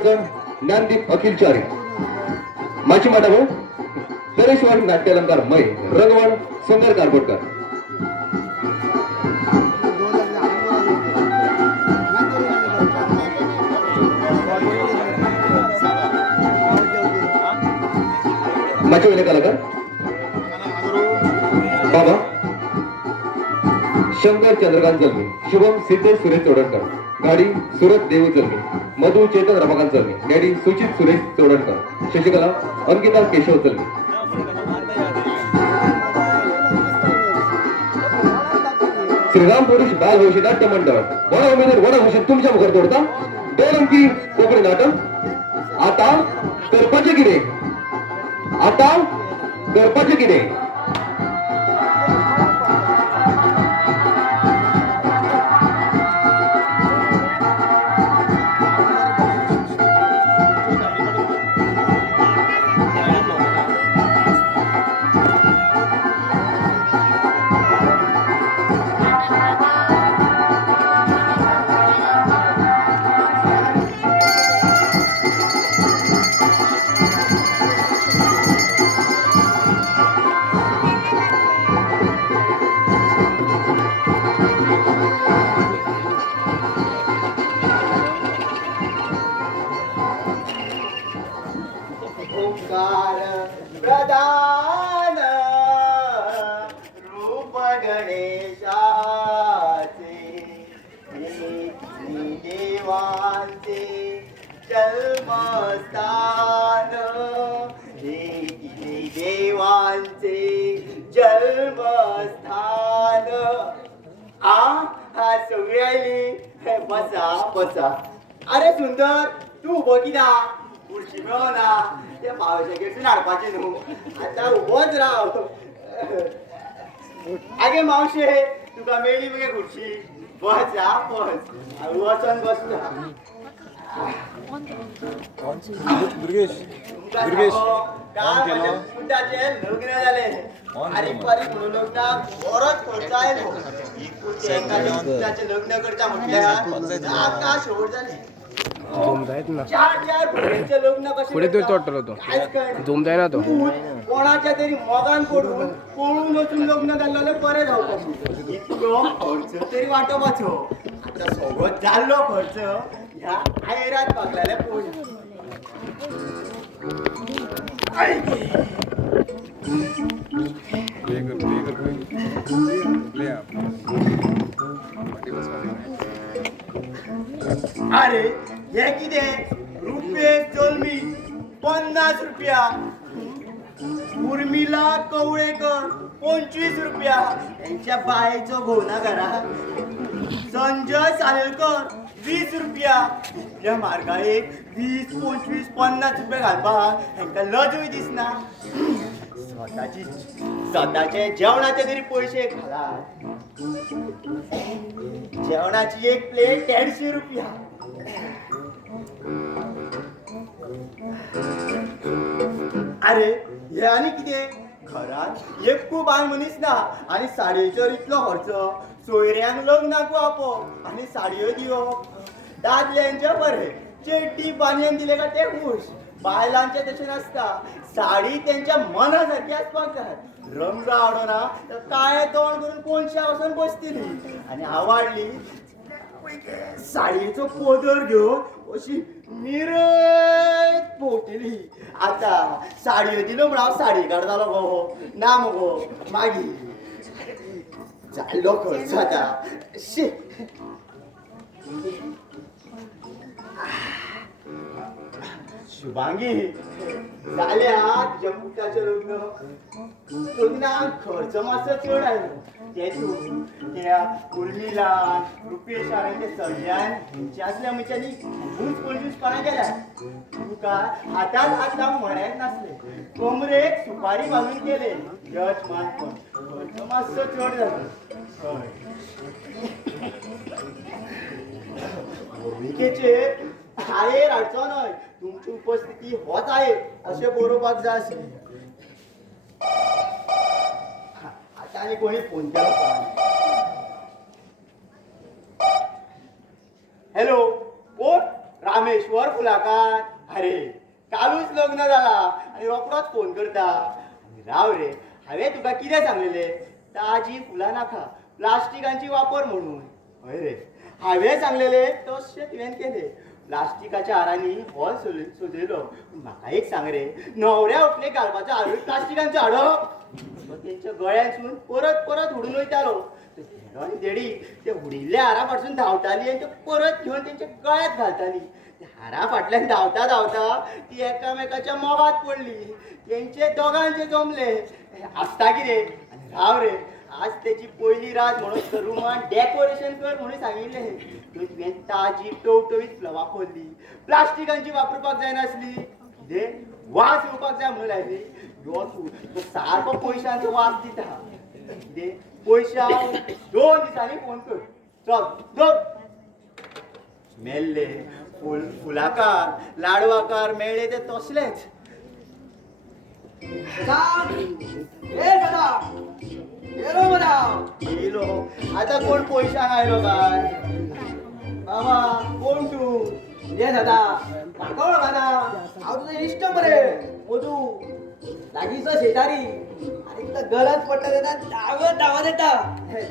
अडचण ज्ञानदीप अखिल चारी माची माटाभाऊ परेश्वर नाट्यालंकार मै रंगवण सुंदर कारकोटकर माचे वेळे कलाकार बाबा शंकर चंद्रकांत जलमी शुभम सिद्धेश सुरेश चोडणकर गाडी सुरत देव जलमी मधु चेतन रमाकांत जलमी डॅडी सुचित सुरेश चोडणकर शशिकला अंकिता केशव जलमी श्रीराम पुरुष बाल भविष्य नाट्य मंडळ वडा उमेदवार वडा भूषण तुमच्या मुखात तोडता 2 अंकी कोकणी नाटक आता करपाचे किडे आता करपाचे किडे प्रधान रूप गणेशाचे देवांचे जन्मस्थान देवांचे जन्मस्थान हा सगळी आयली बसा बसा अरे सुंदर तू उभो किदा खुर्ची मेळना त्या मावशेकडसून हाडपाचे न्हू आता उबोच राव आगे मावशे तुका मेळ्ळी मगे खुर्ची बस हा बस वचन बसला दुर्गेश मुद्दाचे लग्न झाले आणि परी म्हणून लग्नाक बरोच खर्च आयलो मुद्दाचे लग्न करता म्हटल्यार आकाश होड झाले झूम जायत ना चार भुरग्यांचे लग्न कशे पुढे तो तोटलो तो झूम जायना तो कोणाच्या तरी मोगान पडून पळून वचून लग्न जाल्ले बरें जावपाचे इतलो खर्च तरी वांटोवपाचो आता सगळो जाल्लो खर्च ह्या आयरात पागलाले पळय अरे हे कितें रुपेश जल्मी 50 रुपया उर्मिला कवळेकर 25 रुपया त्यांच्या बायेचो घोवना घरा संजय सालेलकर 20 रुपया इतल्या म्हारगायेक 20, 25, 50 रुपया घालपाक हांकां लजूय दिसना स्वताचे जेवणाचे तरी पयशे घालात जेवणाची एक प्लेट 150 रुपया अरे हे आनी कितें घरात एक बाय मनीस ना आनी साडयेचेर इतलो खर्च सोयऱ्यांक लग्नाक वापप आनी साडयो दिवप दादल्यांचे बरें चेड्डी बानयन दिले का ते खूश बायलांचे तशें नासता साडी त्यांच्या मना सारखी आसपाक जाय रंग आवडना तर काळे तोंड करून कोणशा वचून बसतली आनी आवडली साडयेचो पदर घेवन अशी मिरत पोवतली आता साडयो दिलो म्हण हांव साडी काडतालो गो ना मगो मागीर जाल्लो खर्च आता शी शुभांगी जाल्या तुझ्या पुताचें लग्नाक खर्च मातसो चड आयलो ते तूं त्या उर्मिलान रुपेशान ते सगळ्यान हेंचे आसल्या मनशांनी खूब 25 केल्या तुका हातांत हात लावंक म्हळ्यार नासले कमरेक सुपारी घालून केले यश मान खर्च मातसो चड जालो भुमिकेचेर आयेर हाडचो न्हय तुमची उपस्थिती होच आहे अशें बरोवपाक जाय आसलें आतां आनी कोणी फोन केलो हॅलो कोण रामेश्वर फुलाकार अरे कालूच लग्न जाला आणि रोकडोच फोन करता आणि राव रे हांवें तुका कितें सांगलेले ताजी फुलां नाका प्लास्टिकांची वापर म्हणून हय रे हांवें सांगलेले तशें तुवें केले प्लास्टिकाच्या हारांनी हॉल सजयलो म्हाका एक सांग रे न्हवऱ्या उठले घालपाचो हारूय प्लास्टिकांचो हाडप तो तेंच्या गळ्यांसून परत परत उडून वयतालो धेडो आनी धेडी ते उडिल्ल्या हारा फाटसून धांवताली आनी ते परत घेवन तेंच्या गळ्यांत घालताली त्या हारा फाटल्यान धांवता धांवता ती एकामेकाच्या मोगात पडली तेंचे दोगांचे जमले आसता कितें आनी राव रे आज त्याची पहिली रात म्हणून तर रुमान डेकोरेशन कर म्हणून सांगितले तुवें ताजी टवटवीत फ्लवां खोल्ली प्लास्टिकांची वापरपाक जायनासली कितें वास येवपाक जाय म्हणून लायली यो तूं सारको पयशांचो वास दिता कितें पयशा 2 दिसांनी फोन कर चल दो मेल्ले फुलाकार लाडवाकार मेळ्ळे ते तसलेच येलो आता कोण पयशांक आयलो काय मामा कोण तू ये दादा म्हाका वळखना हांव तुजो इश्ट मरे मधू लागींचो शेजारी आनी तुका गरज पडटा तेन्ना धांवत धांवत येता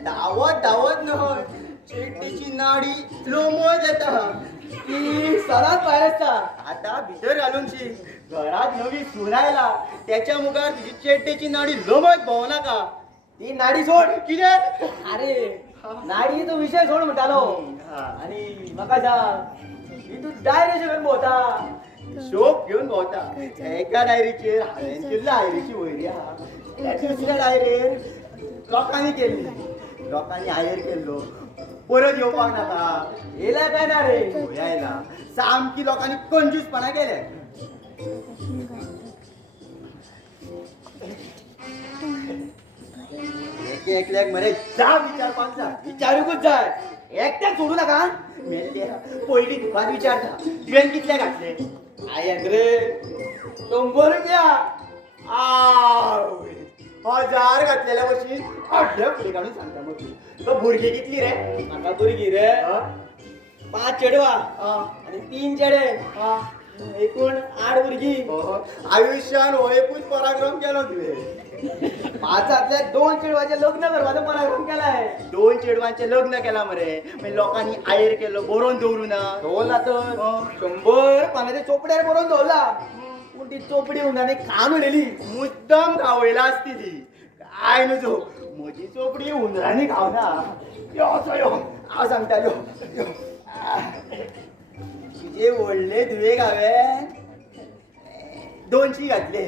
धावत धावत न्हय चेडीची नाडी लोमत येता ती सरात भायर आसता आता भितर घालूंची घरात नवी सून आयला त्याच्या मुखार तुजी चेड्डेची नाडी लोमत भोंवनाका ती नाडी सोड कितें अरे नाडीचो विषय सोड म्हणटालो हा. आनी म्हाका सांग ही तू डायरेक्ट घेवन भोंवता शोक घेऊन भोंवता एका डायरीचेर हांवें केल्ली आयरीची वयरी आहा त्या दुसऱ्या डायरेर लोकांनी केल्ली लोकांनी आयर केल्लो परत येवपाक नाका येयला काय ना रे खंय आयला सामकी लोकांनी कंजूसपणा केले एकल्याक मरे जा विचारपाक जा विचारूकच जाय एकट्याक सोडू नाका मेल्ले पयली तुकाच विचारता तुवें कितले घातले आयन रे 100 रुपया आवय 1000 घातलेल्या भशेन अर्धे फुडें काडून सांगता मग तो भुरगीं कितली रे म्हाका भुरगीं रे 5 चेडवां आनी 3 चेडे एकूण 8 भुरगीं आयुश्यान हो एकूच पराक्रम केलो तुवें 5 2 चेडवांचे लग्न करपाचो पराक्रम केलाय 2 चेडवांचे लग्न केला मरे मागीर लोकांनी आयर केलो बरोवन दवरू ना दवरला तर 100 पानाचे चोपड्यार बरोवन दवरला पूण ती चोपडी हुंडांनी खावन उडयली मुद्दम खावयला आसती ती काय नजो म्हजी चोपडी हुंदरांनी खावना यो असो यो हांव सांगतालो तुजे व्हडले धुवेक हांवें 200 घातले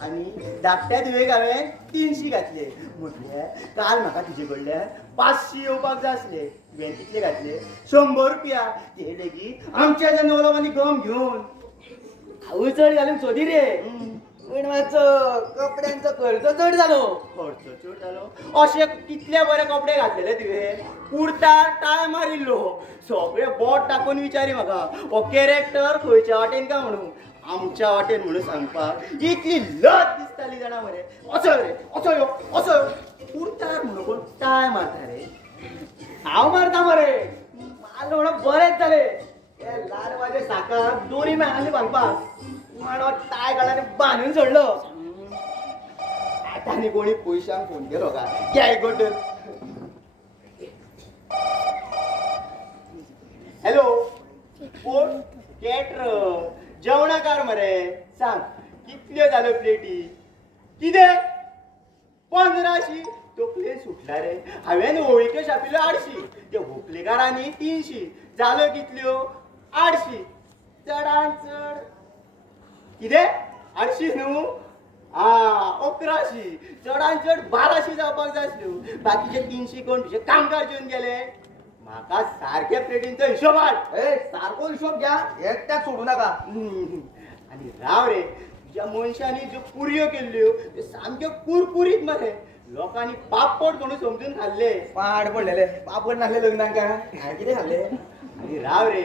आनी धाकट्या धुवेक हांवें 300 घातले म्हटल्यार काल म्हाका तुजे कडल्यान 500 येवपाक जाय आसले तुवें कितले घातले 100 रुपया ते लेगीत आमच्या ज्या नवलोबांनी गम घेवन हांव चड घालूंक सोदी रे पण मातसो कपड्यांचो खर्च चड जालो खर्च चड जालो अशे कितले बरे कपडे घातलेले तुवें कुर्ता टाय मारिल्लो सगळे बोट टाकून विचारी म्हाका हो कॅरेक्टर खंयच्या वाटेन काय म्हणून आमच्या वाटेन म्हणून सांगपाक इतली लज दिसताली जाणा मरे असो रे असो यो कुर्तार म्हणून कोण टाय मारता रे हांव मारता मरे मारलो म्हणून बरेच जाले ते लाडवाचे साकार दोरी मेळांनी बांदपाक माणो टाय घालांनी बांदून सोडलो आता आनी कोणी पयशांक फोन केलो काय घ्या एक गोट हॅलो कोण कॅटर जेवणाकार मरे सांग कितल्यो जाल्यो प्लेटी कितें 1500 तो प्लेन सुटला रे हांवें होळीके छापिल्यो 800 ते व्हंकलेकारांनी 300 जाल्यो कितल्यो 800 चडान चड कितें 800 न्हू 1100 चडान चड 1200 जावपाक जाय आसल्यो बाकीचे 300 कोण तुजे कामगार जेवन गेले म्हाका सारक्या प्लेटींचो हिशोब हाड ए सारको हिशोब घ्या एकट्याक सोडू नाका आनी राव रे ज्या मनशांनी ज्यो पुरयो केल्ल्यो त्यो सामक्यो कुरकुरीत मरे लोकांनी पापड म्हणून समजून खाल्ले पाड पडलेले पापड नासले लग्नाक काय कितें खाल्ले आनी राव रे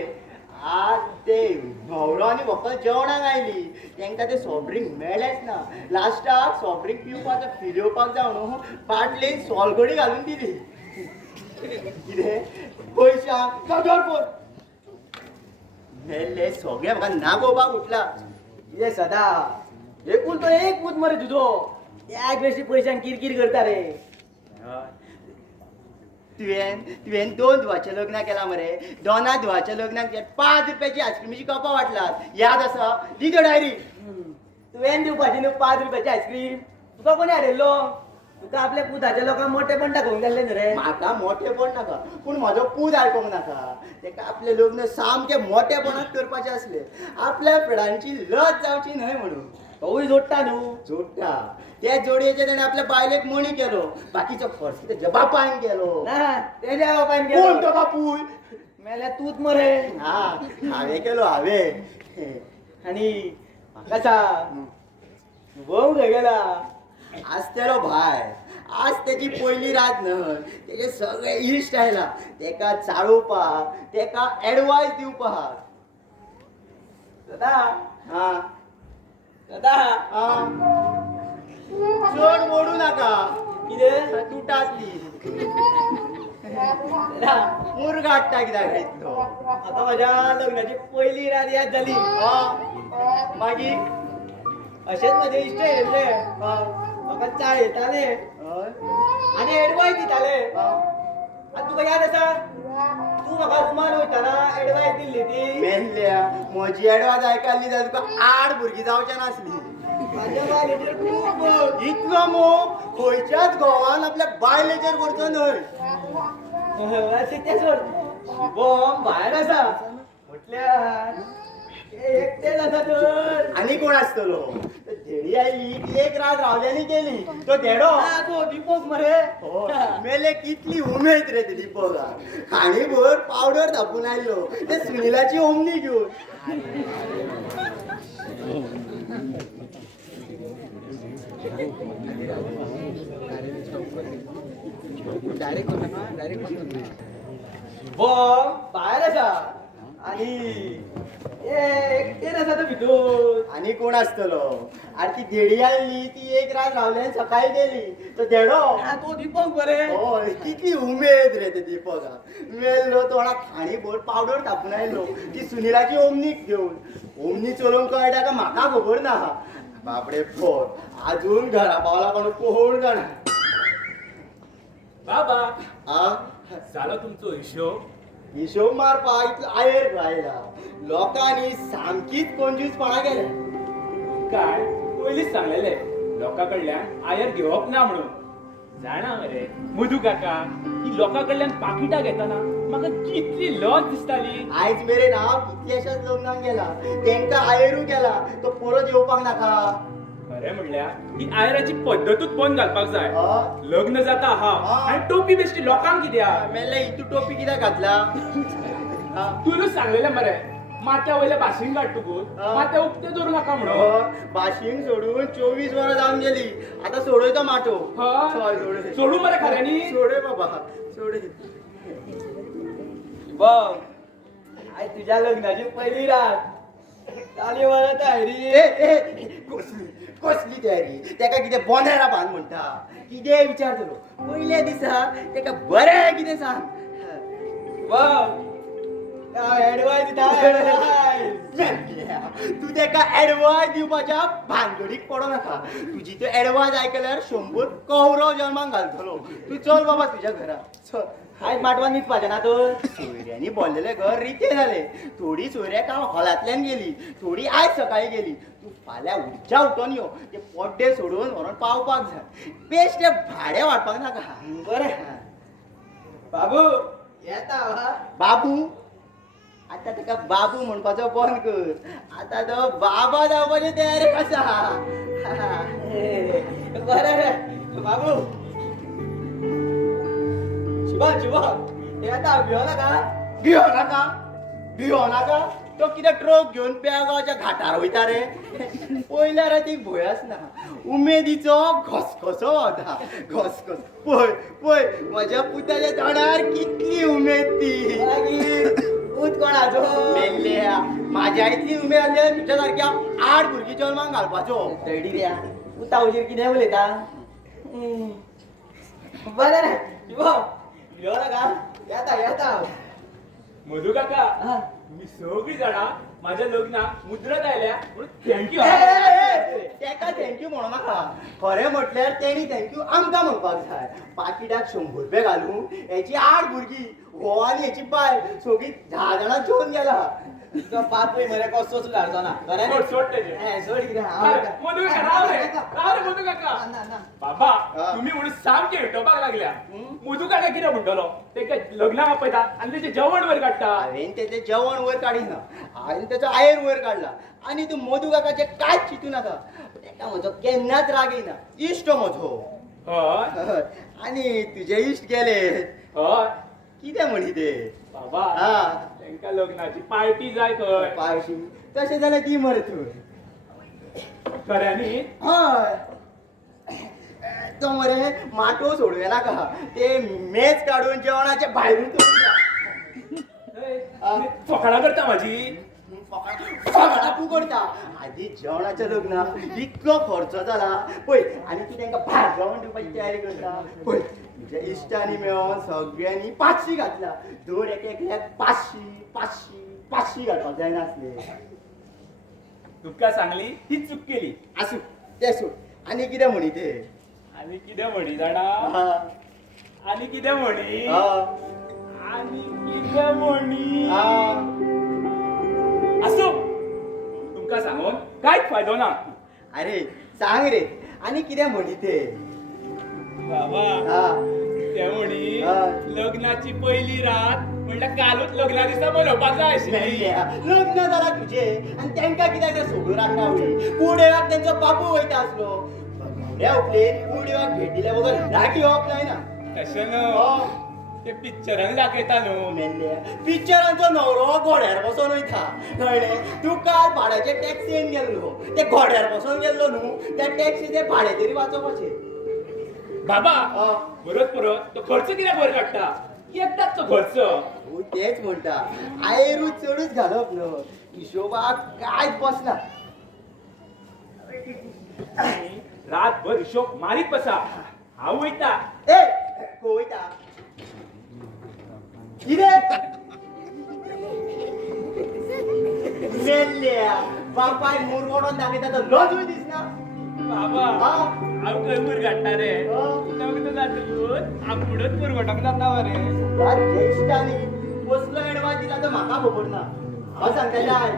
आज ते न्हवरो आनी व्हंकल जेवणाक आयली तांकां ते सॉफ्ट ड्रिंक मेळ्ळेच ना लास्टाक सॉफ्ट ड्रिंक पिवपाचो फील येवपाक जाय न्हू बाटलेन सोलकडी घालून दिली कितें पयशांक सगळं मेल्ले सगळे म्हाका नागोवपाक उठला. ये सदा एकूण तो एक पूत मरे तुझो त्या बेशी पयशांक किरकिर करता रे. तुवें 2 धुवाचे लग्न केला मरे. 2 धुवाच्या लग्नाक 5 रुपयाची आईस्क्रीमीची कपां वाटलात. याद आसा? दी त्यो डायरी. तुवें दिवपाची न्हू 5 रुपयाची आईस्क्रीम. तुका कोणी हाडिल्लो? तुका आपल्या पुताच्या लोकांक मोठेपण दाखोवंक जाल्ले न्हू रे. म्हाका मोठेपण नाका पूण म्हजो पूत आयकोंक नाका. तेका आपले लग्न सामके मोठेपणात करपाचे असले. आपल्या पिडांची लज जावची न्हय म्हणून. तोय जोडटा न्हू. जोडटा त्या जोडयेचे ताणें आपल्या बायलेक मणी केलो. बाकीचो खर्च तेच्या बापायन केलो. ना तेज्या बापायन कोण केलो. तो बापूय? मेल्या तूच मरे. हा हांवें केलो हांवें. आणि म्हाका सांग भाऊ खंय गेला? आज तेलो भाय. आज त्याची पहिली रात न्हय. तेजे सगळे इश्ट आयला तेका चाळोवपाक, तेका एडवायस दिवपाक. सदा हा सदा चड मोडू नाका. कितें? तुटातली सदा मुरगाडटा कित्याक इतलो. आता माझ्या लग्नाची पहिली रात याद झाली. मागीर असेच माझे इष्ट येयले. म्हाका चाळ येताले आणि एडवायस दिताले. आणि तुका याद आसा तू म्हाका रुमान वयताना एडवायस दिल्ली ती. मेल्ल्या म्हजी एडवायस आयकाल्ली जाल्यार तुका 8 भुरगीं जावचे नासली. माझ्या बायलेचेर खूब मोग. इतलो मोग खंयच्याच घोवान आपल्या बायलेचेर करचो न्हय. अशें तें सोड. बॉम्ब भायर आसा म्हटल्यार ते एकटेच आसा तर. आनी कोण आसतलो? धेडी आयली ती एक रात रावल्यानी गेली. तो धेडो हा, तो दीपक मरे. मेले कितली उमेद रे ते दीपकाक. खाणीभर पावडर धापून आयलो ते सुनिलाची ओमनी घेऊन. बॉम्ब भायर आसा आणि एकटेच आसा तो भितूर. आनी कोण आसतलो? आनी ती धेडी आयली ती एक रात रावल्यानी सकाळी गेली. तो धेडो हा, तो दीपक मरे. हय कितली उमेद रे ते दीपकाक. मेल्लो तोंडाक खाणीभर पावडर धापून आयलो ती सुनिलाची ओमनीक घेऊन. ओमनी चलोवंक कळटा का म्हाका खबर ना. बापडे फोर अजून घरा पावला कोण कोण जाणा. बाबा आ झालो तुमचो हिशोब. हिशोब मारपाक इतलो आयर आयला. लोकांनी सामकीच कंजूसपणा केले. काय पयलींच सांगलेले लोकां कडल्यान आयर घेवप ना म्हणून. जाणा मरे मधू काका ही लोकां कडल्यान पाकिटां घेताना म्हाका कितली लज दिसताली. आयज मेरेन हांव कितल्याशाच लग्नाक गेला तेंका आयरू गेला. तो परत येवपाक नाका. खरें म्हणल्यार ही आयराची पद्धतूच बंद घालपाक जाय. लग्न जाता हा आनी टोपी बेश्टी लोकांक कित्याक? मेल्ले तूं टोपी कित्याक घातला? तुवें सांगलेलें मरे माथ्या वयले भाशींग काडटकूच माथ्या उक्ते दवरूं नाका म्हणून. भाशींग सोडून 24 वरां जावन गेली. आतां सोडयता माटो. हय, सोडू मरे खऱ्यांनी. सोडय बाबा सोडय. बॉम्ब आयज तुझ्या लग्नाची पहिली रात. चाली वरां तयारी. कसली तयारी? तेका कितें बोनेरा बांद म्हणटा. कितें विचारतलो? पयल्या दिसा तेका बरें कितें सांग. बॉम्ब एडवायस दिता एडवायस. तू तेका एडवायस दिवपाच्या भानगडीक पडो नाका. तुजी त्यो एडवायस आयकल्यार 100 कौरव जन्माक घालतलो. तू चल बाबा तुज्या घरा चल. आयज माटवान न्हिदपाचें ना तर. सोयऱ्यांनी भरलेले घर रिते जाले. थोडी सोयऱ्या काल हॉलांतल्यान गेली. थोडी आयज सकाळी गेली. तू फाल्यां उठच्या उठोन यो. ते पड्डे सोडून व्हरोन पावपाक जाय. बेश्टे भाडें वाडपाक नाका. बरें बाबू येता हा. बाबू आता तेका बाबू म्हणपाचो बंद कर. आता तो बाबा जावपाचे तयारी कसा. बरें रे बाबू. शुभम येता भियो नाका. भियो नाका भियो नाका. तो कितें ट्रक घेवन पेळगांवच्या घाटार वयता रे. पयल्या रातीक भंयच ना. उमेदीचो घसघसो वता. घसघस पळय पळय म्हज्या पुताच्या तोंडार कितली उमेद ती. मागीर पूत कोणाचो? मेल्ल्या म्हाज्या इतली उमेद आसली जाल्यार तुज्या सारक्या 8 भुरगीं जल्माक घालपाचो. दडिऱ्या उतावचेर कितें उलयता? बरें रे शुभम भियो नाका. येता येता. मधू काका तुम्ही सगळी जाणा माझ्या लग्नाक मुद्रत आयल्या म्हणून थँक्यू तेका थँक्यू म्हणू नाका खरें म्हटल्यार तेणी थँक्यू आमकां म्हणपाक जाय पाकिटाक 100 रुपया घालून याची 8 भुरगीं हो आनी याची बाय सगळीं 10 जाणां जेवन गेला तुका बापूय मरे कसो सुदारचो ना बरें सोड तेजे सोड कितें मधू काका राव रे मधू काका बाबा तुम्ही म्हणून सामके हिटोपाक लागल्या मधू काका कितें म्हणटलो तेका लग्नाक आपयता आनी तेचे जेवण वयर काडटा हांवें तेजें जेवण वयर काडिना हांवें तेजो आयर वयर काडला आनी तूं मधू काकाचें कांयच चिंतू नाका तेका म्हजो केन्नाच राग येना इश्ट म्हजो हय आनी तुजे इश्ट गेले हय कितें म्हणी ते बाबा हा तांकां लग्नाची पार्टी जाय खंय पार्टी तशें जाल्यार दी मरे तूं खऱ्यांनी हय तो मरे माटो सोडूं नाका ते मेज काडून जेवणाचे भायरून फकाणां करता म्हाजी फकाणां तूं करता आदी जेवणाचें लग्न इतलो खर्च जाला पळय आनी तूं तांकां भायर जेवण दिवपाची तयारी करता पळय तुज्या इश्टांनी मेळोन सगळ्यांनी 500 घातला दर एकल्याक 500 500 500 घालपाक जायना आसले तुका सांगली ही चूक केली आसूं तें सोड आनी कितें म्हणी ते आनी कितें म्हणी जाणा आनी कितें म्हणी आनी कितें म्हणी आसूं तुमकां सांगून कांयच फायदो ना अरे सांग रे आनी कितें म्हणी ते बाबा ते म्हणी लग्नाची पयली रात म्हणल्यार कालूच लग्ना दिसा मनोवपाक जाय आशिल्ली लग्न जाला तुझे आणि तांकां कित्याक ते सोडून हाडटा वळी कुडेवाक तेंचो बापू वयता आसलो न्हवऱ्या उपलेन कुडेवाक भेट दिल्या बगर रागी होवप जायना तशें न्हू ते पिक्चरान दाखयता न्हू मेल्ले पिक्चरांचो न्हवरो घोड्यार बसोन वयता कळ्ळें तूं काल भाड्याचे टॅक्सीन गेल्लो ते घोड्यार बसोन गेल्लो न्हू त्या टॅक्सीचे भाडे तरी वाचोवपाचें बाबा परत परत तो खर्च कित्याक वयर काडटा एकदाच तो खर्च तेच म्हणटा आयरूच चडूच घालप न्हू हिशोबाक कांयच बसना रातभर हिशोब मारीत बसा हांव वयता ए खंय वयता कितें मेल्ल्या बापाय मुरगोडोन दाखयता तो लजूय दिसना बाबा हांव खंय मूर काडटा रे लग्न जातकूच आपुणूच मुरगोटाक जाता मरे ज्येश्ठांनी कसलो एडवान्स दिला तो म्हाका खबर ना हांव सांगतालें आय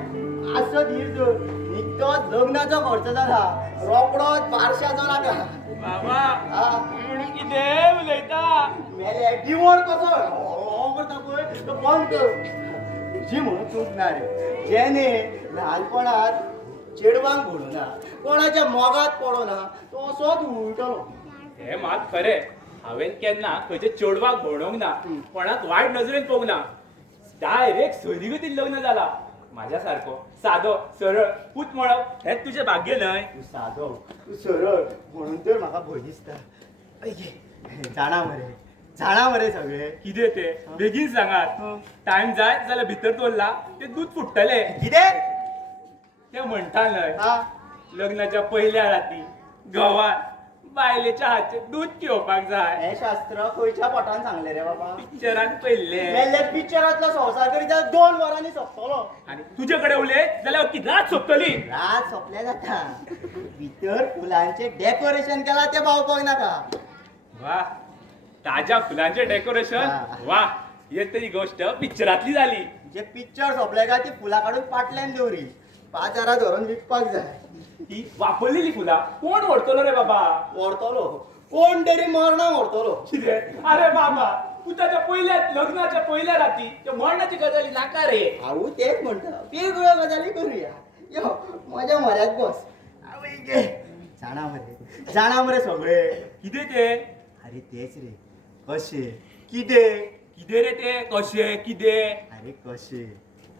आसो धीर धर निकतोच लग्नाचो खर्च जाला रोकडोच बारशाचो नाका बाबा म्हणून कितें उलयता मेले डिवोर्स कसो हो करता पळय तो बंद कर तुजी म्हणून चूक ना रे जेणे ल्हानपणांत चेडवांक घडोवना कोणाच्या मोगात पडोना तो असोच उलटलो हे मात खरें हांवें केन्ना खंयच्या चेडवाक भोंवडोंक ना कोणाक वायट नजरेन पळोवंक ना डायरेक्ट सोयरीगतीन लग्न जाला म्हाज्या सारको सादो सरळ पूत म्हणप हेंच तुजें भाग्य न्हय तूं सादो तूं सरळ म्हणून तर म्हाका भंय दिसता जाणा मरे सगळे कितें ते बेगीन सांगात टायम जाय जाल्यार भितर दवरला ते दूध फुट्टलें कितें ते म्हणटा न्हय लग्नाच्या पयल्या राती घोवान बायलेच्या हातचे दूध पिवपाक जाय हे शास्त्र खंयच्या पोटान सांगले रे बाबा पिक्चरान पयल्ले मेल्ले पिक्चरांतलो संवसार करी जाल्यार 2 वरांनी सोंपतलो आनी तुजे कडेन उलय जाल्यार अख्खी रात सोंपतली रात सोंपल्या जाता भितर फुलांचे डेकोरेशन केला ते पावपाक नाका वा ताज्या फुलांचे डेकोरेशन वा ही तरी गोष्ट पिक्चरांतली जाली जे पिक्चर सोंपले काय ती फुलां काडून पाटल्यान दवरी बाजारात व्हरून विकपाक जाय ती वापरलेली फुलां कोण व्हरतलो रे बाबा व्हरतलो कोण तरी मरणा व्हरतलो कितें अरे बाबा पुताच्या पहिल्या लग्नाच्या पहिल्या राती त्या मरणाची गजाली नाका रे हांव तेच म्हणटा वेगळ्यो गजाली करुया यो माझ्या म्हऱ्यात बस आवय गे जाणा मरे सगळे कितें ते अरे तेच रे कशे कितें कितें रे ते कशें कितें अरे कशे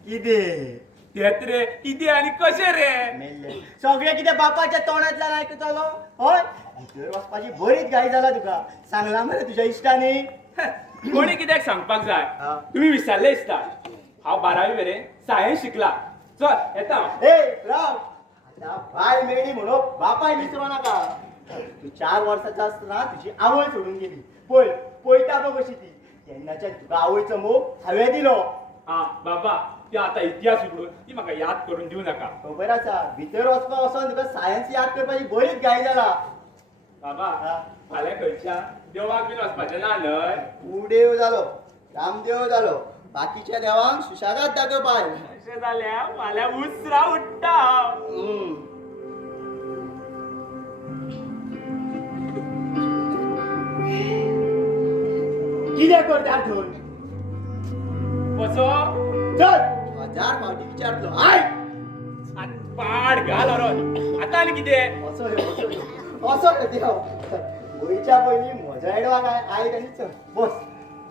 कितें तेच रे कितें आनी कशें रे मेल्ले सगळे कितें बापाच्या तोंडांतल्यान आयकतालो हय भितर वचपाची बरीच घाई जाला तुका सांगला मरे तुज्या इश्टांनी कोणी कित्याक सांगपाक जाय तुम्ही विसरले दिसता हांव 12वी मेरेन सायन्स शिकला चल येता हांव. ए राव आता बाय मेळ्ळी म्हणून बापाय विसरू नाका तू 4 वर्साचा आसतना तुजी आवय सोडून गेली पळयता गो कशी ती तेन्नाच्या तुका आवयचो मोग हांवें दिलो हा बाबा ती आता इतिहास उगडून ती म्हाका याद करून दिवं नाका. खबर आसा भितर वचपाक वचोन तुका सायन्स याद करपाची बरीच घाई जाला. बाबा फाल्यां खंयच्या देवाक बीन वचपाचें ना न्हय? कुदेव जालो रामदेव जालो बाकीच्या देवांक सुशागाद दाखोवपाक. अशें जाल्यार फाल्यां उसरा उठ्ठा. कितें करता थंय? कसो चल 1000 फावटी विचारलो आय पाड घाल अरोन. आतां आनी कितें? असो देव गोंयच्या पयलीं म्हज्या एडवा काय आयक आनी चल बस.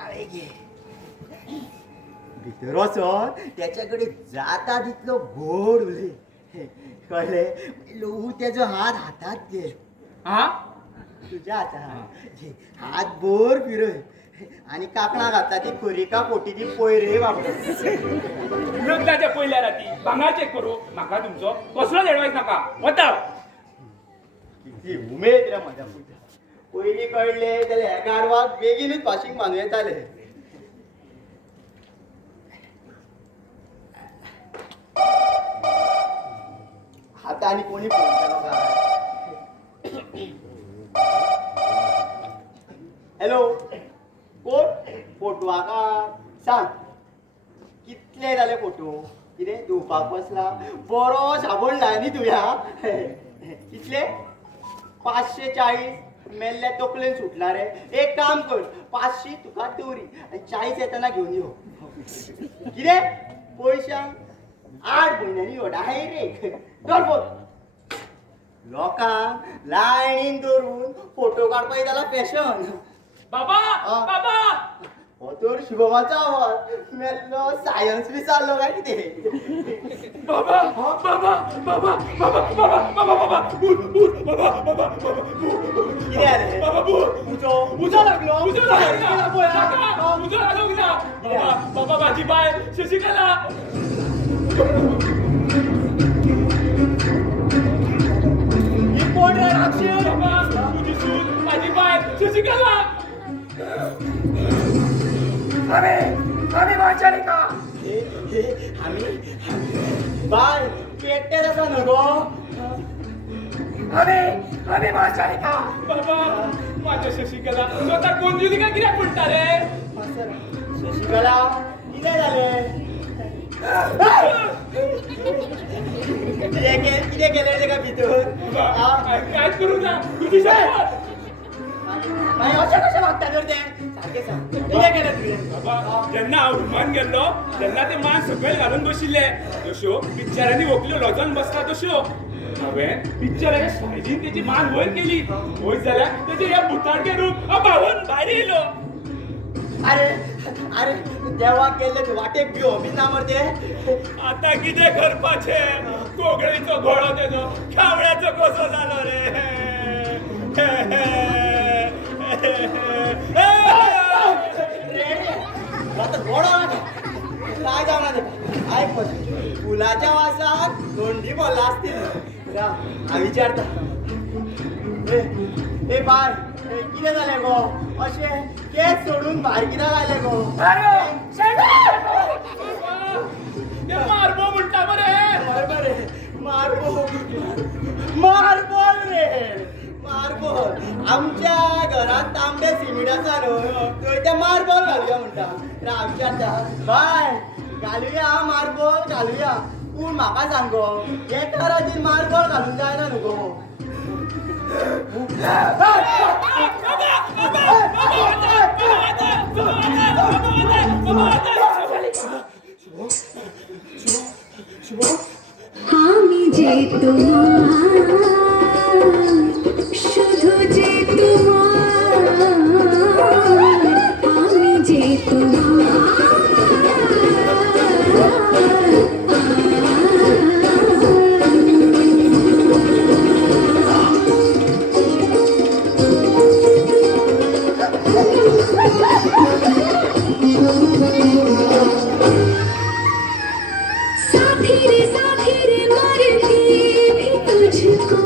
आय गे भितर वचोन त्याच्या कडेन जाता तितलो गोड उलय. कळ्ळें? लहू तेजो हात हातात घे. हा तुझ्या हातात घे. हात बोर फिरय आणि कांकणा घातला ती खोरिका पोटी ती पयरे वापर. लग्नाच्या पयल्या राती भांगर चेक करू. म्हाका तुमचो कसलोच एडवायस नाका. वता. किती उमेद रे माझ्या पुजा. पयलीं कळले जाल्यार ह्या गाडवाक बेगीनूच भाशीक मानूं येताले. हातांनी कोणी फोन केलो काय? हॅलो कोण? फोटवाकार सांग कितले जाले फोटो? कितें धुवपाक बसला? बरो साबण लाय न्ही तुया. कितले? 540 मेल्ल्या तकलेन सुटला रे. एक काम कर 500 तुका दवरी आनी 40 येताना घेवन यो. कितें? पयशांक 8 म्हयन्यांनी यो डायरेक्ट. चल फोन. लोकांक लायनीन धरून फोटो काडपाक जाल्यार फॅशन. बाबा बाबा हो तर शुभमाचा आवाज. मेल्लो सायन्स विचारलो काय कितें? बाबा बाबा बाबा बाबा बाबा बाबा बाबा बाबा बाबा कितें रे? बाबा उजो लागलो. उजो लागलो किना? बाबा बाबा माझी बाय शशिकला. ही कोण रे राक्षस? बाबा तुझी सून माझी बाय शशिकला. आम्ही वाचारी का? आम्ही बाय पेट्टेच आसा न्हू गो. आम्ही वाचारी का? बाबा माझ्या शशिकला स्वतः कोण दिली का कित्याक म्हणटा रे? शशिकला कितें जालें? कितें केलें तेका भितर? कांयच करूं ना. तुझी शपथ. मागीर अशें कशें वागता तर तें? सारकें सांग कितें केलें तुवें? बाबा जेन्ना हांव रुमान गेल्लो तेन्ना ते मान सकयल घालून बशिल्ले. तश्यो पिक्चरांनी व्हंकल्यो लजोन बसता तश्यो. हांवें पिक्चराच्या स्टायलीन तेची मान वयर केली. वयर जाल्यार तेजें हें बुताडकें रूप भावन भायर येयलो. अरे देवाक गेल्ले तूं वाटेक भियो बी ना मरे ते. आतां कितें करपाचें? कोगळेचो घोडो तेजो कावळ्याचो कसो जालो रे. आता घोडो काय जावना तेका. आयक पळय फुलाच्या वासाक दोंडी बोल्ला आसतील. हांव विचारता. ए बाय कितें जालें गो? अशें केस सोडून भायर कित्याक आयले गो? ते मारबो म्हणटा मरे. बरे मार्बल रे मार्बल. आमच्या घरात तांबडे सिमेंट आसा न्हू थंय ते मार्बल घालुया म्हणटा. हांव विचारता बाय घालुया मार्बल घालुया पूण म्हाका सांग गो एका रातीन मार्बल घालूंक जायना न्हू गो. আমি যে তোমার শুধু যে তোমার আমি যে তোমার साथी रे मरती भी तुझको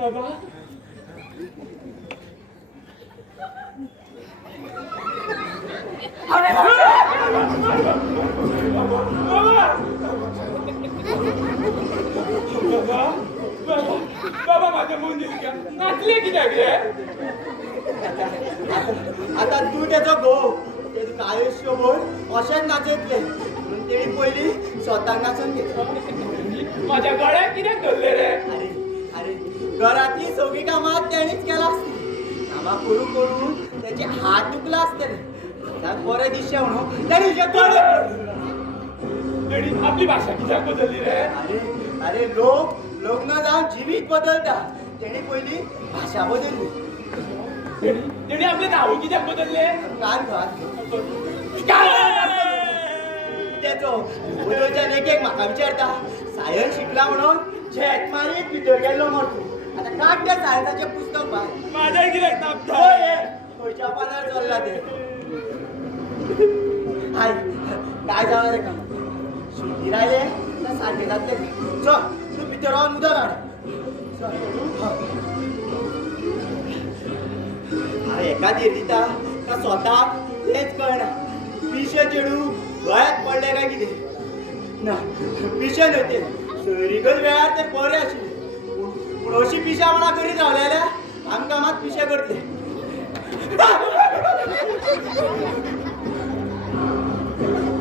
बाबा बाबा माझ्या मुंजीला नाचले कित्याक रे आता तू त्याचो गो ते तुका आयुष्यभर अशेंच नाचयतले म्हणून तेणी पयली स्वताक नाचोवन घेतलो माझ्या गळ्यात कित्याक धरले रे अरे अरे घरातली सगळी कामां तेणीच केला आसतली कामां करून करून त्याचे हात दुखला आसतले हाताक बरें दिसचे म्हणून तेणी तेणी आपली भाषा कित्याक बदलली रे अरे अरे लोक लग्न जावन जिवीत बदलता तेणी पयली भाशा बदलली तेणी आपले नाव कित्याक बदलले कान त्याचो उदोच्यान एक म्हाका विचारता सायन्स शिकला म्हणून झेट मारीत भितर गेल्लो मर तूं आतां काड त्या सायन्साचें पुस्तक भायर माझ्या कित्याक नापता होय हे, खंयच्या पानार चल्ला ते आय काय जावं रे का शिटी रावले काय सारकें जातलें चल तूं भितर रावन उदक हाड अरे एका धीर दिता का स्वताक तेच कळना पिशे चेडू गोंयांत पडले काय कितें ना पिशे न्हय ते सोयरीकच वेळार ते बरे आशिल्ले पूण अशी पिशा म्हणा करीत रावले जाल्यार आमकां मात पिशे करतले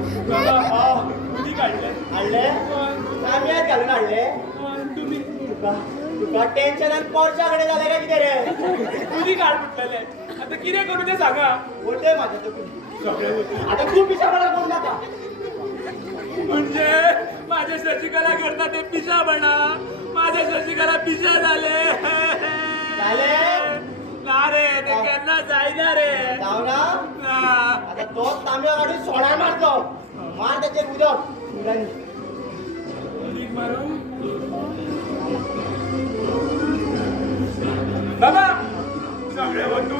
तुमी काढले हाडले काम्यात घालून हाडले तुम्ही तुका तुका टेन्शनान पोरच्या कडेन जालें काय कितें रे तुझी काढ म्हटलेले आता कितें करू ते सांगा मोठे म्हाजे तकली सगळे होते आता तू पिशा म्हणा कोण नाका म्हणजे माझ्या शशिकला करता ते पिशा म्हणा माझ्या शशिकला पिशा झाले झाले? ना रे ते केन्ना जायना रे जाऊ ना ना. आता तोच तांब्या काढून सोडार मारतो मार त्याचे उदक उडानी उडीक मारू बाबा सगळे वतू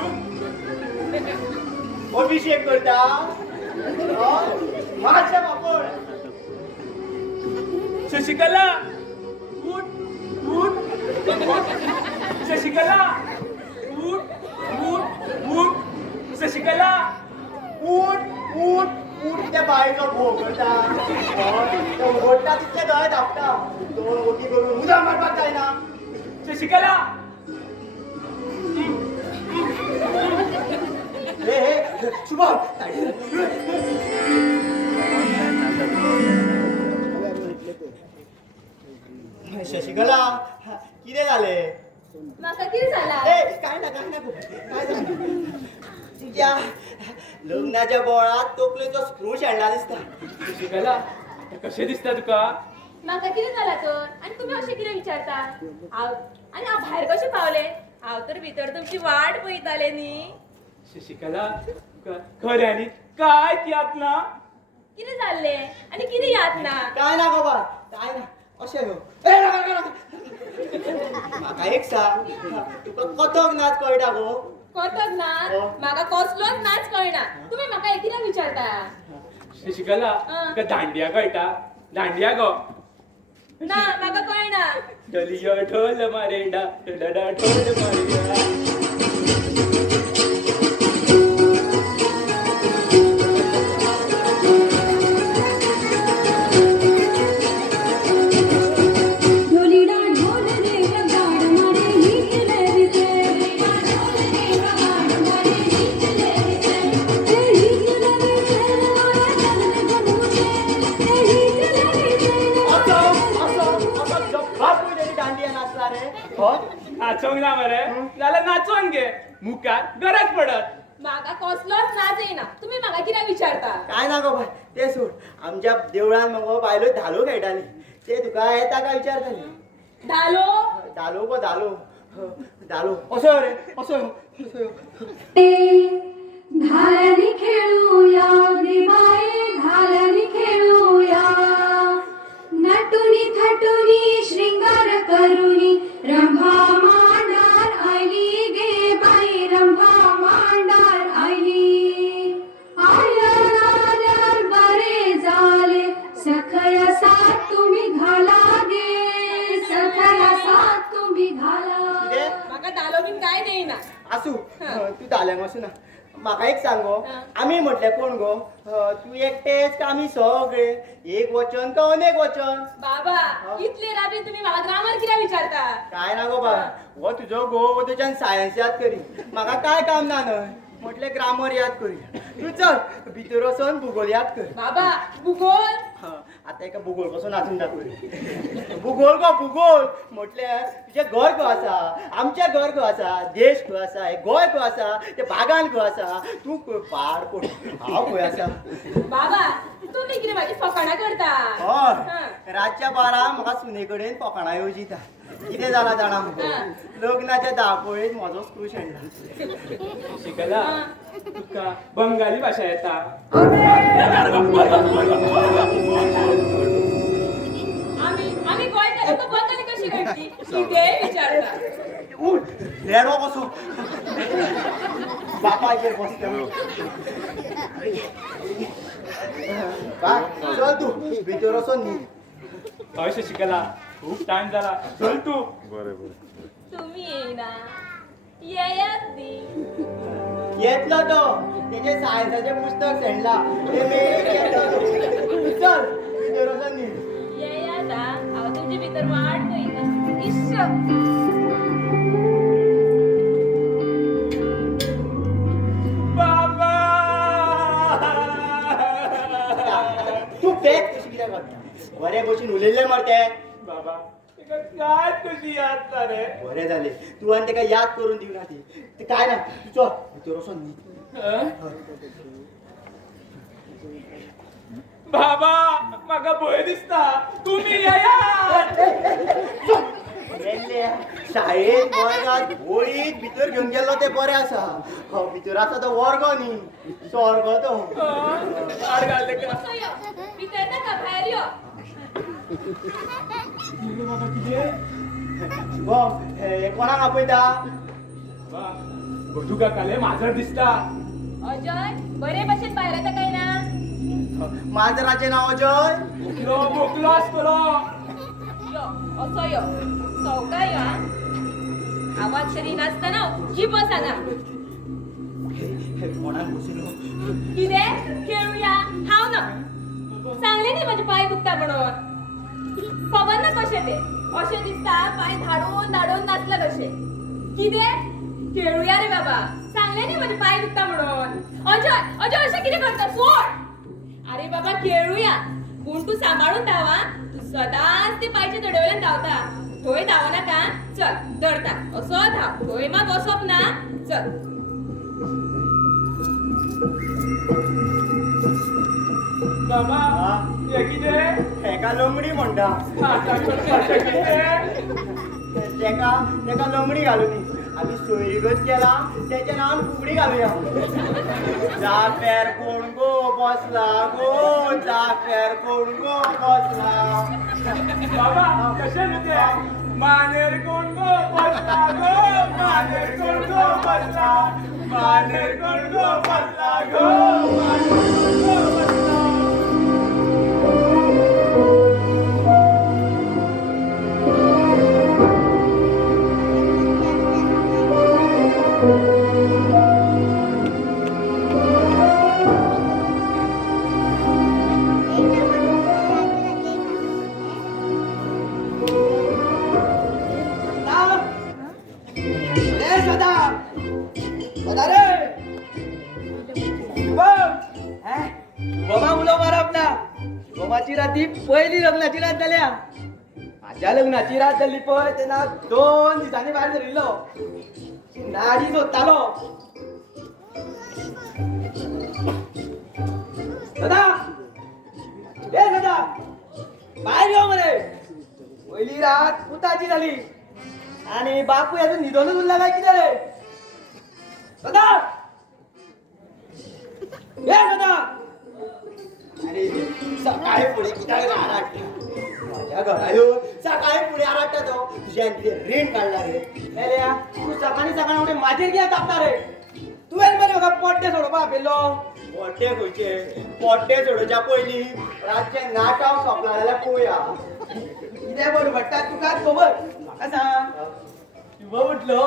अभिषेक करता माझ्या बापूर शशिकला उठ उठ शशिकला उठ उठ उठ शशिकला उठ उठ उठ त्या बायको भोग करता तो ओढता तितले दोळे धापता दोन ओटी करून उदक मारपाक जायना शशिकला हे हे शुभम शशिकला कितें जालें म्हाका कितें जाला ए काय ना काय झालं तुझ्या लग्नाच्या बोळात तोकलेचो स्क्रू शेणला दिसता शशिकला कशें दिसता तुका म्हाका कितें जाला तर आनी तुमी अशें कितें विचारता हांव आनी हांव भायर कशें पावलें हांव तर भितर तुमची वाट पळयतालें न्ही शशिकला तुका खऱ्यांनी कांयच याद ना कितें जाल्लें आनी कितें याद ना काय ना गो बाय काय ना अशें न्हू ए नाका नाका म्हाका एक सांग तुका कथक नाच कळटा गो कथक नाच हो. म्हाका कसलोच नाच कळना तुमी म्हाका एक कितें विचारता शशिकला तुका दांडिया कळटा दांडिया गो ना म्हाका कळना डलिया ढोल मारेडा डडा ढोल मारेडा ढोलीडा ढोल रे गाड मारे हिचले रिचे ढोल रे गाड मारे हिचले रिचे ते हिचले रिचे मारे जगले जगूचे ते हिचले रिचे असं जब्बा पयलेली दांडिया नाचला रे हो नाचोंक ना मरे जाल्यार नाचोन घे मुखार गरज पडत म्हाका कसलोच नाच येना तुमी म्हाका कितें विचारता काय ना गो बाय ते सोड आमच्या देवळान मगो बायलो धालो खेळटाली ते तुका येता काय विचारताली धालो धालो गो धालो धालो असो रे असो घालनी खेळूया दिवाळी घालनी खेळूया नटुनी थटुनी श्रृंगार करुनी रंभा मांडार आयली गे बाई रंभा मांडार आयली आल्यार बरे झाले सखया साथ तुम्ही घाला गे सखया साथ तुम्ही घाला म्हाका धालो बीन काय देईना असू तू धाल्यांक वचू ना म्हाका एक सांग गो हा. आमी म्हटले कोण गो तू एकटेच का आमी सगळे एक वचन का अनेक वचन बाबा इतले राबी तुम्ही म्हाका ग्रामर कित्याक विचारता काय ना गो बा हो तुजो घो हो तुज्यान सायन्स याद करी म्हाका काय काम ना न्हय म्हटले ग्रामर याद करी तू चल भितर वचून भूगोल याद कर बाबा भूगोल आता एका भूगोल पासून वाचून दाखय भूगोल गो भूगोल म्हटल्यार तुझे घर खंय आसा आमचे घर खंय आसा देश खंय आसा हे गोंय खंय आसा ते भागान खंय आसा तू खंय पाड कोण हांव खंय आसा बाबा तुम्ही किती माझी फकाणा करता हय रातच्या 12 म्हाका सुने कडेन फकाणां येवजिता कितें जालां जाणा मुगो लग्नाच्या धावपळीत म्हजो स्क्रू शेणला शिकला तुका बंगाली भाषा येता आम्ही गोंयकार लोक बंगाली कशी कळची कितें विचारता उठ रेडो कसो बापाचेर बसता काय चल तू भितर वचून न्ही हय शशिकला खूप टाइम झाला चल तू तुम्ही येईना येयात दी येतलो तो तेजे सायन्साचे पुस्तक शेणला ते मेळून येतलो तू चल भितर वचून न्ही येयात हांव तुमचे भितर वाट पळयता इश्श बाबा तू बॅग कशी कित्याक करता बरे भशेन उलयल्ले मरते बाबा तिका काय कशी याद रे बरें जालें तू आनी तेका याद करून दिवना ती ते काय ना तू चल भितर वचून न्ही बाबा म्हाका भंय दिसता तुम्ही येयात गेल्ले शाळेत वर्गात होळीत भितर घेवन गेल्लो ते बरें आसा भितर आसा तो वर्ग न्ही स्वर्ग तो आड घालले का असो यो भितर नाका भायर यो शुभम हे कोणाक आपयता बटू काकाले माजर दिसता अजय बरे भाशेन भायर येता काय ना माजराचें नांव अजय भोकलो आसतलो यो असो यो चौका यो आवाज तरी नासतना जिप सांगा कोणाक बसलो कितें खेळूया हांव ना सांगले न्ही माझे पाय दुखता म्हणून खबर ना कशें ते अशें दिसता पाय धाडून धाडून नाचला कशें कितें खेळूया रे बाबा सांगले न्ही माझे पाय दुखता म्हणून अजय अजय अशें कितें करता सोड अरे बाबा खेळूया पूण तू सांभाळून धावा तू सदांच ते पायच्या तडवल्यान धांवता थंय धांव नाका चल धरता असो धांव थंय मात वसप ना चल बाबा हे कितें हेका लंगडी म्हणटा तेका तेका लंगडी घालूनी आमी सोयरीगत केला तेच्या नांवान फुगडी घालुया जाफ्यार कोण गो बसला गो जाफ्यार कोण गो बसला बाबा कशें न्हू तें मानेर कोण गो बसला गो मानेर कोण गो बसला मानेर कोण गो बसला गो मानेर कोण गो बसला गोमाची राती पहिली लग्नाची रात जाल्या माझ्या लग्नाची रात जाल्ली पळय तेन्ना 2 दिसांनी भायर सरिल्लो नाडी सोदतालो दादा ए दादा भायर यो मरे पहिली रात पुताची जाली आणि बापूय अजून न्हिदोनूच उरला काय कितें रे दादा ए दादा अरे सकाळी फुडें कित्याक आराडटा माझ्या घरा येवन सकाळी फुडें आराडटा तो तुज्यान कितें रीण काडला रे मेल्या तू सकाळी सकाळी उठे माझेर कित्याक तापता रे तुवें मरे म्हाका पड्डे सोडोवपाक आपयल्लो पोट्टे खंयचे पोट्टे सोडोवच्या पयलीं रातचें नाटक सोंपला जाल्यार पळोवया कितें बडबडटा तुकाच खबर म्हाका सांग शुभ उठलो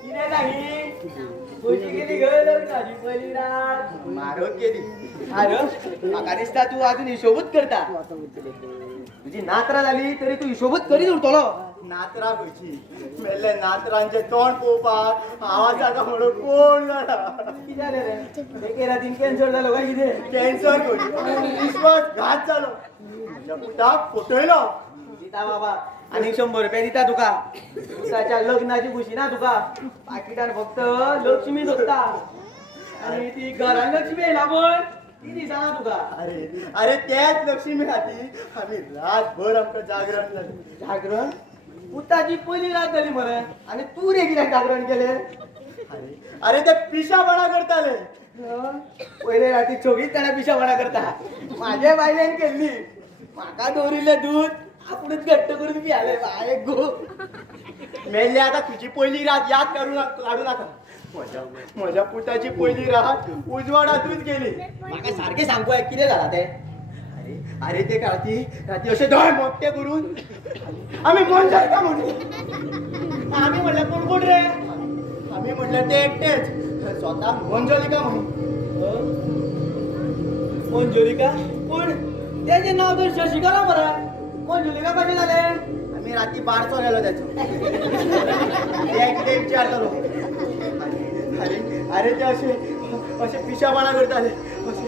किने सांगी कशी गेली ग लग्नाची पहिली रात मारत गेली. अरे म्हाका दिसता तू अजून हिशोबूच करता तुझी नात्रा झाली तरी तू हिशोबूच करीत उरतलो नात्रा खंयची मेल्ले नात्रांचे तोंड पळोवपाक आवाज जाता म्हणून कोण जाता. कितें जालें रे एके रातीन कॅन्सर जालो काय कितें कॅन्सर खंयची विश्वासघात जालो. म्हज्या पुताक फटयलो. दिता बाबा आनी 100 रुपया दिता तुका पुताच्या लग्नाची खुशी ना तुका पाकिटान फक्त लक्ष्मी सोदता आनी ती घरान लक्ष्मी येयला पण ती दिसना तुका अरे अरे त्याच लक्ष्मी खातीर आमी रातभर आमकां जागरण जालें. जागरण पुताची पहिली रात जाली मरे आनी तू रे कित्याक जागरण केलें अरे अरे ते पिशापणा करताले. पहिले राती 24 जाणां पिशापणा करता माझ्या बायलेन केल्ली म्हाका दवरिल्लें दूध आपुणूच घट्ट करून पियाले बाय गो मेल्ले आता तुझी पहिली रात याद काढू नका. म्हज्या पुताची पहिली रात उजवाडातूच गेली. म्हाका सारखें सांगू कितें जालां तें अरे अरे ते राती असे दोळ मोठे करून आम्ही मन जायता म्हणून आम्ही म्हणलं कोण कोण रे आम्ही म्हटलं ते एकटेच स्वतः मंजलिका म्हणून. मंजुलिका पण त्याचे नाव तर शशिकला मरे मंजुलिका कशें जालें आम्ही राती बारसो गेलो त्याचो ते कितें विचारतलो. अरे अरे ते असे असे पिशापणा करताले असे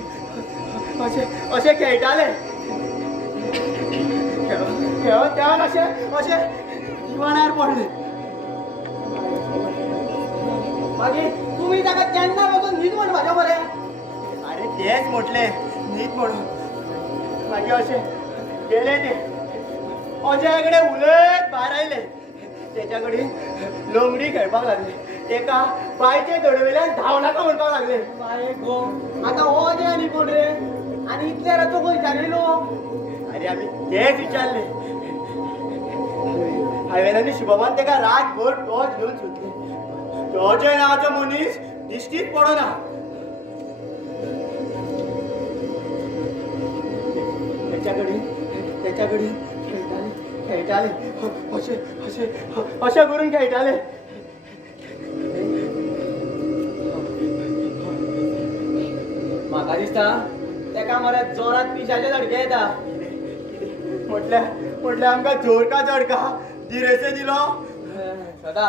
असे असे खेळटाले तेव्हा असे असे दिवाण्यार पडले. मागीर तुम्ही ताका केन्ना वचून न्हीद म्हण म्हाज्या मरे अरे तेच म्हटले न्हीद म्हणून. मागीर असे गेले ते अजयाकडे उलट भायर आयले. त्याच्याकडे लंगडी खेळपाक लागले. एका बायचे दडवेल्यान धांवनाका म्हणपाक लागले. बाय गो आता हो जे आनी कोण रे आनी इतल्या रातो खंयच्यान येयलो अरे आम्ही तेच विचारले. हायवेलांनी शुभमान तेका रातभर टॉर्च घेऊन सुटले. तो अजय नावाचो मनीस दिश्टीच पडना. त्याच्याकडे खेळटाले असे असे असे करून खेळटाले. म्हाका दिसता तेका मरे जोरात पिशाचे धडके येता म्हटल्या आमकां जोडका जोडका दिरेसे दिलो. सदा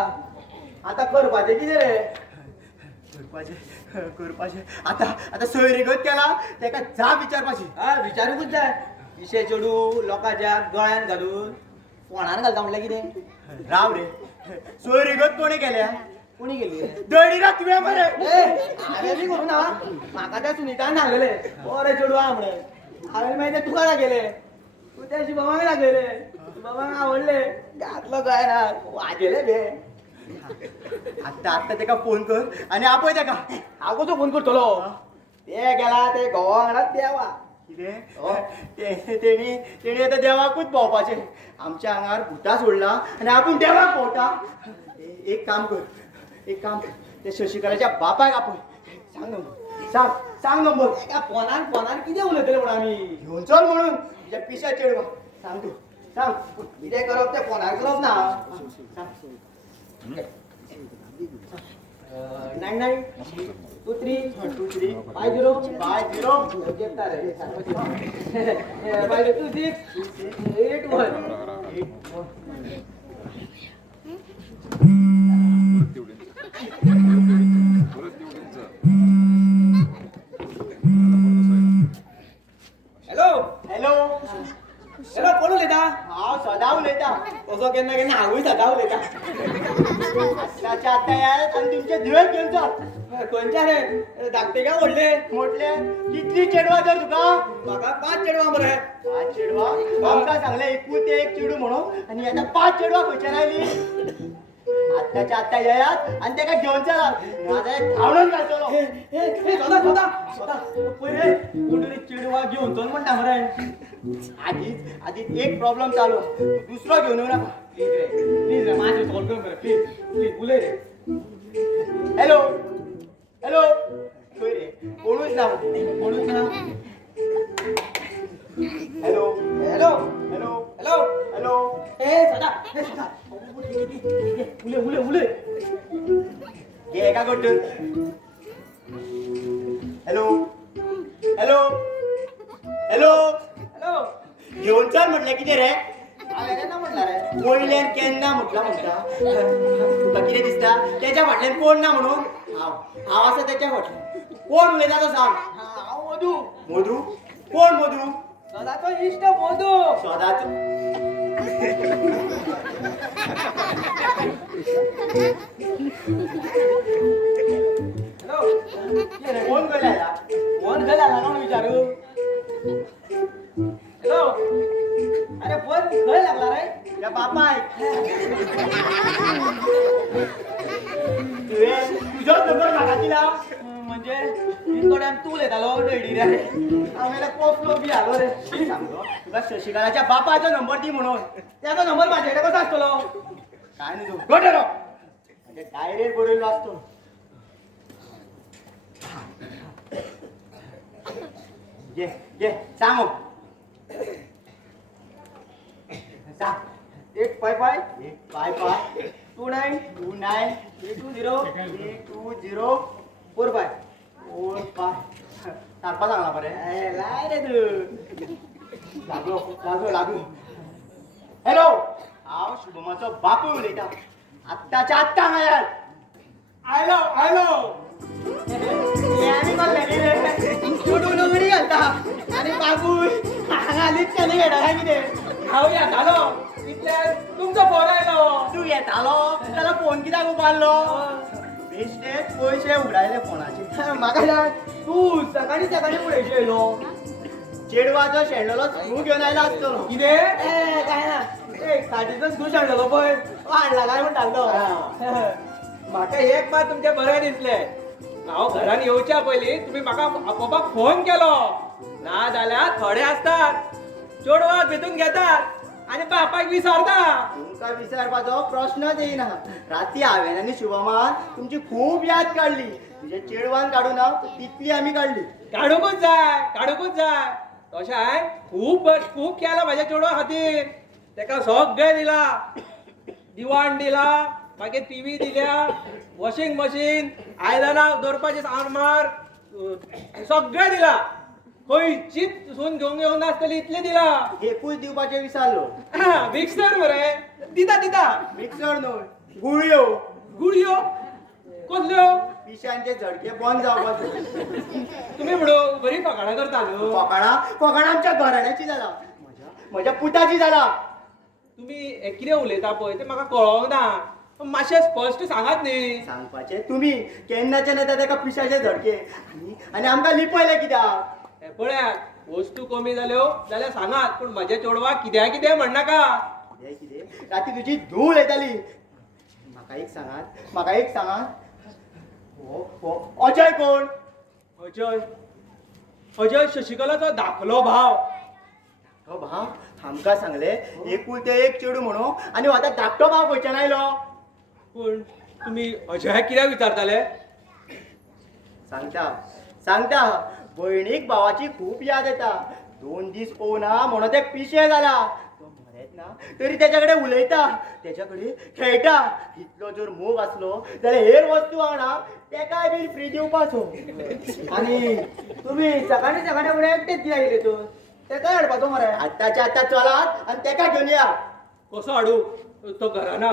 आता करपाचें कितें रे करपाचे आता सोयरीगत केला तेका जाप विचारपाची. हा विचारूकूच जाय विशे चेडू लोकांच्या गळ्यान घालून फोणान घालता म्हणल्यार कितें राव रे सोयरीगत कोणी केल्या कोणी गेली दळीरा तुवें मरे. हांवें बी करूं ना म्हाका त्या सुनीतान सांगले बरे चेडू आहा म्हणून हांवें मागीर ते तुका दाखयले तू त्या शिवबाबाक दाखयले शिवबाबाक आवडले घातलो गळ्यान वाजयले बे आत्ता तेका फोन कर आणि आपय तेका. हांव कसो फोन करतलो ते गेला ते घोवा वांगडा देवा कितें तेणी आतां देवाकूच भोंवपाचें. आमच्या आंगार भुतां सोडला आनी आपूण देवाक भोंवता. एक काम ते शशिकलाच्या बापायक आपय सांग नंबर एका फोनान कितें उलयतले म्हण आमी घेवन चल म्हणून तुज्या पिशा चेडवा सांग तूं सांग कितें करप ते फोनार करप ना 9923 50 जेवता रे 526 81 हॅलो हॅलो हॅलो कोण उलयता हांव सदा उलयता. कसो केन्ना हांवूय सदा उलयता आत्ताच्या आत्ता यात आनी तुमचे दिवेक घेवन चल. खंयच्या रे धाकटे काय व्हडले म्हटले कितली चेडवा तर तुका. म्हाका 5 चेडवा मरे 5 चेडवा आमकां सांगले एकूच एक चेडू म्हणून आणि आता 5 चेडवा खंयच्यान आयली. आत्ताच्या आत्ता येयात आणि तेका घेवन चला नाजाल्यार धांवडून घालतलो. स्वता पहिले कोणतरी चेडवा घेवन चल म्हणटा मरे आधीच एक प्रॉब्लेम चालू दुसरो घेवन येऊ नका. प्लीज रे माझे सॉल्व कर मरे प्लीज उलय रे हॅलो हॅलो खंय रे कोणूच ना hello hello hello hello hello ए सदा उले उले उले घे एका गोटून. हॅलो हॅलो हॅलो हॅलो घेऊन चल म्हटलं किती रे हांवें केन्ना म्हणला रे वयल्यान केन्ना म्हटला म्हणटा तुका कितें दिसता त्याच्या फाटल्यान कोण ना म्हणून हांव आसा त्याच्या फाटल्यान कोण उलयता तो सांग हांव मधू मधू कोण मधू सदाचो इश्ट मधू सदाच हॅलो कोण बोलायला फोन खंय लागला कोण विचारू हॅलो अरे फोन खंय लागला रे त्या बापाय तुवें तुजोच नंबर म्हाका दिला म्हणजे इतकोड्यान तू उलयतालो डैडी रे हांवें पोसलो बी आलो रे शी सांगतो तुका शशिकलाच्या बापाचो नंबर दी म्हणून त्याचो नंबर माझ्या कडेन कसो आसतलो काय नाही तू गोटेरो म्हणजे डायरेक्ट बरयलो असतो घे घे सांग हो. सांग 855 855 29 29 320 320 45 सांगपा सांगला बरे लाय रे तू लागलो लागलो लागलो हॅलो हांव शुभमाचो बापूय उलयता आत्ताच्या आत्ता हांगात आयलो आयलो हे आनी कोल्लेली रे चुडून उगडी घालता आनी बाबूय हांगा लिफ्ट केली घेता काय कितें हांव येतालो इतल्यान तुमचो फोन आयलो. तू येतालो जाल्यार फोन कित्याक उबारलो बेश्टेच पयशे उगडायले फोनाचे म्हाका सांग तू सकाळी सकाळी पळयशी येयलो चेडवाचो शेणलेलो स्क्रू घेवन आयला आसतलो कितें काय ना एक साठीचोच घुश हाडलेलो पळय वाडला काय म्हणटालो म्हाका एक मात तुमचे बरें दिसलें. हांव घरान येवच्या पयलीं तुमी म्हाका आपोवपाक फोन केलो. ना जाल्यार थोडे आसतात चेडवाक भितून घेतात आनी बापायक विसरता. तुमकां विचारपाचो प्रश्नच येयना राती हांवें आनी शुभमान तुमची खूब याद काडली तुजे चेडवान काडूं ना तितली आमी काडली काडूंकूच जाय तशें खूब खूब केलां म्हाज्या चेडवा खातीर. तेका सगळें दिलां दिवाण दिला मागीर टीव्ही दिल्या वॉशिंग मशीन आयदनां दवरपाचें आरमार सगळें दिलां. खंयचीच सून घेवंक येवंक नासतली इतलें दिलां. एकूच दिवपाचें विचारलो मिक्सर मरे दिता मिक्सर न्हय गुळयो गुळयो कसल्यो पिशांचे झडके बंद जावपाचे तुमी म्हणून बरी फकाणां करता न्हू. फकाणां आमच्या घराण्याची जाला म्हज्या पुताची जाला तुमी हे कितें उलयता पळय तें म्हाका कळोंक ना. मातशें स्पश्ट सांगात न्ही. सांगपाचें तुमी केन्नाच्यान येता ताका पिशाचे झडके आनी आमकां लिपयले कित्याक हे पळयात वस्तू कमी जाल्यो जाल्यार सांगात पूण म्हाज्या चेडवाक कितें म्हणनाका. कितें राती तुजी धूळ येताली म्हाका एक सांगात हो अजय कोण अजय शशिकलाचो धाकलो भाव. हो भाव आमकां सांगले एकुलते एक चेडू म्हणून आनी हो आतां धाकटो भाव खंयच्यान आयलो पूण तुमी अजयाक कित्याक विचारताले. सांगता भयणीक भावाची खूब याद येता 2 दीस पोवना म्हणून ते पिशे जाला तो म्हणत ना तरी तेच्या कडेन उलयता तेच्या कडेन खेळटा इतलो जर मोग आसलो जाल्यार हेर वस्तू वांगडा तेकाय बी फ्री दिवपाचो आनी तुमी सकाळी सकाळी फुडें एकटेच कित्याक येयले तूं तेका हाडपाचो मरे आत्ताच्या आत्ता चलात आनी तेका घेवन या कसो हाडू तो घराना.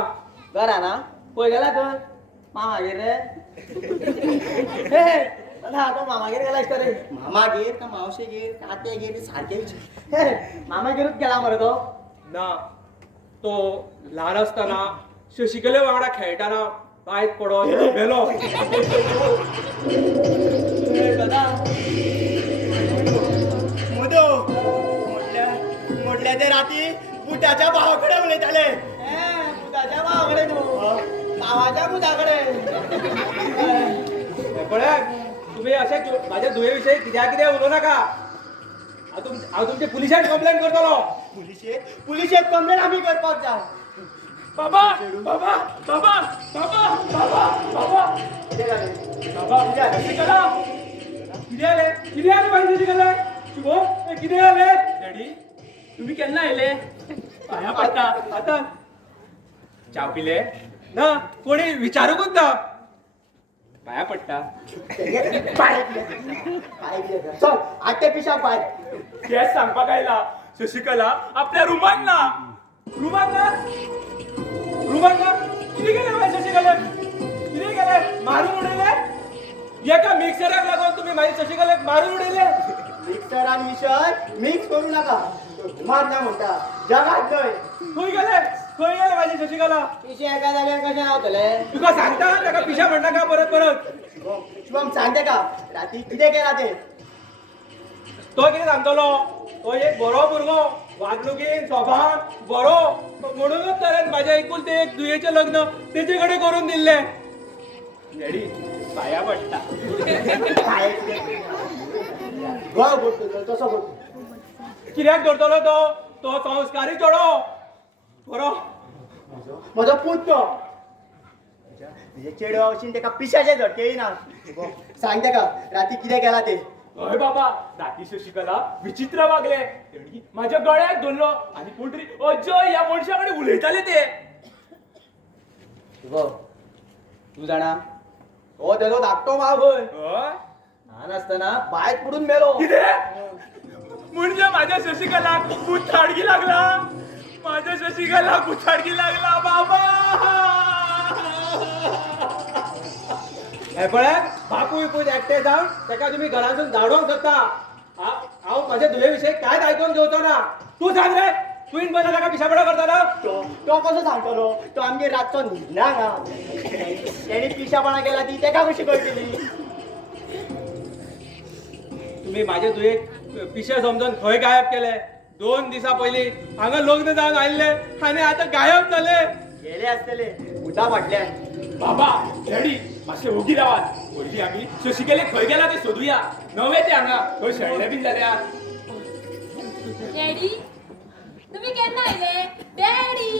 घरा ना पळय गेला तर मामागेर रे हे तो मामागेर गेला इश्ट रे मामागेर का मावशेगेर कात्यागेर सारके विचार मामागेरूच गेला मरे तो ना तो ल्हान आसतना शशिकले वांगडा खेळटाना पायत पडोन गेलो. मुदो म्हटल्या ते राती बुटाच्या भावा कडेन उलयताले पुताच्या भावाकडे तू भावाच्या पुताकडे हे पळयात तुमी अशें म्हाज्या धुये विशयी कित्याक उलोव नाका. हांव तुमचे पुलिसांत कंप्लेंट करतलो. पुलिशेक कंप्लेन आमी करपाक जाय बाबा बाबा बाबा बाबा बाबा बाबा कितें जालें बाबा शशिकला कितें जालें बाई शशिकला शुभम हे कितें जालें. डॅडी तुम्ही केन्ना आयले. पाया पडटा. आतां चाव पिले ना कोणी विचारूकच ना पाया पडटा पाय कितें चल आटे पिशा पाय तेच सांगपाक आयला शशिकला आपल्या रुमान ना किती गेले बाय शशिकला किती गेले मारून उडयले एका मिक्सराक लागून तुम्ही माझी शशिकलाक मारून उडयले मिक्सर आणि विषय मिक्स करू नका मार ना म्हणता जगात नाही खंय गेले माझी शशिकला पिशे एका जाग्यार कशें रावतले तुका सांगता ताका पिशा म्हणटा का परत शुभम सांगते का राती कितें केला ते तो कितें सांगतलो तो एक बरो भुरगो वागणुकीन स्वभावान बरो म्हणूनच तरेन म्हाज्या एकुलते एक दुयेचें लग्न तेचे कडेन करून दिल्ले डॅडी पाया पडटा काय गळ बोलतो तसो बोलतो कित्याक धरतलो तो संस्कारी चोडो बरो म्हजो पूत तो तुजे चेडवा अशीन तेका पिशाचे झटके येयना सांग तेका राती कितें केला ते हय बाबा राती शशिकला विचित्र वागले तेणी म्हाज्या गळ्याक धरलो आनी कोण तरी अजय ह्या मनशा कडेन उलयताले ते तू जाणा हो तेजो धाकटो माव खंय हय ल्हान आसतना बायक पडून मेलो कितें म्हणजे माझ्या शशिकलाक बुथाडगी लागला माझ्या शशिकलाक बुथाडगी लागला बाबा हे पळयात बापूय पूत एकटे जावन ताका तुम्ही घरांसून धाडोंक सोदता हांव म्हाज्या धुये विशयी कांयच आयकून घेवचो ना तू सांग रे तुवें बरें ताका पिशापडा करतालो तो कसो सांगतलो तो आमगे रातचो न्हिदना ना तेणी पिशापणा केला ती तेका कशी कळटली तुम्ही माझे धुयेक पिशे समजून खंय गायब केले 2 दिसा पयलीं हांगा लग्न जावन आयिल्ले आनी आतां गायब जाले गेले आसतले उठा फाटल्यान बाबा डॅडी मातशें ओगी रावात पयलीं आमी शशिकलेक खंय गेला ते सोदुया नवे ते हांगा खंय शेळ्ळे बीन जाल्यात डॅडी तुम्ही केन्ना आयले डॅडी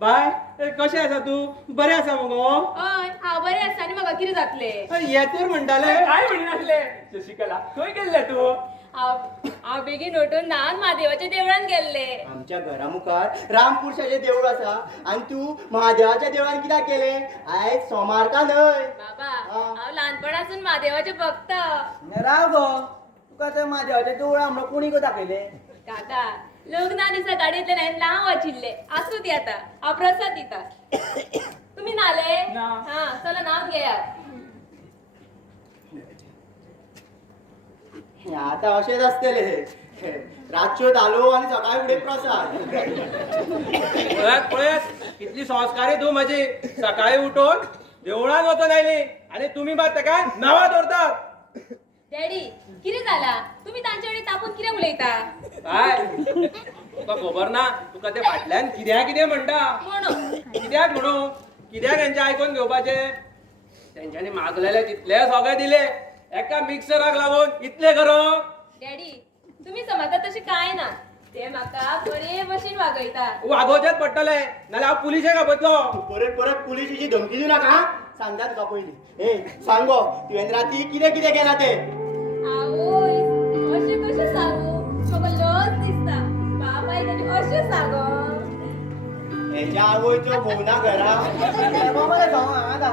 बाय कशें आसा तू बरें आसा मगो हय हांव बरें आसा आनी म्हाका कितें जातले येतेर म्हणटाले काय म्हणनासले शशिकला खंय गेल्ले तू हांव बेगीन उठून न्हावन महादेवाच्या देवळान गेल्ले आमच्या घरा मुखार रामपुरुषाचे देऊळ आसा आणि तू महादेवाच्या देवळान कित्याक केले आयज सोमार का न्हय बाबा हांव ल्हानपणासून महादेवाचे भक्त राव गो तुका ते म्हादेवाचे देवूळ आमकां कोणी गो दाखयले काका लग्ना दिसा गाडयेंतल्यान हांवें लांब वाचिल्ले आसूं ती आतां हांव प्रसाद दिता तुम्ही नाले ना. हा चला नाव घेयात आता असेच असतले रातच्यो धालो आणि सकाळी फुडें प्रसाद पळयात कितली संस्कारी तू माझी सकाळी उठून देवळान वचून आयली आणि तुम्ही मात ताका नांवां दवरतात डॅडी कितें जाला तुम्ही तांचे कडेन तापून कितें उलयता काय तुका खबर ना तुका ते फाटल्यान कितें म्हणटा म्हणून कित्याक म्हणू कित्याक हेंचे आयकून घेवपाचे तेंच्यांनी मागलेले तितले सगळे दिले एका मिक्सराक लागून इतले करप डॅडी तुम्ही समजता तशें कांय ना ते म्हाका बरे भशेन वागयता वागोवचेच पडटले नाल्यार हांव पुलिशेक आपयतलो परत परत पुलिशेची धमकी दिवं नाका सांगता तुका पयलीं सांगो तुवें राती कितें कितें केला ते आवय अशें कशें सांगू म्हाका लज दिसता बाबाय तरी अशें सांगो हेच्या आवयचो भोवना घरा मरे सांग हांगा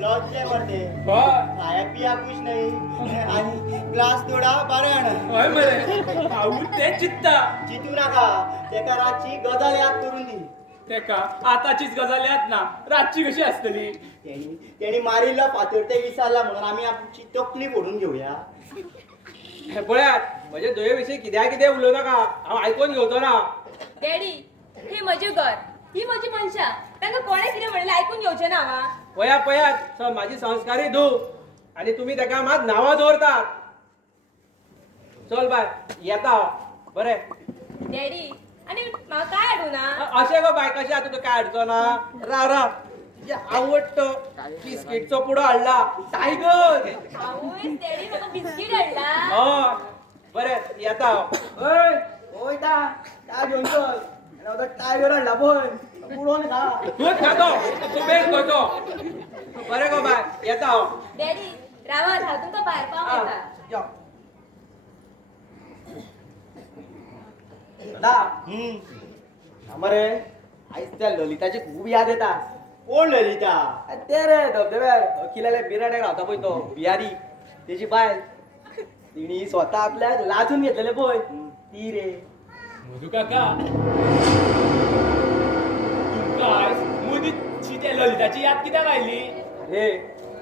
लॉजचे मरते हय खाया पिया कुछ नाही आणि ग्लास थोडा बरे आण हय मरे हांव तेच चित्ता चितू नाका तेका रातची गजाल याद करून दी तेका आताचीच गजाल याद ना रातची कशी आसतली तेणी मारिल्लो फातर ते विसरला म्हणून आम्ही आमची तकली फोडून घेऊया पळयात म्हजे धुये विशीं कितें उलोव नाका हांव आयकून घेवचो ना डॅडी हे म्हजें घर ही म्हजी मनशां तांकां कोणें कितें म्हणलें आयकून घेवचें ना हांव पळयात म्हाजी संस्कारी धू आनी तुमी ताका मात नांवां दवरतात चल बाय येता हांव बरें डॅडी आनी म्हाका काय हाडूं ना अशें गो बाय कशें तुका काय हाडचो ना राव आवडटो बिस्किटचो पुडो हाडला टायगर आवय डॅडी म्हाका बिस्कीट हाडला हय बरें येता हांव वयता ता घेऊन चल टायगर हाडला पळय पुडोन खा तूच खातो तूं बेग करतो बरें गो बाय येता हांव डॅडी रावात हांव तुमकां भायर पावूं येता यो मरे आईच त्या ललिताची खूप याद येता. कोण ललिता? ते रे धबधब्यार किल्ल्याला बिराड्याक रावता पळय तो बिहारी तेची बायल. तिणी स्वता आपल्याक लाजून घेतलेले पळय ती रे. मधू काका तुमकां आयज मदींची त्या ललिताची याद कित्याक आयली? अरे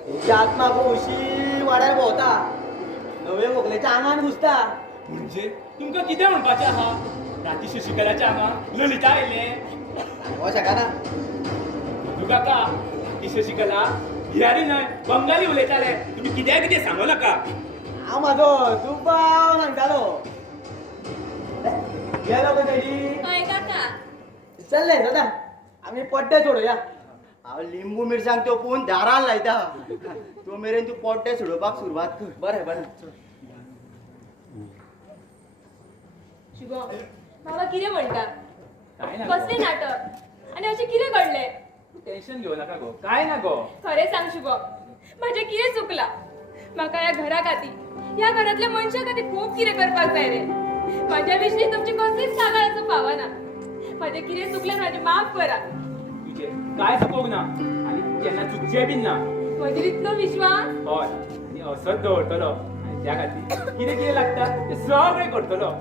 तेची आत्मा भोवशी वाड्यार भोंवता नवे व्हंकलेच्या आंगान घुसता. म्हणजे तुमकां कितें म्हणपाचें आहा? राती शशिकलाच्या हांगा ललिता आयले. हो शकना. मधू काका ती शशिकला बिहारी न्हय बंगाली उलयताले. तुमी कितें सांगू नाका. हांव म्हाजो दुबाव सांगतालो. गेलो कधी हय काका चल्ले दादा आमी पड्डे सोडूया. हांव लिंबू मिरसांग त्यो पोवन दारान लायता. तो मेरेन तूं पोट्टे सोडोवपाक सुरवात कर. बरें बरें. शुभम बाबा कितें म्हणटा? काय ना कसले नाटक आणि अशें कितें घडलें? टेन्शन घेऊ नका गो. काय ना गो. खरें सांग शुभम म्हजें कितें चुकलां? म्हाका ह्या घरा खातीर ह्या घरातल्या मनशा खातीर खूब कितें करपाक जाय रे. म्हज्या विशणी तुमची कसलीच कागाळाचो फावना. म्हजें कितें चुकलें म्हाजें माफ करा. तुझे काय चुकोवंक ना आनी केन्ना चुकचें बीन ना. म्हजेर इतलो विश्वास? हय आनी असोच दवरतलो आनी त्या खातीर कितें कितें लागता तें सगळें करतलो.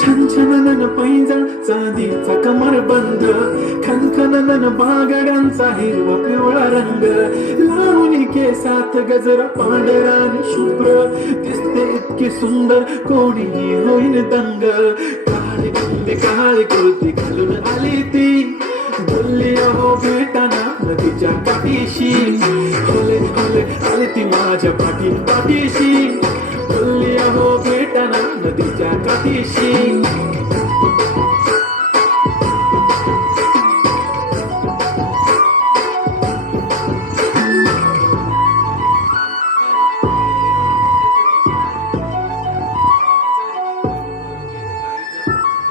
छनछनन पैंजण चांदीचा कमरबंद खनखनन बागड्यांचा हिरवा पिवळा रंग लावणी केसात गजरा पांढरा आणि शुभ्र दिसते इतकी सुंदर कोणी होईन दंग काळी कुर्ती घालून आली ती बोलली अहो भेटाना नदीच्या काठीशी हले हले आली ती माझ्या पाठीशी बोलली अहो भेटाना नदीच्या काठीशी.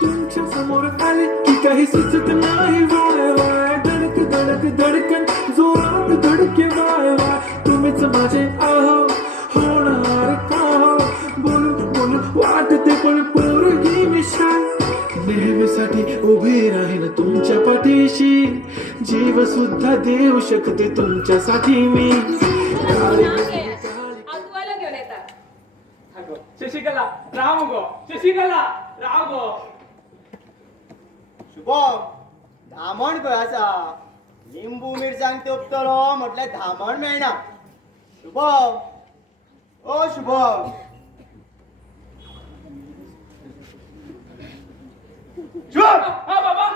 तुमच्या समोर आले की काही सुचत नाही वाय वाय धडक धडक धडकन जोरात धडके वाय वाय तुम्हीच माझे आहो होणार का हो बोलू बोलू वाटते पण पोरगी मिशाय नेहमीसाठी उभी राहीन तुमच्या पाठीशी जीव सुद्धा देऊ शकते तुमच्यासाठी मी. काळी तुला घेऊन येतात. अगो शशिकला राव गो. शशिकला राव गो. शुभम धामण खंय आसा? लिंबू मिरसांग तेपतलो म्हटल्यार धामण मेळना. शुभम ओ शुभम. शुभम हा बाबा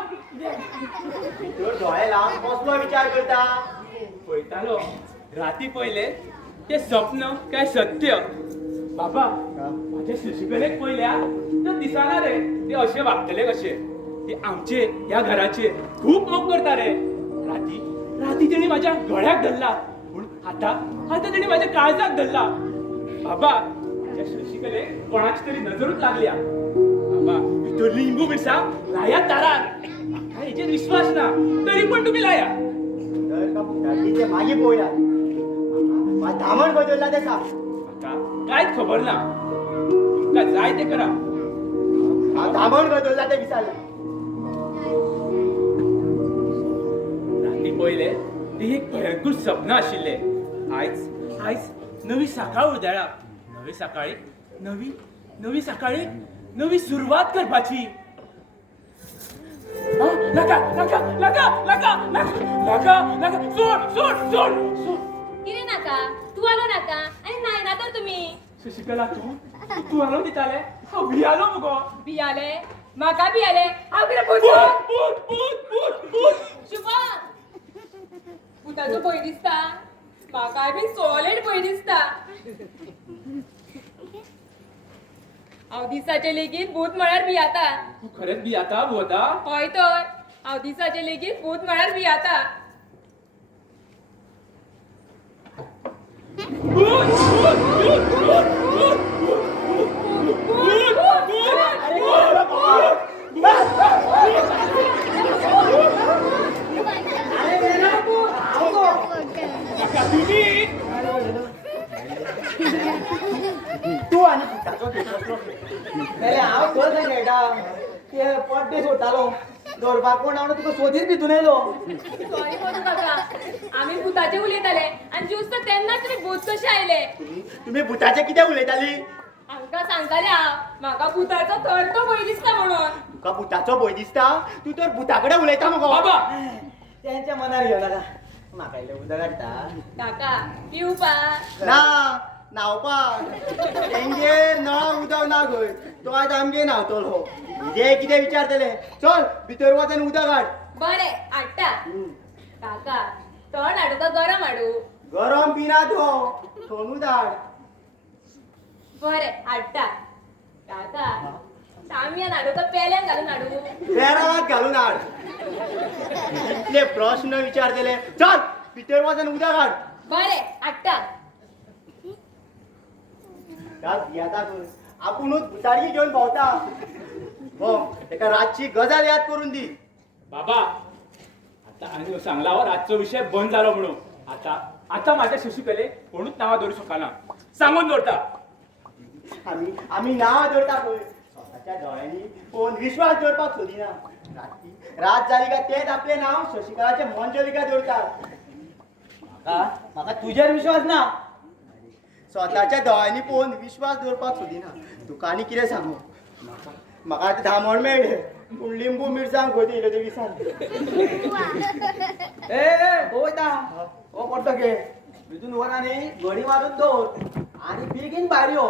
भितर दोळे लावन कसलो विचार करता? पळयतालो राती पयले ते स्वप्न काय सत्य. बाबा माझ्या शशिकलेक पयल्या तर दिसना रे ते अशें वागतले कशे. ते आमचे ह्या घराचे खूप मोग करता रे. राती राती तेणी माझ्या गळ्याक धरला पूण आता तेणी माझ्या काळजाक धरला. बाबा माझ्या शशिकलेक कोणाची तरी नजरूच लागल्या. बाबा भितर लिंबू मिरसांग लाया दारार. म्हाका हेचेर विश्वास ना तरी पण तुम्ही लाया. ते मागीर पळोवया. धामण बदलला ते सांग. म्हाका कांयच खबर ना. तुमकां जाय ते करा. धामण बदलला ते विचारले. राती पयले ती एक भयंकर सपन आशिल्ले. आयज आयज नवी सकाळ उजळ्ळा. नवी सकाळी नवी सुरवात करपाची. नाका नाका नाका नाका नाका नाका सोड. कितें नाका? तू आलो नाका आणि नाही ना तर तुम्ही. शशिकला तू आलो दिताले हांव भियालो मुगो. बियाले म्हाका बियाले हांव कितें शुभम भुताचो भंय दिसता. म्हाकाय बी सॉलिड भंय दिसता. हांव दिसाचे लेगीत भूत म्हळ्यार भियाता. तू खरेंच भियाता भोवता? हय तर हांव दिसाचे लेगीत भूत म्हळ्यार भियाता. तू आणि भुताचो खेळ कसलो नाल्यार हांव खंय खंय खेळटा ते पड्डे सोडटालो दवरपाक कोण हांव तुका सोदीत भितून येयलो सॉरी म्हणू काका आम्ही भुताचे उलयताले आणि ज्युस्त तेन्ना तुम्ही भूत कशे आयले तुम्ही भुताचे कित्याक उलयताली आमकां सांगताले हांव म्हाका भुताचो थर्डो भंय दिसता म्हणून तुका भुताचो भंय दिसता तू तर भुताकडे उलयता मगो बाबा तेंच्या मनार घेव नाका म्हाका इल्लें उदक हाडटा काका पिवपाक ना न्हावपाक तेंगेर नळा उदक ना खंय तो आयज आमगे न्हांवतलो जे कितें विचारतले चल भितर वच आनी उदक हाड बरें हाडटा काका थंड हाडू का गरम हाडू गरम पिना तो थंडूच हाड बरें हाडटा काका तांबयान हाडू का पेल्यान घालून हाडू पेरावात घालून हाड इतले प्रश्न विचारतले चल भितर वच आनी उदक हाड बरें हाडटा येता खंय आपुणूच भुताडकी घेवन भोंवता हो तेका रातची गजाल याद करून दी बाबा आता आनी सांगला हो रातचो विषय बंद जालो म्हणून आता माझ्या शशिकले कोणूच नांवां दवरूं शकना सांगून दवरता आमी नांव दवरता खंय स्वताच्या दोळ्यांनी पळोवन विश्वास दवरपाक सोदिना रात जाली काय तेच आपले नांव शशिकलाचे मंजलिका दवरतात म्हाका तुजेर विश्वास ना स्वताच्या दोळ्यांनी पळोवन विश्वास दवरपाक सोदिना तुका आनी कितें सांगू म्हाका आतां धामण मेळ्ळे पूण लिंबू मिरसांग खंय दिल्यो ते विसान ए वयता हो पडटो घे भितून व्हर आनी घडी मारून दवर आनी बेगीन भायर यो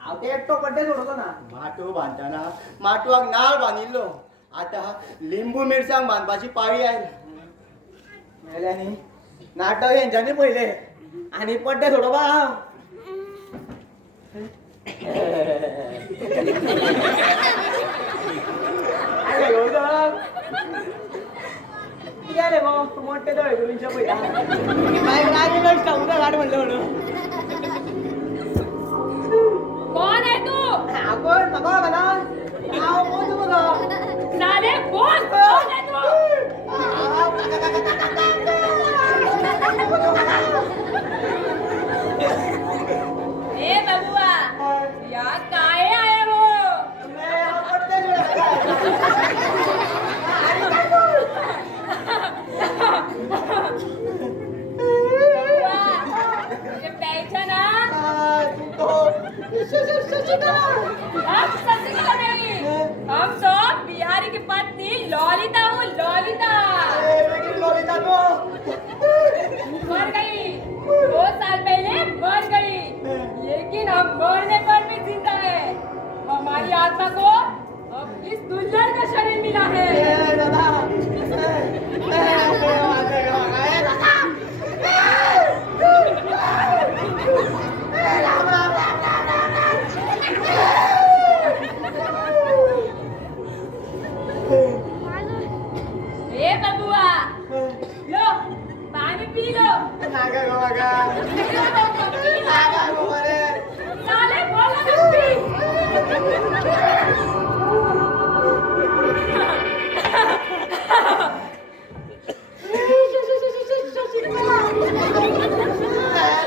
हांव ते एकटो पड्डे सोडतो ना माटो बांदतना माटवाक नाळ बांदिल्लो आतां लिंबू मिरसांग बांदपाची पाळी आयली मेले न्ही नाटक हेंच्यांनी पयले आनी पड्डे सोडोवपा हांव कितें जालें गो मोठे दोळे करून पळयता मागीर रागी दिसता उदक हाड म्हणलें म्हणून कोण आहे तू हांव कोण म्हाका वळखना हांव कोण मगो साले बोल कोण आहे तू ए बबुआ या काय आहे हो प्यायचं ना हम तो बिहारी की पत्नी ललिता हूँ ललिता मर गई 2 साल पहले मर गई लेकिन हम मरने पर भी जिंदा है हमारी आत्मा को अब इस दुल्हन का शरीर मिला है ए बबुआ लो पानी पी लो नागा गो मागा साले बोलो मत पी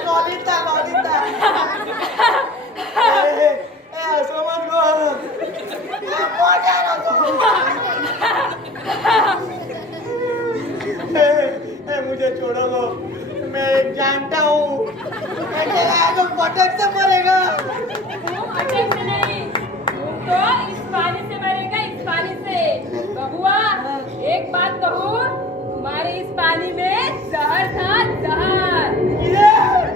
ललिता ललिता असं मत गो मुझे छोड़ो गो मैं एक जानता हूँ तो पटक से मरेगा तुम अटैक से नहीं तुम तो इस पानी से मरेगा इस पानी से बबुआ एक बात कहूँ तुम्हारे इस पानी में जहर था जहर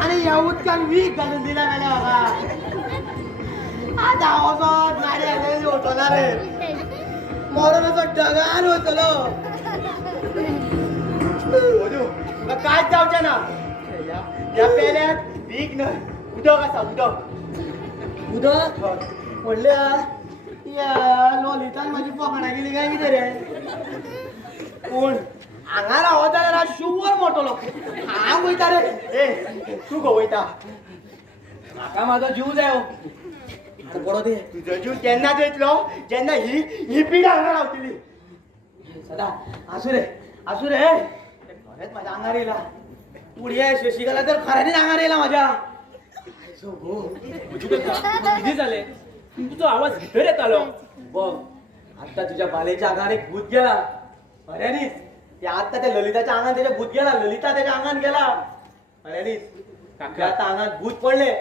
आणि या उदकान वीक घालून दिला गेला आता वगत गाडी होतो रे मरून असं ढगान होतलो काय जावचे ना या पेल्यात भीक न उदक असा उदक उदक म्हणल्या या ललितान माझी पोकणा गेली काय कितें रे कोण हांगा रावत जाल्यार हांव शुवर मोटलो हांव वयता रे ए तूं खंय वयता म्हाका म्हाजो जीव जायो आतां बरो दे तुजो जीव केन्नाच येतलो जेन्ना ही पिढी हांगा रावतली सदा आसूं रे खरेंच म्हाज्या आंगार येयला पुढे शशिकला तर खऱ्यांनीच आंगार येयला म्हाज्या किती झाले तुझो आवाज भितर येतालो बघ आता तुझ्या बालेच्या आंगार एक भूत गेला खऱ्यानीच ते आता त्या ललिताच्या अंगात त्याच्या भूत गेला ललिता त्याच्या अंगात गेला खऱ्यानीच काका. आता अंगात भूत पडले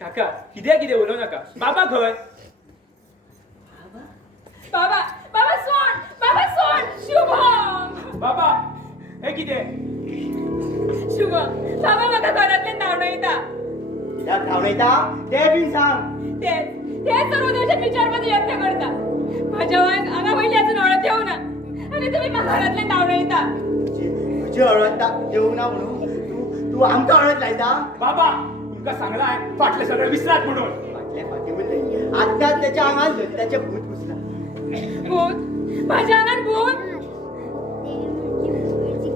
काका किती उलोव नाका बाबा खंय बाबा बाबा सोड शुभम बाबा हे किती शुभम बाबा म्हाका घरांतल्यान धांवडयता त्या धांवडयता ते बीन सांग तेच तर उद्याचे विचारपाचो यत्न करता माझ्या हांगा वयली अजून हळद येऊ ना आणि तुम्ही म्हाका घरांतल्यान धांवडयता तुझी हळद येऊ ना म्हणून तू आमकां हळद लायता बाबा तुमका सांगलाय फाटले सगळे विसरात म्हणून फाटल्या फाटी उरले आतां त्याच्या आंगात ललिताचे भूत घुसला भूत माझ्या अंगात भूत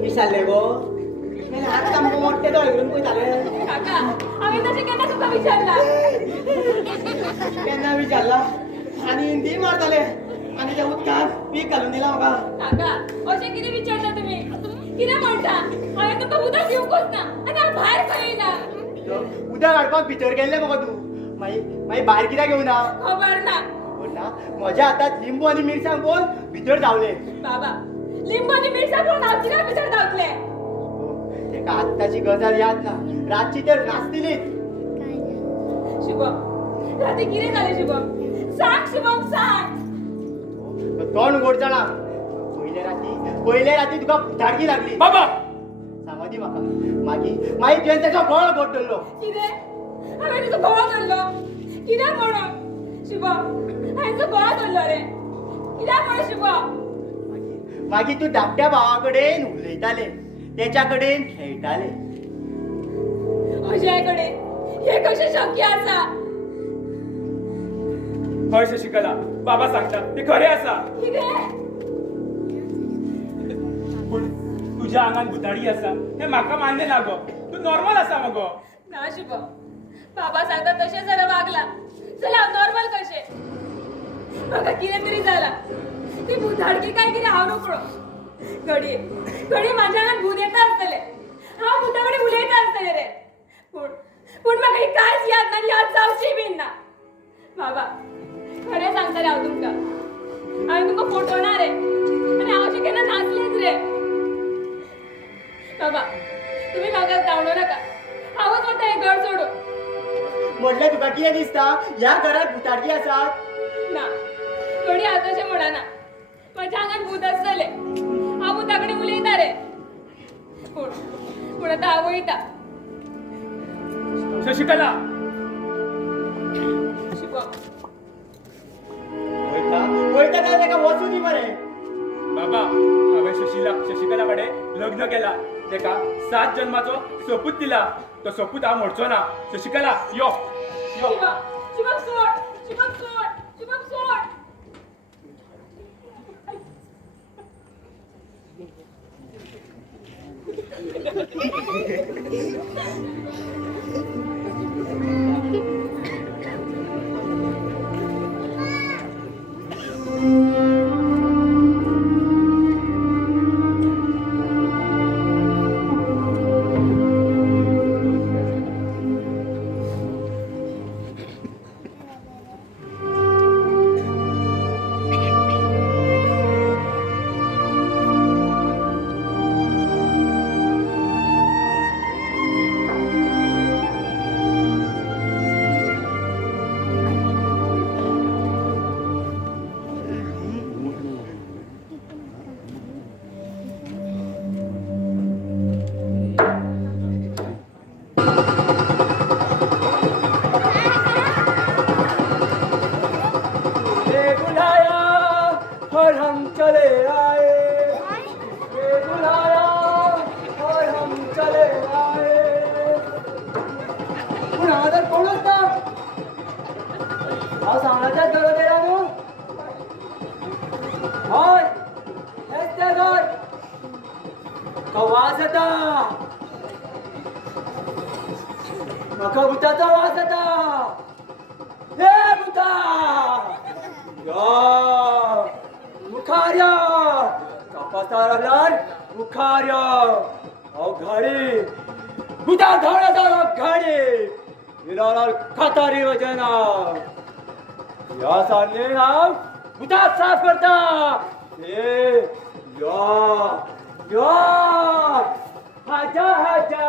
विचारले गो आता मोठे तो घेऊन पळयताले काका हांवें तशें केन्ना तुका विचारला केन्ना विचारला आणि हिंदी मारताले आणि त्या उदकांत पीक घालून दिला म्हाका काका अशें कितें विचारता तुमी कितें म्हणटा हांवें तुका उदक दिवंकूच ना आनी हांव भायर खंय येयना उदक हाडपाक भितर गेल्ले मगो तूं मागीर भायर कित्याक घेवं ना खबर ना म्हज्या हातांत लिंबू आनी मिरसांग पळोवन भितर धांवले बाबा लिंबू आनी मिरसांग पळोवन हांव कित्याक भितर धांवतले तेका आत्ताची गजाल याद ना रातची तर नाचतिलीच शुभम राती कितें जालें शुभम सांग शुभम सांग तोंड उगड जाणा पयले राती तुका धाडकी लागली बाबा सांगो दी म्हाका मागीर तुवें तेजो गळो घोट धरलो कितें हांवें तुजो गळो धरलो कित्याक म्हणून शुभम हांवें तुजो गळो धरलो रे कित्याक म्हणून शुभम मागीर तूं धाकट्या भावा कडेन उलयताले तेच्या कडेन खेळटाले अजय कडेन हे कशें शक्य आसा हय शशिकला बाबा सांगता ते खरें आसा कितें पूण तुज्या आंगान भुताडी आसा हे म्हाका मान्य ना गो तू नॉर्मल आसा मगो ना शुभम बाबा सांगता तशें जर वागला जाल्यार हांव नॉर्मल कशें म्हाका कितें तरी जाला ती भुताडकी काय कितें हांव नकळो घडी म्हाज्या अंगात भूत येता आसतले हांव भुता कडेन उलयता आसतले रे पूण म्हाका ही कांयच याद ना आनी याद जावची बीन ना बाबा खरें सांगतलें हांव तुमकां हांवें तुमकां फटोवना रे आनी हांव अशें केन्ना नाचलेंच रे बाबा तुमी म्हाका धांवडो नाका हांवच वता हें घर सोडून म्हटल्यार तुका कितें दिसता ह्या घरांत भुताडकी आसात ना कोणी हांव तशें म्हणना म्हाज्या आंगात भूत आसतले हांव भुता कडेन उलयता रे पूण आतां हांव वयता शशिकला शुभम वयता जाल्यार तेका वचूं दी मरे बाबा हांवें शशिकला कडेन लग्न केला तेका 7 जन्माचो सोपूत दिला तो सोपूत हांव मोडचो ना शशिकला यो शुभम सोड और हम चले आए ये बुलाया और हम चले आए पुन्हा जर कोण होता हांव सांगलाच्याच घरा न्हू हय हेच तें घर तो वास येता म्हाका भुताचो वास येता हे भुता या मुखार या तपासा लागल्यार मुखार या हांव घाडी भुता धावला जालो घाडी विरार खातारी वचना या सान्नेन हांव भुता साफ करता ए या आजा आजा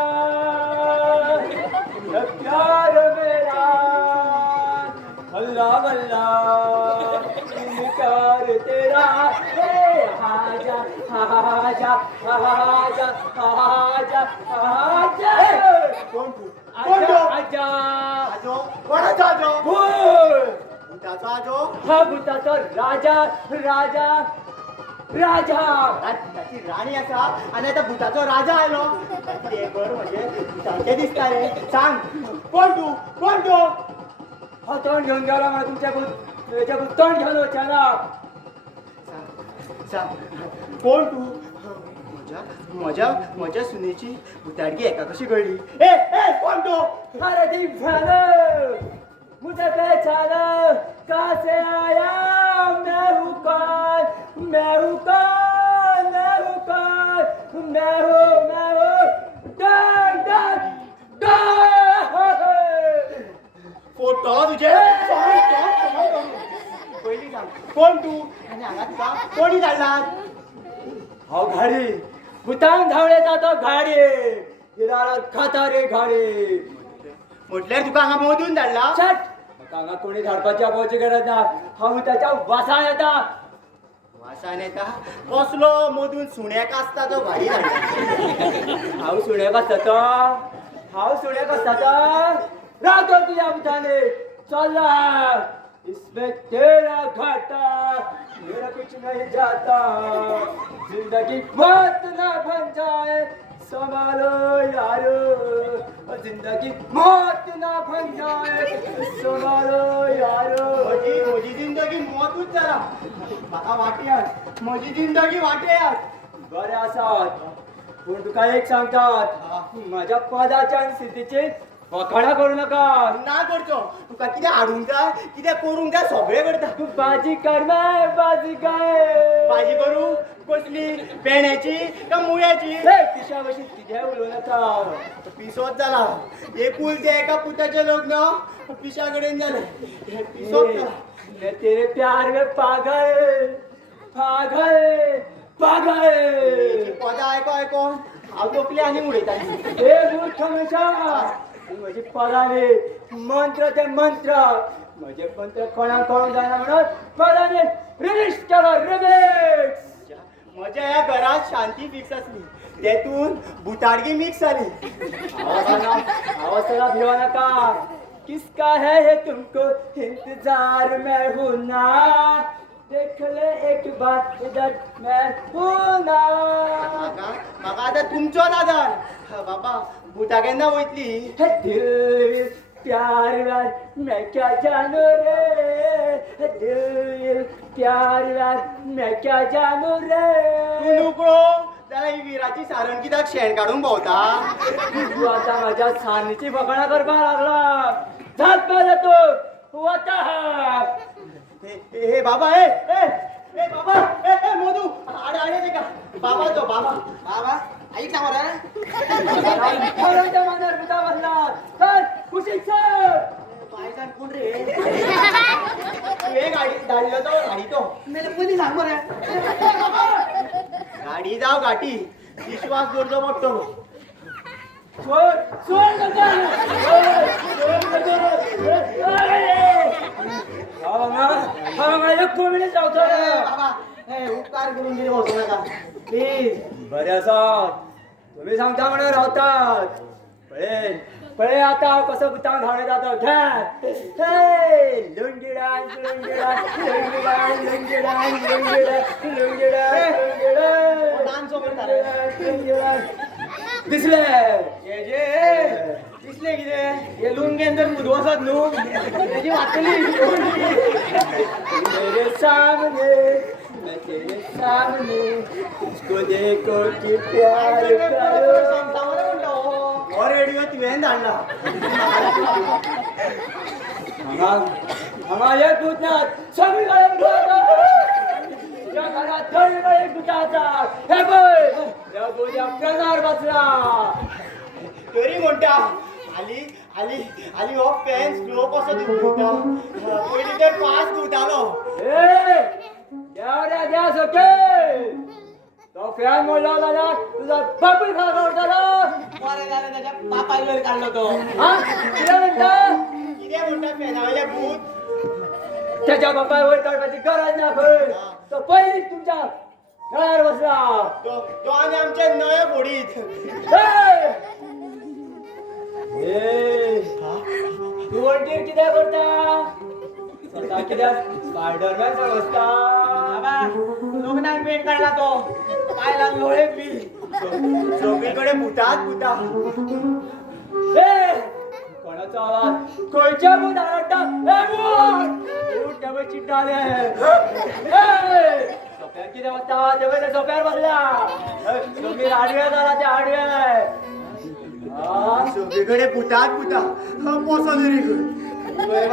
ये प्यार मेरा अल्लाह अल्लाह इनकार तेरा हे आजा आजा आजा आजा आजा कोण तू आजा आजा आजो कोणाचा आजो भूत भुताचा आजो हा भुताचा राजा राजा राजा त्याची राणी असा आणि आता भुताचो राजा आलो ते घर म्हणजे भुताचे दिसता रे सांग कोण तू हा तोंड घेऊन गेला मला तुमच्या तोंड घेऊन वचना सांग कोण तू माझ्या सुनेची भुताडगी एका कशी कळली ए ए कोण तू अरे दी झालं मुझे पहचाना कहाँ से आया मैं हूँ कौन मैं हूँ कौन मैं हूँ कौन मैं हूँ डन डन डन फोटो तुझे पहिली सांग कोण तू आणि हांगा तुका कोणी धाडला हांव घाडी भुतांक धावले जातो घाडी हिराळात खाता रे घाडी म्हटल्यार तुका हांगा मोदून धाडला छट म्हाका हांगा कोणी धाडपाची आपोवची गरज ना हांव त्याच्या वासान येता वासान येता कसलो मधून सुण्याक आसता तो भाई धाडला हांव सुण्याक आसता रातो तुझ्या भुताने चला इसमें तेरा घाटा मेरा कुछ नहीं जाता जिंदगी मौत ना बन जाए संभालो यारो जिंदगी मौत ना बन जाए संभालो यारो म्हजी जिंदगी मौतूच जाला म्हाका वाट्यात म्हजी जिंदगी वाट्यात बरें आसात पूण तुका एक सांगतात माझ्या पदाच्या आनी स्थितीची वखाणा करू नका ना करचो तुका कितें हाडूंक जाय कितें करूंक जाय सगळें करता तू बाजी करमाय बाजी काय भाजी करू कसली पेण्याची का मुळ्याची पिशा भशेन कितें उलोव नाका पिसोत जाला एकुलते एका पुताचें लग्न पिशा कडेन जालें पिसोत जाला मैं तेरे प्यार में पागल पागल पागल पदां आयकोन हांव तकली आनी उडयताली हे मूर्ख मनशा म्हजी पदांनी मंत्र ते मंत्र म्हजे मंत्र कोणाक कळूंक जायना म्हणून पदांनी रिलीज केलो रिमिक्स म्हज्या ह्या घरात शांती फिक्स आसली तेतून भुताडगी मिक्स जाली आवाज सगळा भिवा नका किसका है ये तुमको इंतजार में हूं ना देख ले एक बार इधर मैं हूं ना म्हाका आतां तुमचो आदार बाबा भुता केन्ना वयतली है दिल प्यार व्यार मैं क्या जानू रे है दिल प्यार व्यार मैं क्या जानू रे तूं नुकळो जाल्यार ही विराची सारण कित्याक शेण काडून भोंवता तू आता माझ्या सानीची वखणा करपाक लागला जात पाहिजे तू वता हे बाबा ए बाबा ए मधू आडे तेका बाबा तो बाबा ऐक ना मला खरंच्या मनात बुधा बसला तर कुशीक सर पायजान कोण रे हे गाडी धाडलो तो गाडी तो मेले कोणी सांग बरं गाडी जाव गाठी विश्वास दवरचो पडटलो सोड नका एक कोमिडी जावतो बाबा हे उपकार करून दिले वचू नका प्लीज बरे आसात तुम्ही सांगता म्हणून रावतात पळे आता हांव कसो भुतांक धावणे जाता घ्या हे लुंगिडान लुंगिडान लुंगिडान लुंगिडान लुंगिडान लुंगिडान डान्स करता रे दिसले जे दिसले कितें हे लुंगेन जर मुदू आसत न्हू तेजी वाचली मेरे सामने तुझको देखो कि प्यार करो हो रेडिओ तुवें धाडला हांगा एक दूत ना सगळी या घरात थंड एक दुधाचा हे पळय या गोद्या प्रजार बसला तरी म्हणटा आली हो फॅन स्लो कसो दिवता पयलीं तर फास्ट दिवतालो देवऱ्या द्या सके तो फॅन मोडला जाल्यार तुझा बापूय खाला उरतालो बरें जालें ताच्या बापाय वयर काडलो तो हा कितें म्हणटा फॅना वयले भूत त्याच्या बापाय वयर काडपाची गरज ना खंय तो पयलींच तुमच्या नळार बसला तो आनी आमचे नळे फोडीत तू वणटीर कितें करता स्वता कित्याक स्पायडरमॅन समजता बाबा लग्नाक पेंट काडला तो पायला लोळे बी सगळीकडे भुताच भुता कोणाचो आवाज खंयच्या भूत आरडटा भूत तेवय चिड्डाले सोप्यार कितें वता तेवय ते सोप्यार बसला सगळी आडवे जाला ते आडवे सगळीकडे भुताच भुता पोसो तरी खंय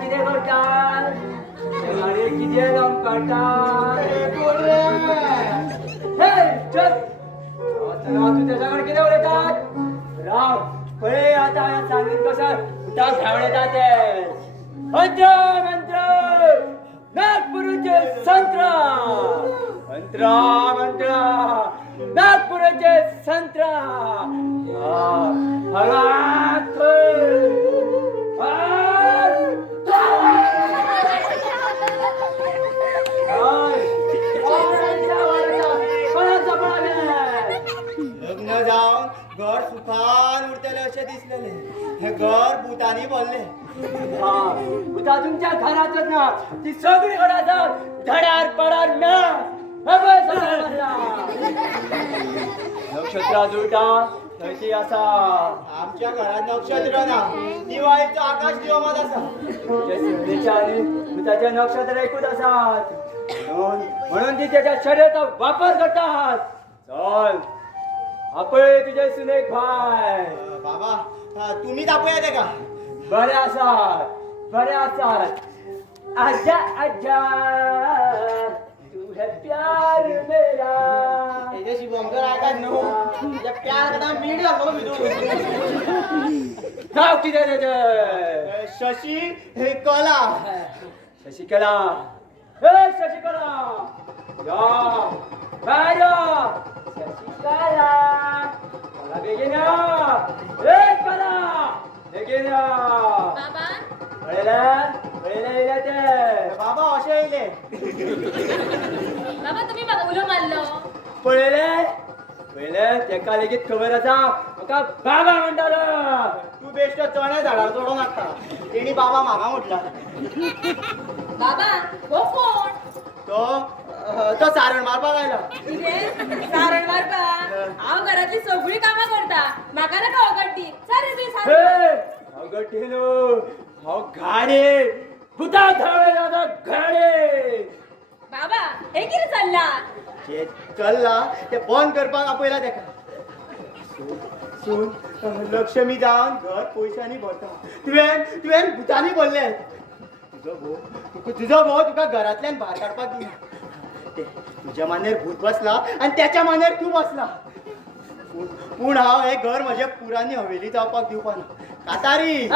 कितें करतात कितें दम काडतात तू त्याच्याकडे किती उलयतात राव पळय आता हांवें सांगीत कसं उठाव धांवडेतात ते मंत्र मंत्र नागपुराचे संत्र मंत्र मंत्र नागपुराचे संत्र हरात लग्न जावन घर सुखान उरतले अशें दिसलेले हे घर भुतांनी भरले भुतां तुमच्या घरातच ना ती सगळी कडे आसात धड्यार पडार नक्षत्रां जुळटा थंयची आसा आमच्या घरात नक्षत्र ना दिवाळीचो आकाश दिवो मात आसा जे आनी भुताचे नक्षत्र एकूच आसात म्हणून ती त्याच्या शर्येचा वापर करतात चल आपय तुझे सुनेक भाय बाबा तुम्ही दाखवूया ते का बरे आसात आजा आजा तू है प्यार मेरा तेजशी बोंगर आकात न्हू तुझ्या प्यार कदा मीठ घालतो नाव कितें तेजें शशी हे कला शशिकला शशिकला या बाय शशिकला मला बेगीन कला बेगीन बाबा पळयले ते बाबा अशें येयले बाबा तुम्ही म्हाका उलो मारलो पळयले तेका लेगीत खबर आसा म्हाका बाबा म्हणटालो तू बेश्ट चण्या झाडार चडों नाका तेणी बाबा म्हाका म्हटला बाबा हो कोण तो सारण मारपाक आयला कितें सारण मारपा हांव घरातली सगळी कामां करता म्हाका नाका ओगडटी सारे तुवें सारण अगठी न्हू हांव घाडे भुतां धावळे जाता घाडे बाबा हे कितें चल्ला जे चल्ला ते बंद करपाक आपयला तेका सून लक्ष्मी जावन घर पयशांनी भरता तुवें भुतांनी भरले तुजो भाव तुका घरांतल्यान भायर काडपाक दिना तुज्या मानेर भूत बसला आनी त्याच्या मानेर तूं बसला पूण हांव हे घर म्हज्या पुरांनी हवेली जावपाक दिवपाना कातारी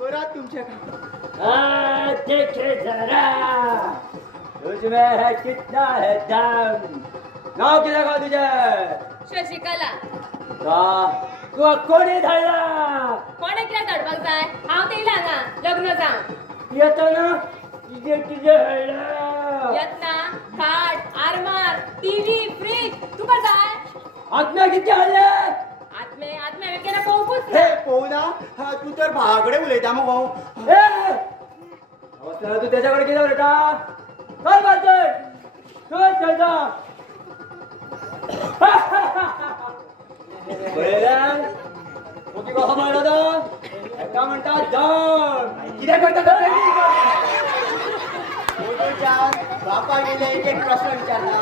करात तुमचें काम देखे जरा तुझमें है कितना है दम नाव कितें गो तुजें शशिकला तू कोणी धाडला कोणे कित्याक धाडपाक जाय हांव तेयला हांगा लग्न जावन येतना कितें हाडला यत्ना खाट आरमार टीव्ही फ्रीज तुका जाय आत्म्या किती हाडले आत्मे नव्या केला पळोवपूच हे ना पोहू ना हा, तू तर भावाकडे उलयता मग भाऊ तू त्याच्याकडे किती बेटा काय बाजय तू चलता मोठी कसा म्हणला तर एका म्हणतात जण किती करता बापा गेले एक प्रश्न विचारला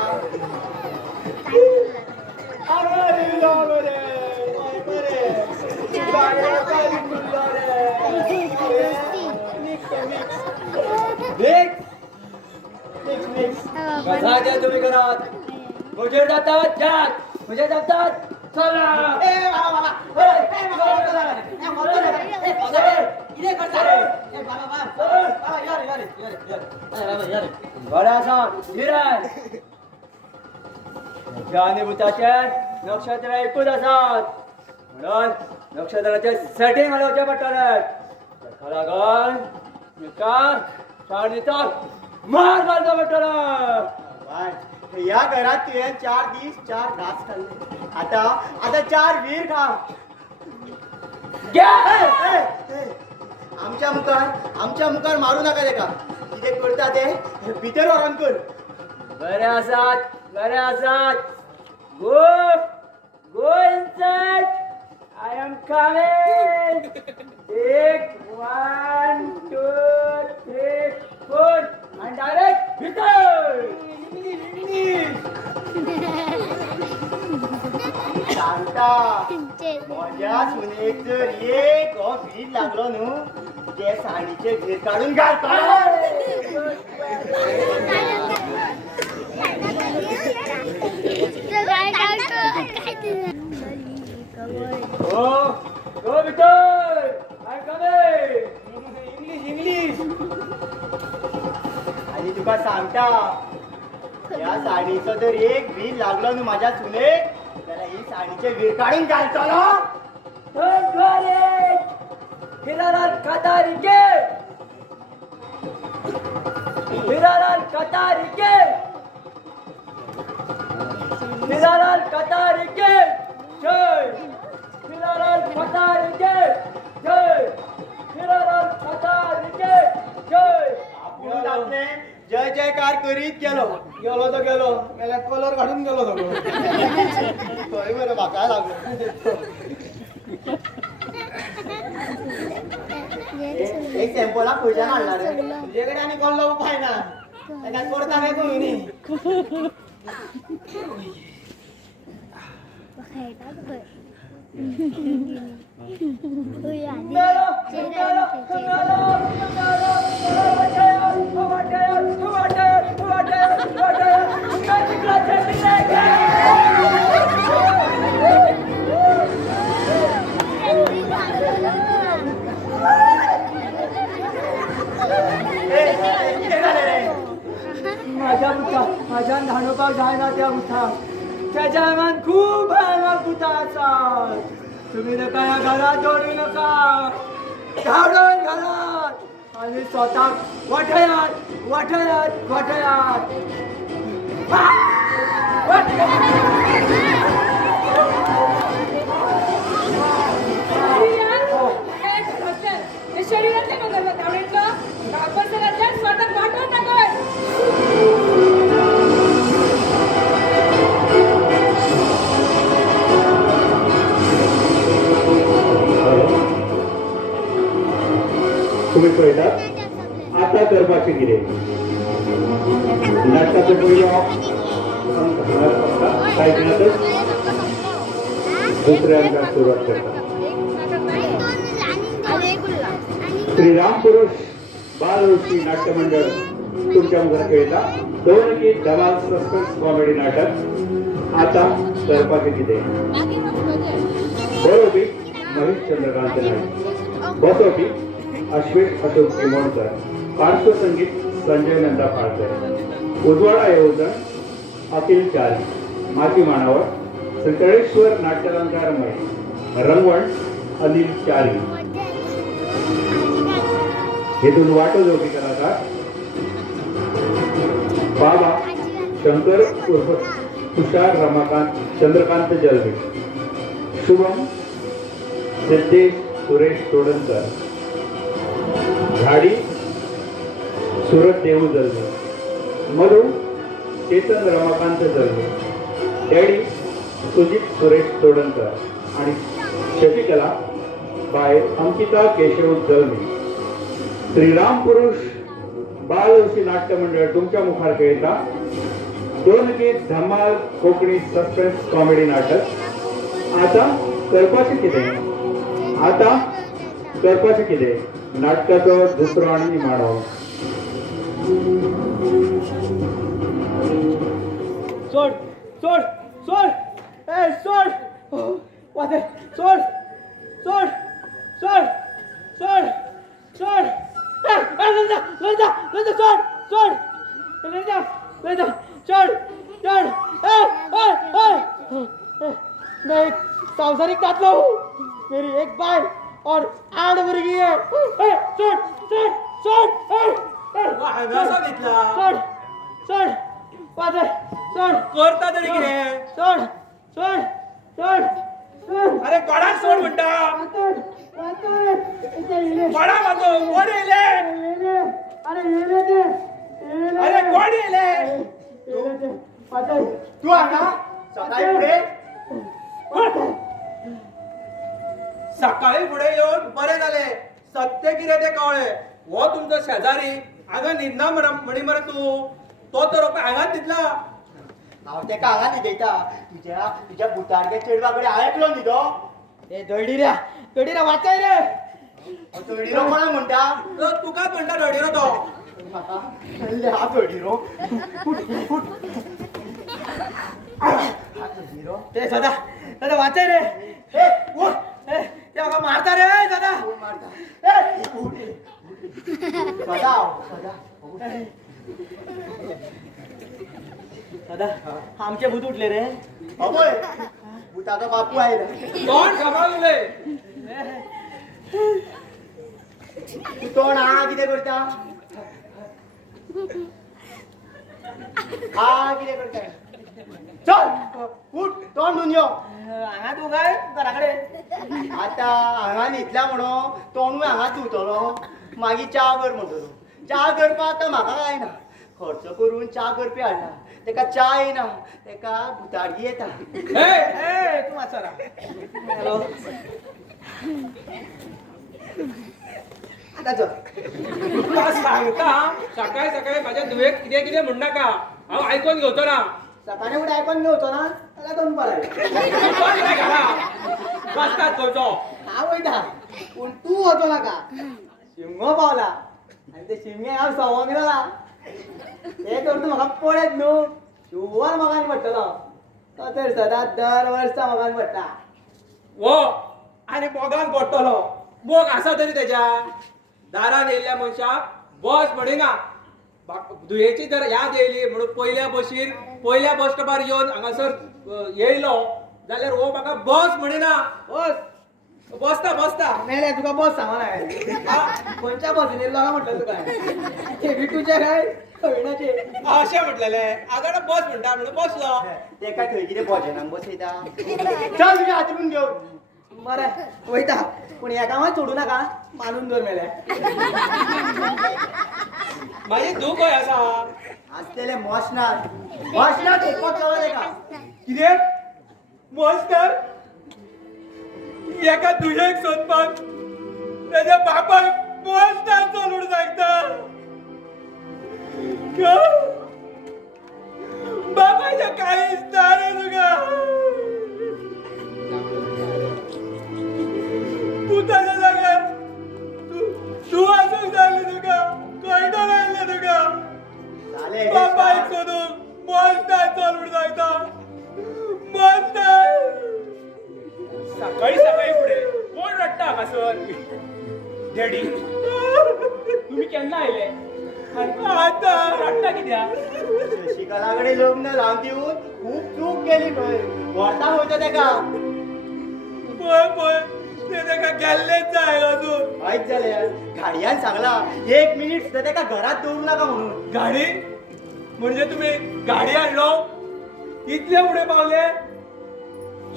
कसा तुम्ही घरात म्हणजे जातात जात म्हणजे जातात चला नक्षत्र एकूच असतात म्हणून नक्षत्राचे सेटिंग घालवचे पडटले लागून निकाल साडीचा मार घालचो पडटलो या घरात तुवें 4 दीस 4 घास खाल्ले आता 4 वीर खा आमच्या मुखार मारू नका तेका कितें करता ते भितर व्हरोन कर बरे आसात go go inside I am coming 1 2 3 4 and direct भितर सांगता माझ्या सुनेक जर एक वीर लागलो न्हू ते साडीचे भीर काढून घालता go भितर आय कमिंग इंग्लिश आणि तुका सांगता या साडीचो जर एक वीर लागलो न्हू माझ्या सुनेक जाल्यार ही साडीचे वीर काढून घालतलो हिरालाल कतारिके हिरालाल कतारिके हिरालाल कतारिके जय हिरालाल कतारिके जय हिरालाल कतारिके जय आपण आपले जय जयकार करीत गेलो गेलो गेल्या कलर काढून गेलो खंय बरं म्हाका लागलो एक सॅम्पला खंयच्यान हाडला रे तुझे कडे आनी कसलो उपाय ना ताका करता काय करू न्ही माझ्या न्हाणोपाक जायना त्या बुथाक त्याच्या अंगान खूप भयानक बुथा आसात तुम्ही नका या घरात दवरू नका धाडून घालात आणि स्वतःक वाठयात वाठयात वाठयात शरीरातले नगर आवडलं कापड स्वतः पाठवत नकोय तुम्ही पळयता आता करपाचे कितें नाटकाचो पयलो कांय दिनातच दुसऱ्या अंकाक सुरवात करता श्रीराम पुरुष बालवृष्टी नाट्य मंडळ तुमच्या मुखार खेळटा 2 गीत धमाल सस्पेन्स कॉमेडी नाटक आता करपाचे कितें बरोवपी महेश चंद्रकांत नाईक बसोवपी अश्वेत अशोक किमोणकर पार्श्वसंगीत संजय नंदा फाळकर उजवाडा येवजण अखिल चारी माती मानावर श्री नाट्यालंकार मय रंगवण अनिल चारी हेतून वाटो जोडी कलाकार बाबा शंकर उर्फ तुषार रमाकांत चंद्रकांत जलवे शुभम सिद्धेश सुरेश तोडणकर, झाडी सुरत देऊ जळवे, मधू चेतन रमाकांत जळवे, डॅडी सुजित सुरेश तोडणकर आणि शशिकला बाय अंकिता केशव जळवे. श्रीराम पुरुष बालवशी नाट्य मंडळ तुमच्या मुखार खेळता 2 गीत धमाल कोकणी सस्पेन्स कॉमेडी नाटक. आता करपाचे कितें नाटकाचो दुसरो आणि निमाणो. सोड सोड सोड ए सोड वाटे सोड सोड सोड सोड सोड लंजा लंजा लंजा सोड सोड लंजा लंजा सोड सोड मैं एक सांसारिक दातलो हूँ. मेरी एक बाय और 8 मुर्गी है. सोड सोड सोड सोड सोड वाटे सोड करता तरी कितें? सोड सोड सोड सोड अरे कोणाक सोड म्हणटा? कोणा वाजो कोण येयले? अरे कोण येयले? तू हांगा सकाळी पुढे सकाळी पुढे येऊन बरे झाले. सत्य किरे ते कळ्ळे. हो तुमचो शेजारी हांगा न्हिदना म्हणी मरे तू. तो तर हांगाच न्हिदला. हांव तेका हांगा न्हिदयता. तुझ्या बुतारच्या चेडवाकडे आयकलो न्ही तो. ए दळडीरा वाचाय रे. चडीरो कोणा म्हणटा? तो तुकाच म्हणटा रडीरो तो. म्हाका हा चडीरो ते सदा सदा वाचाय रे. ए उठ. ए ते म्हाका मारता रे सदा. मारता. ए उठ. सदा सदा आमचे भूत उठले रे. अबोय भुताचो बापू आयला. तोंड सांभाळले. तू तोंड हा कितें करता? हा कितें करता? चल उठ तोंड धुवन यो. हांगा तू काय घराकडे. आता हांगा न्हिदला म्हणून तोंडूय हांगाच धुतलो. मागीर च्या कर म्हणटलो. च्या करपाक आतां म्हाका काय ना. खर्च करून च्या करपी हाडला. तेका च्या येना. तेका भुताडगी येता. ए तू वाचरा. हॅलो आता चल. तुका सांगता सकाळी सकाळी माझ्या दुयेक कितें कितें म्हण नाका. हांव आयकून घेवचो ना. सकाळी उठे ऐकून घेवचो ना जाल्यार दोन पळय. वाचतात खंयचो. हांव वयता पूण तू वचो नाका. शिमगो पावला आनी ते शिमगे हांव सवंग गेला. हे तर तूं म्हाका पळयत न्हू. शुवर म्हाका पडटलो. तो तर सदांच दर वर्सा म्हाका पडटा. वो आनी मोगान पडटलो. मोग आसा तरी तेज्या. दारान येयल्ल्या मनशाक बस म्हणिना. दुयेची जर याद येयली म्हणून पयल्या बस स्टॉपार येवन हांगासर येयलो जाल्यार हो म्हाका बस म्हणिना. बस बसता मेले तुका बस सांगो ना. खंयच्या बसीन येयलो काय म्हटलं तुका. ते बिटूचे काय खंयणाचे. अशें म्हटलेले. आगाड बस म्हणटा म्हणून बसलो. तेका थंय कितें भजनाक बसयता. चल तुझ्या हातीकून घेवन. बरें वयता पूण एका मात सोडू नाका. मानून दवर मेले. म्हाजी धूव खंय आसा? आसलेले मॉशनात येवपाक चला तेका. कितें? मॉन्स्टर? एका दुयेक सोदपाक तेज्या बापाक मॉन्स्टर चलून सांगता. बापाच्या कांय दिसता रे तुका. भुताच्या जाग्यार तूं आसूंक जाय तुका. कळटा नायले तुका. जाले बापायक सोदून मॉन्स्टर चलून सांगता. मॉन्स्टर. सकाळी सकाळी फुडें कोण रडटा हांगासर? डॅडी तुम्ही केन्ना आयले? आता रडटा कित्याक? शशिकला कडेन लग्न लावन दिवन खूब चूक केली खंय. व्हरता वयता तेका. पळय ते तेका गेल्लेच जाय अजून. आयज जाल्यार गाडयान सांगला 1 मिनीट सुद्दां तेका घरात दवरूं नाका म्हणून. गाडी म्हणजे तुम्ही गाडी हाडलो? इतले फुडें पावले?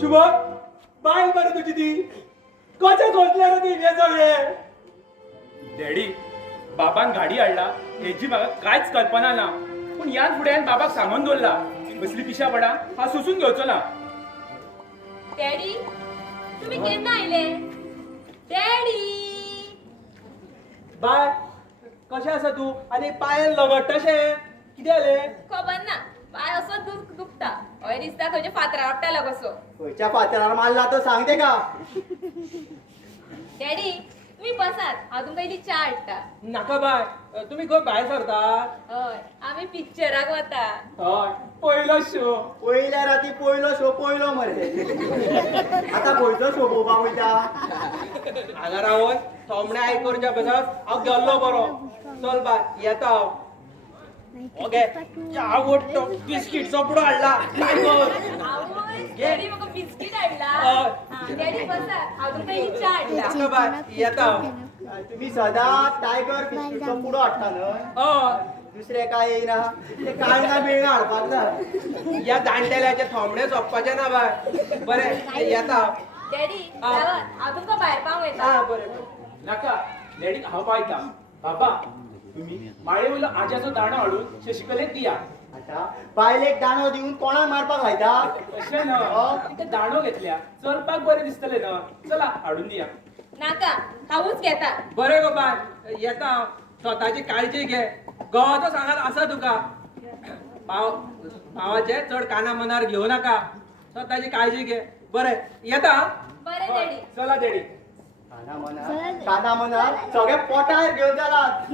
शुभ बायल मरे तुजी ती. कशें सोचले रे तुवें सगळे डॅडी बाबान गाडी हाडला हेची म्हाका कांयच कल्पना ना पूण ह्याच फुडें बाबाक सांगून दवरला कसली पिशा पडा हा सोसून घेवचो ना डॅडी तुम्ही केन्ना आयले डॅडी बाय कशें आसा तूं आनी पांयान लगट तशें कितें जालें खबर ना पाय असो दुखता हय दिसता खंयच्या फातरा वाडटालो कसो खंयच्या फातरार मारला तो सांग तेका डॅडी तुम्ही बसात हांव तुमकां इल्ली च्या हाडटा नाका बाय तुमी खंय भायर सरतात हय आमी पिक्चराक वता हय पयलो शो पयल्या राती पयलो शो पयलो मरे आतां खंयचो शो पळोवपाक वयता हांगा रावन थोमणे आयकरच्या बसत हांव गेल्लो बरो चल बाय येता हांव ओके आवडतो बिस्किटचो पुडो हाडला काय कर आवय डॅडी म्हाका बिस्कीट हाडला हय. हा, डॅडी बसात हांव तुमकां इल्ली च्या हाडटा नाका बाय येता हांव तुम्ही सदां टायगर बिस्किटचो पुडो हाडटा न्हय हय दुसरे काय येयना ते काळगा बिळगा हाडपाक जाय या दांडेल्याचे थोमणे सोंपपाचे ना बाय बरें येता हांव डॅडी हा. रावात हांव तुमकां भायर पावूं येता हा बरें बरें नाका डॅडीक हांव पायता बाबा तुम्ही माळे वयलो आज्याचो दाणो हाडून शशिकलेक दिया आतां बायलेक दाणो दिवन कोणाक मारपाक लायता अशें न्हय ते दाणो घेतल्या चलपाक बरें दिसतलें न्हय चला हाडून दिया नाका हांवूच घेता बरें गो बाय येता हांव स्वताची काळजी घे घोवाचो सांगात आसा तुका भावाचे चड काना मनार घेवं नाका स्वताची काळजी घे बरें येता हां. बरें हय, डॅडी चला डॅडी काना मनार सगळे पोटार घेवन जालात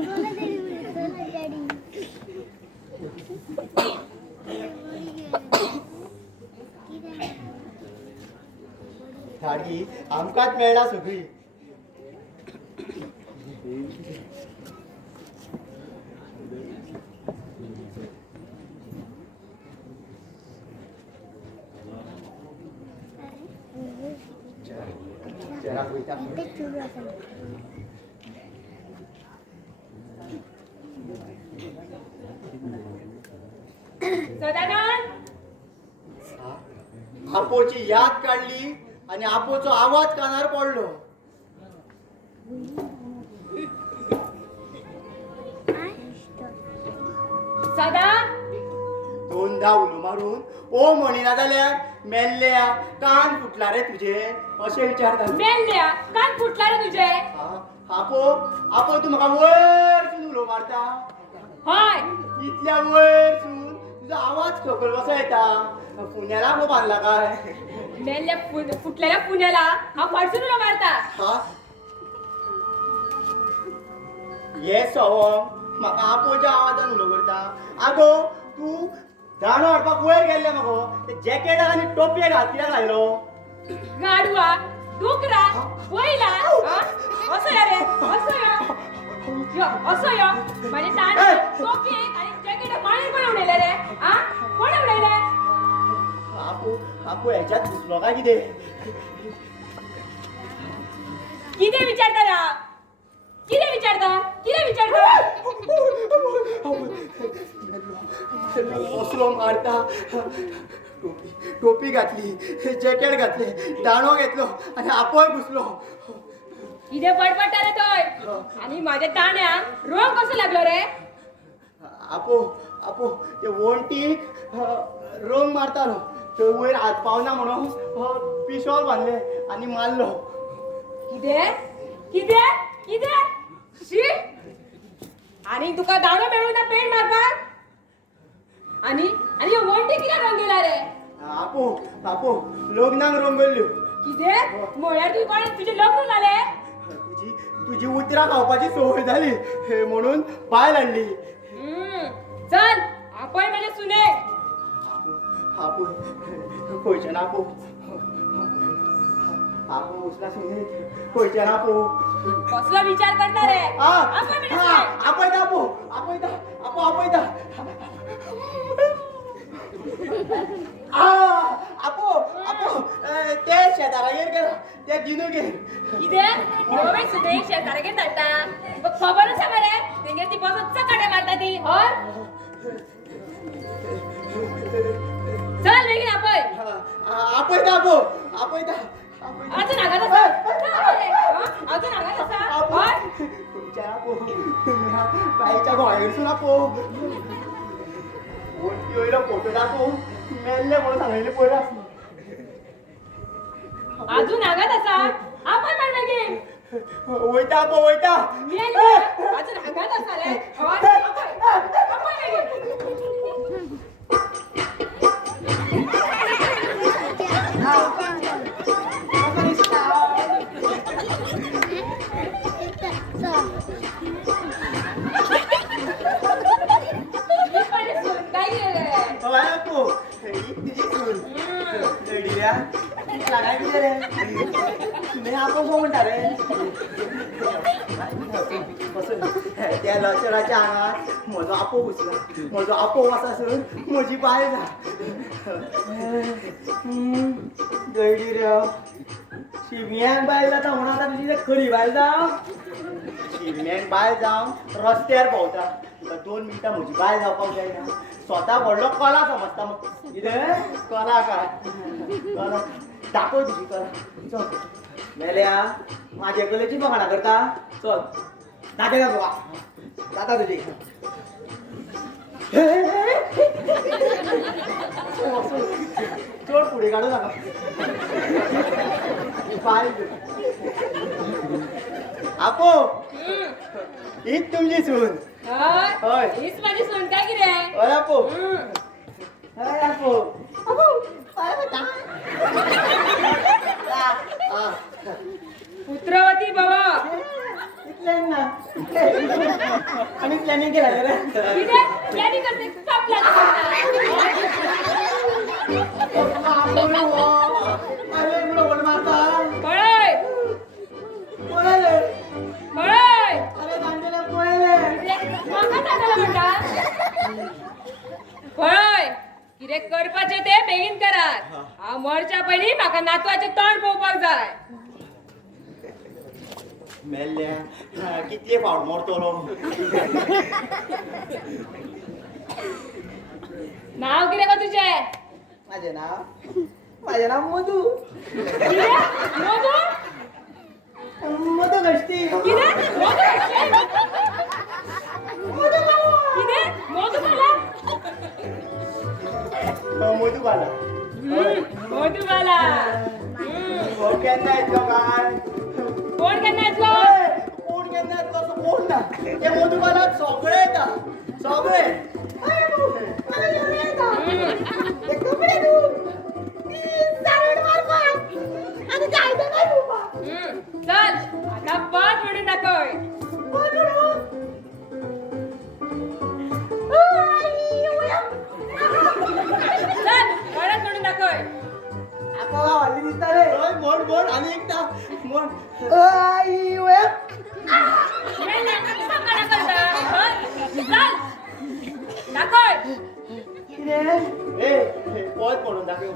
झाडी आमकांच मेळ्ळा सगळी चेराक वयता सदानंद आपोची याद काढली आणि आपोचो आवाज कानार पडलो सदा दोनदा उलो मारून ओ म्हणिना जाल्यार मेल्ल्या कान फुटला रे तुझे अशें विचारता मेल्ल्या कान फुटला रे तुझे आपो आपो तू म्हाका वयरसून उलो मारता हय इतल्या वयरसून तुजो आवाज सकयल कसो येता पुण्याला गो बांदला काय मेल्ल्या फुटलेल्या पुण्याला हांव फाटसून उलो मारता हा हे सवंग म्हाका आपोच्या आवाजान उलो करता आगो तू दाणो हाडपाक वयर गेल्ले मगो ते जॅकेटाक आनी टोपयेक हात कित्याक लायलो गाडवा डुकरा वयला असो या रे असो या यो असो यो माझे ताण टोपी आणि जॅकेट पाणी कोण उडयले रे आ कोण उडयले आपो आपो ह्याच्यात घुसलो काय कितें कितें विचारता रा कितें विचारता कितें विचारता असलो मारता टोपी घातली जॅकेट घातले दाणो घेतलो आणि आपोय घुसलो कितें बडबडटा रे थंय आणि माझ्या ताण्या रोग कसो लागलो रे आपो आपो ते वणटीक रंग मारतालो थंय वयर हात पावना म्हणून पिशॉल बांदले आनी मारलो कितें कितें कितें शी आणि तुका दाणो मेळूं ना पेंट मारपाक आणि आणि वणटी कित्याक रंग दिला रे आपो आपो लग्नाक रंगयल्ल्यो कितें म्हळ्यार तू कोण तुझे लग्न जाले तुजी तुजी उतरां खावपाची संवय जाली म्हणून बायल हाडली चल आपण म्हणजे सुने आपो खंयच्यान आपो आपो उसला सुनेत खंयच्यान आपो कसलो विचार करता रे आपण म्हणजे सुने आपयता आपो आपयता आपो आपयता आपो आपो ते शेजारागेर गेला ते दिनू गेल कितें नवे सुने शेजारागेर धाडटा खबर आसा मरे तेंगेर ती बसून चकाटे मारता ती हय चल बेगीन आपय आपयता आपो आपयता अजून आगात असा अजून आगात असा होय? तुमच्या पो बाईच्या गोळ्यावरसून पो वयलो फोटो दाखव मेल्ले म्हणून सांगलेले पळय अजून आगात असा आपण पण मागीर वयता पो वयता अजून आगात असा रे होय? आपण मागीर काय गेलं हवाय पो तुझी सून रेडीया लागाय किती रे मी आपण कोण म्हणता रे बसून त्या लचराच्या आंगात म्हजो आपो घुसला म्हजो आपो वासासून म्हजी बाय जा गैडी रे शिगम्यांक बायल जाता म्हणून आतां तुजी खरी बायल जावं शिगम्यांक बायल जावं रस्त्यार भोंवता तुका 2 मिनटां म्हजी बायल जावपाक जायना स्वता व्हडलो कला समजता कितें कला काय कला दाखय तुजी कला चल मेल्या म्हाजे कलेची बखाणां करता चल दाखय ना तुका जाता तुजी चड फुडें काडूं नाका बाय आपो हीच तुमची सून होय हीच माझी सून काय कितें हय आपो हय आपो आपो काय म्हणता पुत्रवती बाबा इतल्यान ना आनी प्लॅनिंग केला रे कितें प्लॅनिंग करते का प्लॅनिंग अरे बरोबर मारता पळय पळयले पळय अरे दांडेला पळयले म्हाका सांगला म्हणटा पळय कितें करपाचें ते बेगीन करात हांव मरच्या पयलीं म्हाका नातवाचें तोंड पळोवपाक जाय मेल्ल्या कितले फावट मरतलो नाव कितें गो तुजें माझे नाव मधू कितें मधू मधू गश्ती कितें मधुबाला मधुबाला मधुबाला केन्ना येतलो काय कोण केन्ना येतलो कोण केन्ना येतलो असो कोण ना ते मधुबालात सगळे येता सगळे ते कपडे धुवून सारड मारपाक आणि जायचं काय धुवपाक चल आता पाठ म्हणून दाखय चल परत म्हणून दाखय आपोवा वाली दिसता रे मोड मोड आणि एकदा मोड आई वे चल दाखय ए पोत म्हणून दाखव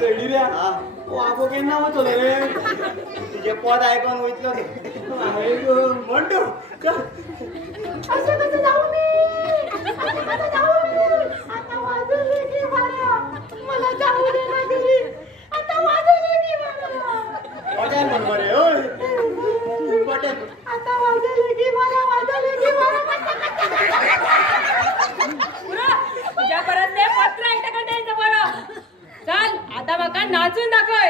गडी रे हा आगो केन्ना वचलो रे तुझे पद आयकून वयतलो म्हणतो चल असं कसं जाऊ मी असं कसं जाऊ मी आता वाजवले की मला जाऊ दे ना घरी आता वाजवले की मला पटेल म्हण बरे ओय पटेल आता वाजवले की मला तुझ्या परत ते पत्र एकटं द्यायचं बरं चल आता म्हाका नाचून दाखय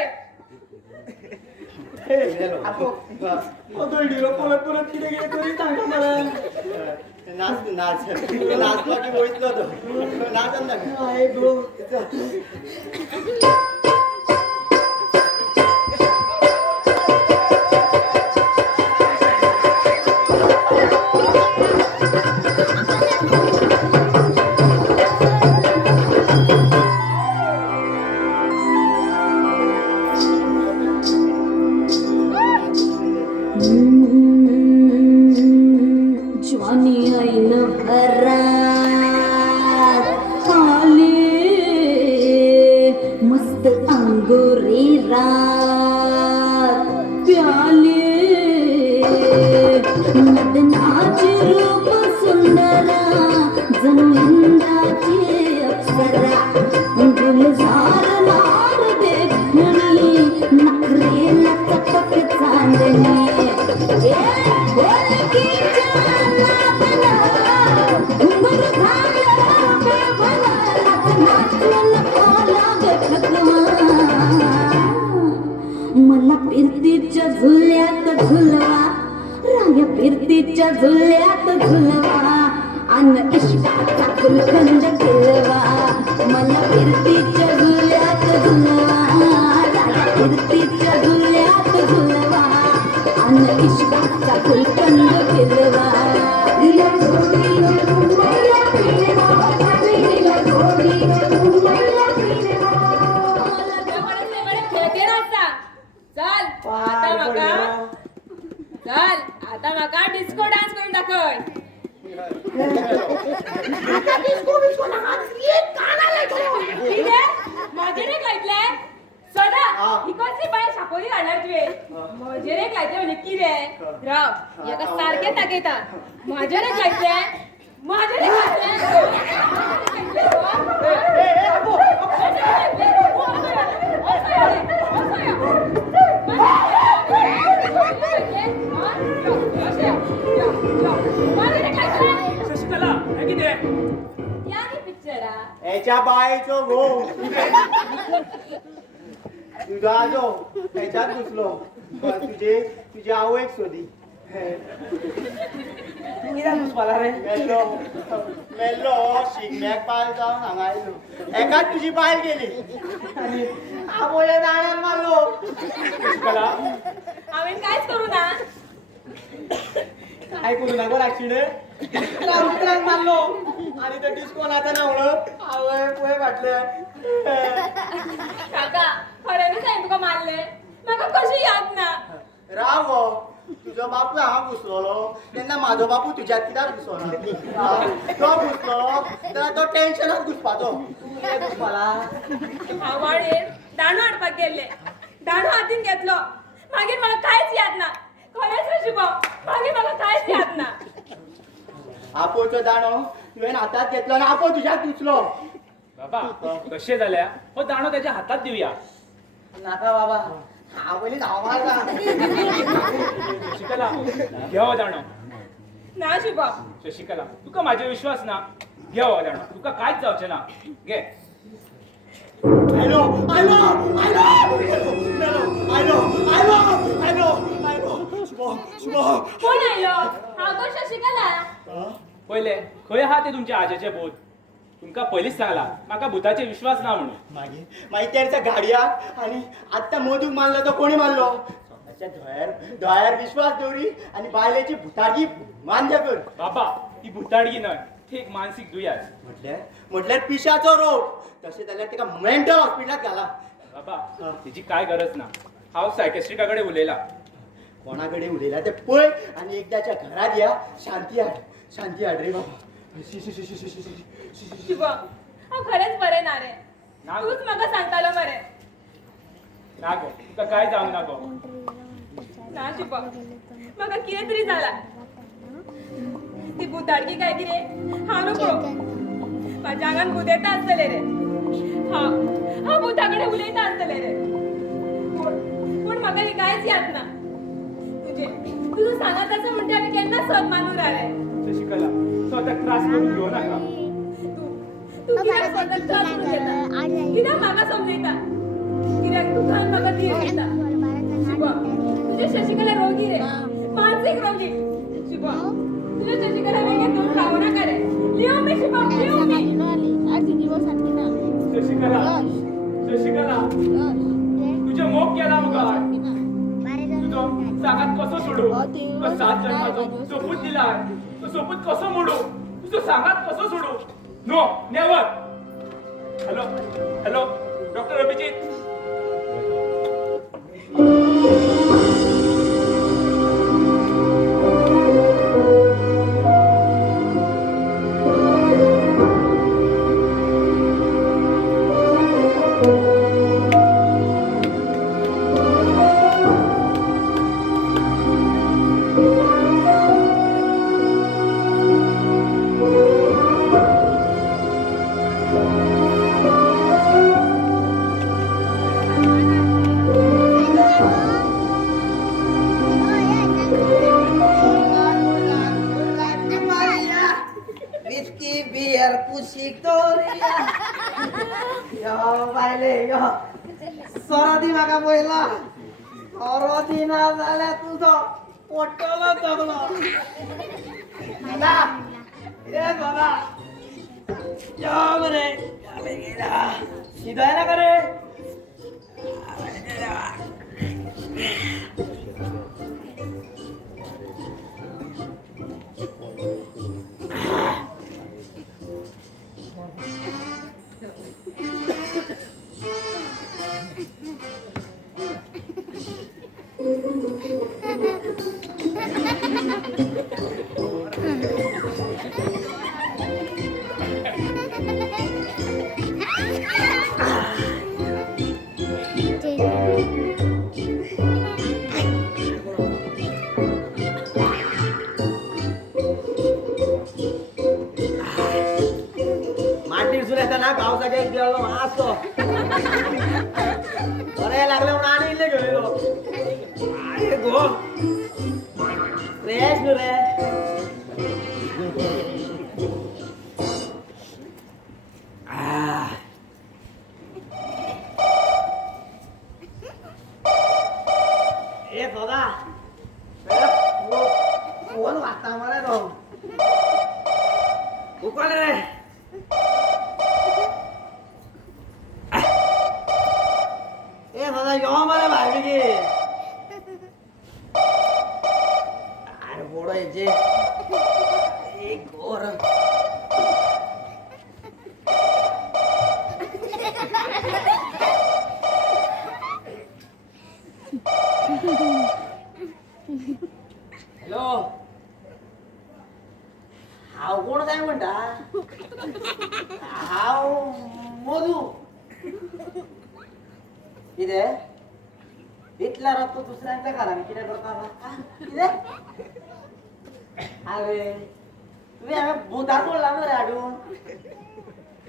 परत किती तरी सांगतो मला नाच नाच नाचला की वयतलो तो नाच ना ज्वानी ऐन भरात आले मस्त मला फिरतीच्या झुल्यात झुलवा राया फिरतीच्या झुल्यात झुलवा अन इश्काचा गुलकंद खेळवा मला फिरतीच्या झुल्यात झुलवा राया फिरतीच्या झुल्यात झुलवा अन इश्काचा गुलकंद खेळवा दिला जोडीनं मुंबईला फिरवा दिला जोडीनं मुंबईला फिरवा खेळते रस्ता चल आता माका डिस्को डान्स करून दाखव माझे रे कायतले सदा इकडची बाय शापोरी हाडणार तुवे माझे रे कायतले म्हणजे किरे राव याका सारखे ताकयता माझे रे कायतले माझे रे शशिकला हे किती या पिक्चरा याच्या बायचो गो तुझा आजो त्याच्यात घुसलो तुझी आवयक सोदी तू कित्याक घुसपाला रे मेल्लो मेल्लो शिगम्याक पाय जावन हांगा आयलो एकाच तुझी बायल गेली आनी आबोले दाण्यार मारलो शशिकला हांवेन कांयच करू ना काय करू नाको लागशिणे उतराक मारलो आणि तो डिस्को नाचना म्हणून आवय पोहे फाटले काका खऱ्यानूच हांवें तुका मारले म्हाका कशी याद ना राव तुझो बापूय हांगा घुसलोलो तेन्ना म्हाजो बापूय तुज्यात कित्याक घुसोना तो घुसलो जाल्यार तो टेन्शनात घुसपाचो कित्याक घुसपाला हांव वाडेर दांडो हाडपाक गेल्ले दांडो हातीन घेतलो मागीर म्हाका कांयच याद ना खरेंच शिकप मागीर म्हाका कांयच याद ना आपोचो दाणो तुवें हातांत घेतलो आनी आपो तुज्यात घुसलो बाबा कशें जाल्या हो दाणो त्याच्या हातात दिवया नाका बाबा हांव पयलीं धांव मारता शशिकला घे हो दाणो ना शिकप शशिकला तुका म्हाजेर विश्वास ना घे हो दाणो तुका कांयच जावचें ना घे आयलो आयलो आयलो आयलो आयलो आयलो आयलो शुभ शुभ कोण आयलो हांव तर शशिकला पहिले खंय आहा ते तुमच्या आजेचे भूत तुमका पयलींच सांगला म्हाका भुताचेर विश्वास ना म्हणून मागीर तेच्या गाडयाक आनी आत्तां मोदूक मारलो तो कोणी मारलो स्वताच्या दोळ्यार विश्वास दवरी आनी बायलेची भुतारगी मान्य कर बाबा ही भुताडगी न्हय ती एक मानसीक दुयेंस म्हटल्यार पिशाचो रोग तशें जाल्यार तेका मेंटल हॉस्पिटलांत घाला बाबा तेची कांय गरज ना हांव सायकेस्ट्रिका कडेन उलयला कोणा कडेन उलयला तें पळय आनी एकदाच्या घरात या शांती हाड रे बाबा शिवम हांव खरेंच बरें ना रे तूच म्हाका सांगतालो मरे ना गो तुका कांय जावंक ना गो ना शिवम म्हाका कितें तरी जाला ती भुताडकी काय कितें हांव नको म्हाज्या आंगान भूत येता आसतलें रे हांव भुता कडेन उलयता आसतलें रे पूण म्हाका ही कांयच याद ना तुझं सांगत असं म्हणते आम्ही केन्ना सग मानून रे शशिकला स्वतः त्रास करून घेऊ नका तू कित्याक स्वतः त्रास करून घेता कित्याक म्हाका समजयता कित्याक तू खान म्हाका धीर दिता शिवम तुझे शशिकला रोगी रे मानसिक रोगी शिवम तुझे शशिकला वेगळे दोन राहू नका रे लिओ मी शिवम लिओ मी शशिकला तुझे मोग केला मुखार तुझो सांगात कसो सोडू तुका 7 जन्माचो सोपूत दिलाय तो सोपूत कसो मोडू तुझो सांगात कसो सोडू no never hello hello doctor Abhijit Whiskey, beer, pussy, Gloria. Yo, baile, yo. Sora di maka boila. खरो दिना जाल्यार तुजो पोट्टलो जगलो दादा ए बाबा या बरे शिदाय ना रे माटी उचलून येताना गावचा एक गेलो असतो बरे लागले म्हणून आणि इल्ले घेऊन अरे गो फ्रेश नु रे ए दादा फोन वाजता मला तो उकळ रे ए दादा यो मला भाभी की अरे बोडो याचे एक गोर हॅलो हाव कोण काय म्हणता हाव मधू किती इथला रस्तो दुसऱ्यांच्या घराने किती करता किती अरे तुम्ही आम्ही भूता तोडला ना रे आडून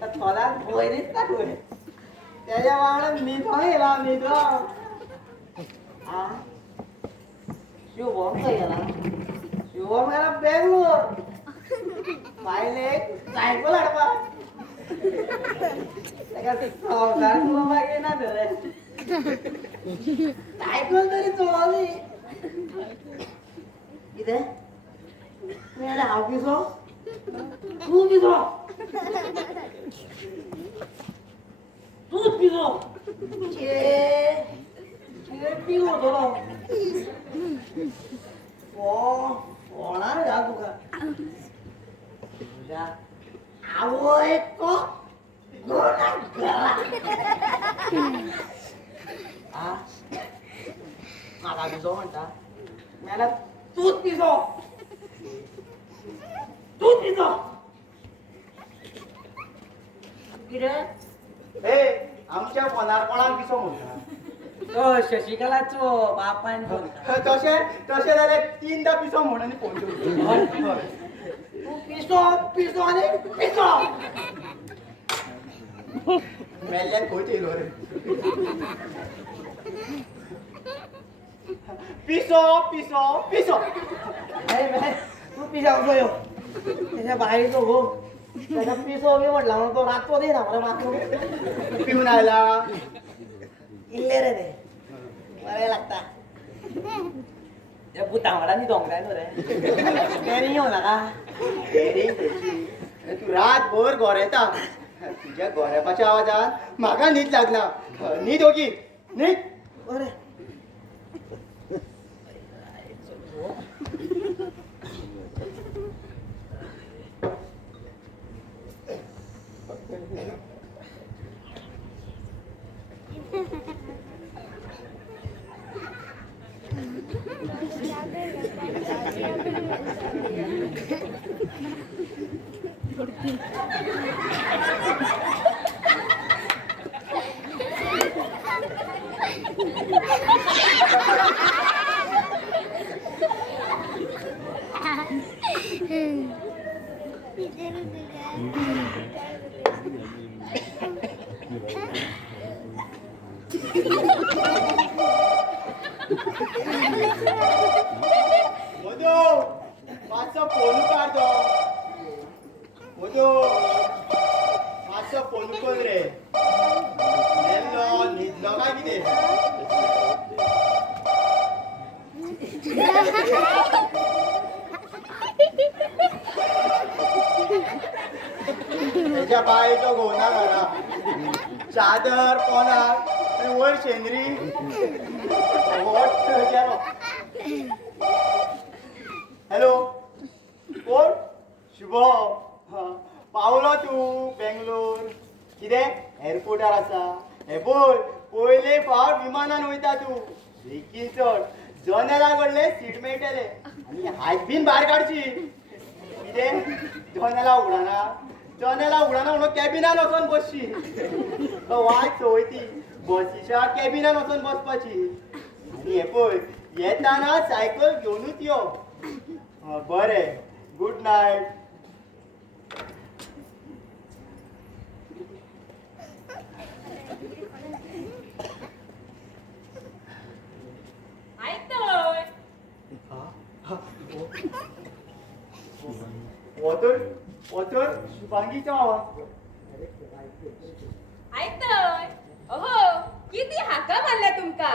तर थोडा वैरीच टाकून त्याच्या वांगडा मित्र गेला मित्र हा शुभम काय गेला शुभम गेला बेंगलोर पाहिले सायकल हाडपा सायकल तरी चोळवली किती हांव पिसो तू पिसो तूच पिसो पिवो थोडो होणार का तुका तुझ्या आवो एक मला पिसो म्हणता मला तूच पिसो तूच पिसो ए आमच्या फोनार कोणाक पिसो म्हणटा तो शशिकलाचो बापान तशें जाल्यार 3दा पिसो म्हणून फोन केलो तू पिसो पिसो आणि पिसो मेल्ल्यान खंय येयलो रे पिसो पिसो पिसो तू पिसावचो यो त्याच्या बाहेरचो गो त्याचा पिसो बी म्हटला म्हणून तो रातचो दे ना मला मात्र पिऊन आयला इल्ले रे ते बरे लागता त्या भुतांगडांनी दोंगराय न्हू रे तेरी येऊ नाका तू रातभर गोरेता तुझ्या गोरेपाच्या आवाजान म्हाका न्हीद लागला न्हीद ओगी न्हीद बरे मधू मातसो फोन काढतो मधू मातसो फोन कर रे मेल्लो न्हिदलो काय कितें त्याच्या बायचो घोना घरा चादर पोनार आणि वर शेंद्री गेलो. हॅलो कोण शुभ पावलो तू बेंगलोर कितें एअरपोर्टार आसा हे पळय पयले फावट विमानान वयता तू देखील चड जनेला कडले सीट मेळटले आनी हात बीन भायर काडची कितें जनेला उगडाना म्हणून कॅबिनान वचोन बसची वायट संवय ती बसीच्या कॅबिनान वचोन बसपाची आनी हे पळय येताना सायकल घेवनूच यो बरें गुड नायट. ऐकतोय वतर शुभांगीचो आवाज ऐकतोय अहो किती हाका मारल्या तुमका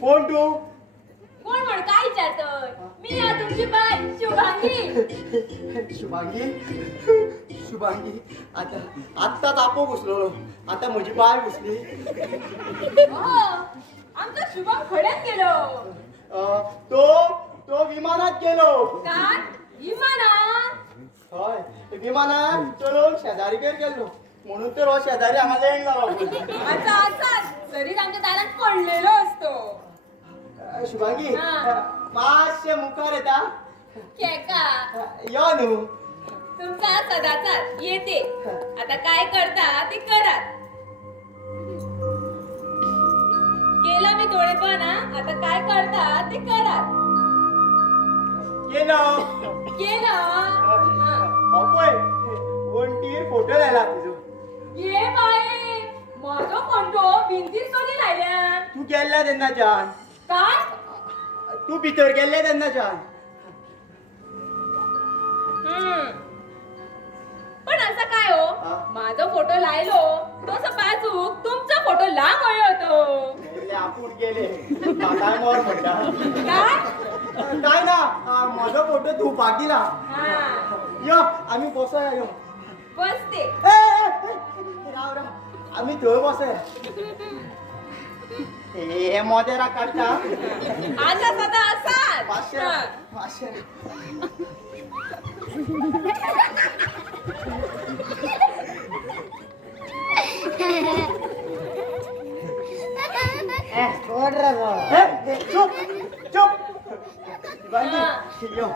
कोण तू कोण म्हण काय विचारतोय मी या तुमची बाय शुभांगी शुभांगी आता तापो घुसलो आता म्हजी बाय घुसली. आमचा शुभम खड्यात गेलो तो विमानात गेलो. काय विमानात हय विमानात चलोन शेजारीगेर गेलो म्हणून तर हो शेजारी हांगा लँड जालो. असाच जरी आमच्या दारात पडलेलो असतो. शुभांगी मातशे मुखार येता केका यो न्हू तुमचा सदाचाच येते आता काय करता ते करा. केलं मी थोडेपणा आता काय करता ते करा. केलं पळय वणटीर फोटो लायला तुजो. ये बाई माझो फोटो भिंतीर कधी लायल्या तू गेल्ल्या तेन्नाच्यान काय तू भितर गेल्ले तेन्नाच्यान. पण असं काय हो माझा फोटो लायलो तसं बाजूक तुमचा फोटो लांब होतो. आपूण गेले म्हाका मोर म्हणटा काय ना म्हजो फोटो धुवपाक दिला. यो आमी बसया यो बसते राव आमी थंय बसया. हे मोदेरा काडटा आजा सदा असाच मातशें चुप चुप यो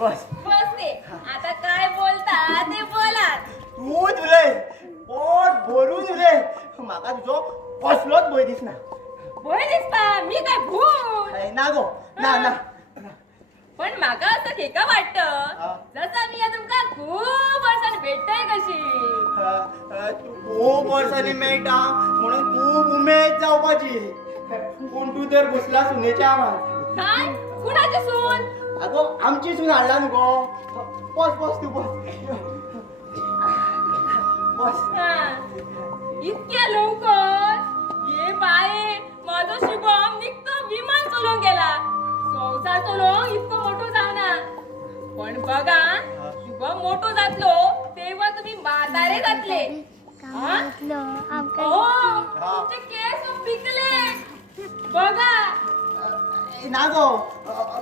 बस बसते आता काय बोलता ते बोला. तू उलय पोट भरून उलय म्हाका तुजो कसलोच भंय दिसना. भंय दिसता मी काय भूत ना गो ना ना पण म्हाका असं ठेका वाटत जसा मी तुमका खूप वर्षांनी भेटतय कशी. तू खूप वर्सांनी मेळटा म्हणून खूप उमेद जावपाची पूण तू तर घुसला सुनेच्या आवाज. काय कुणाची सून अगो आमची सून हाडला न्हू गो. बस बस तू बस बस. इतक्या लवकर ये बाये माझा शुभम निघतो विमान चलोवंक गेला. संसार चलोवंक इतको मोठो जावना पण बघा शुभम मोठो जातलो तेव्हा तुम्ही म्हातारे जातले. तुमचे केस पिकले बघा. ना गो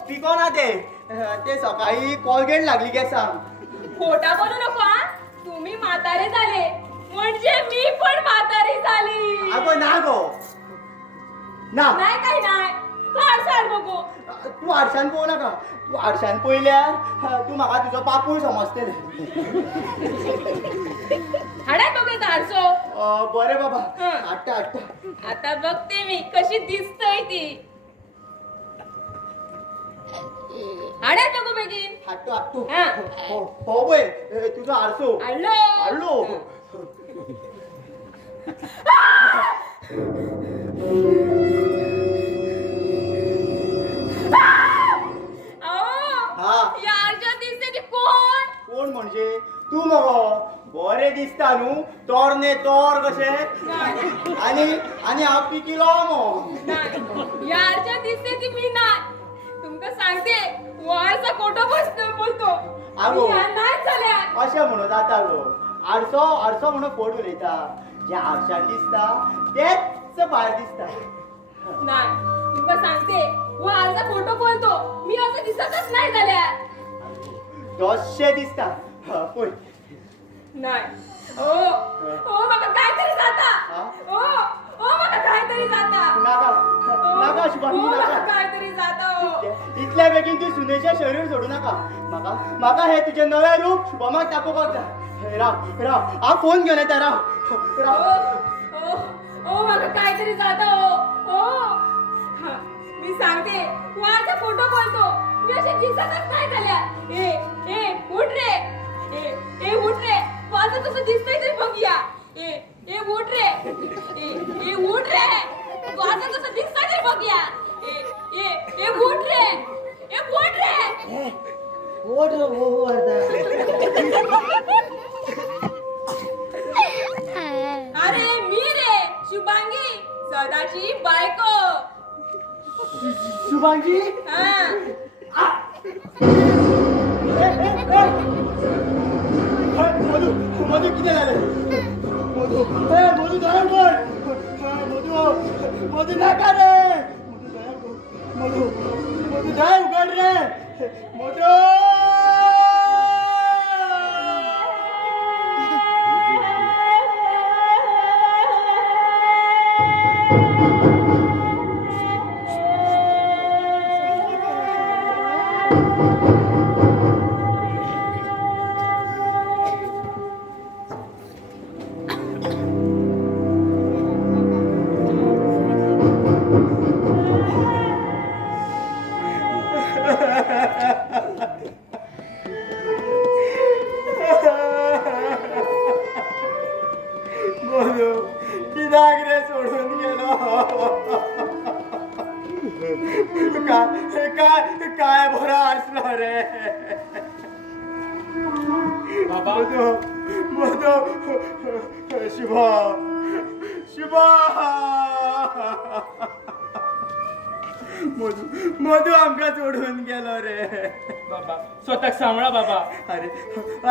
पिकोना ते सकाळी कोलगेट लागली केसांक. खोटा बोलू नको तुम्ही म्हातारे झाले म्हणजे मी पण म्हातारी झाली. अगो ना गो ना नाही काही नाही फार बघू. तू आरशान पळोव नाका. तू आरशान पळयल्यार तू म्हाका तुजो बापूय समजतले. हाडात बघू येता हाडसो. बरें बाबा हाडटा हाडटा. आता बघते मी कशी दिसतय ती. हाडात बघू बेगीन. हाडतो हाडतो. हो पळय तुजो आरसो हाडलो हाडलो. यारच्या दिसते ती कोण कोण म्हणजे तू मगो बरें दिसता न्हू तोरने तोर कशे नाही आणि हांव पिकिलो मो नाही यारच्या दिसते ती मी नाही तुमका सांगते वारचा कोटो बसतो बोलतो आगो. मी ह्या नाही झाल्या अशें म्हणून जाता गो आरसो म्हणून फोट उलयता जे आरशात दिसता तेच भायर दिसता नाही तुमका सांगते वारचा फोटो बोलतो मी असं दिसतच नाही झाल्या तशें दिसता पळय नाही ओ माका काहीतरी जाता हा? ओ माका काहीतरी जाता नाका शुभांगी ओ माका नाका काहीतरी जाता ओ इतल्या बेगीन तू सुनेचे शरीर सोडू नाका म्हाका हे तुझे नवे रूप शुभमाक दाखोवपाक जाय राव हांव फोन घेवन येता राव ओ माका काहीतरी जाता ओ हा, मी सांगते वारचा फोटो बोलतो मी असे दिसतच नाही झाल्या ए उठ रे ए उठ रे वारचा तसं दिसतंय तरी बघूया ए उठ रे ए उठ रे वारचा तसं दिसतंय तरी बघूया ए उठ रे ए उठ रे अरे मी रे शुभांगी सदाची बायको शुभांगी हा मधू किती झाले मधू दया मधू नाका रे मधू दया उघड रे मधू मधू कित्याक रे सोडून गेलो काय बरो आसलो रे बाबा मधू शुभ मधू आमकां सोडून गेलो रे बाबा स्वतःक सांभाळा बाबा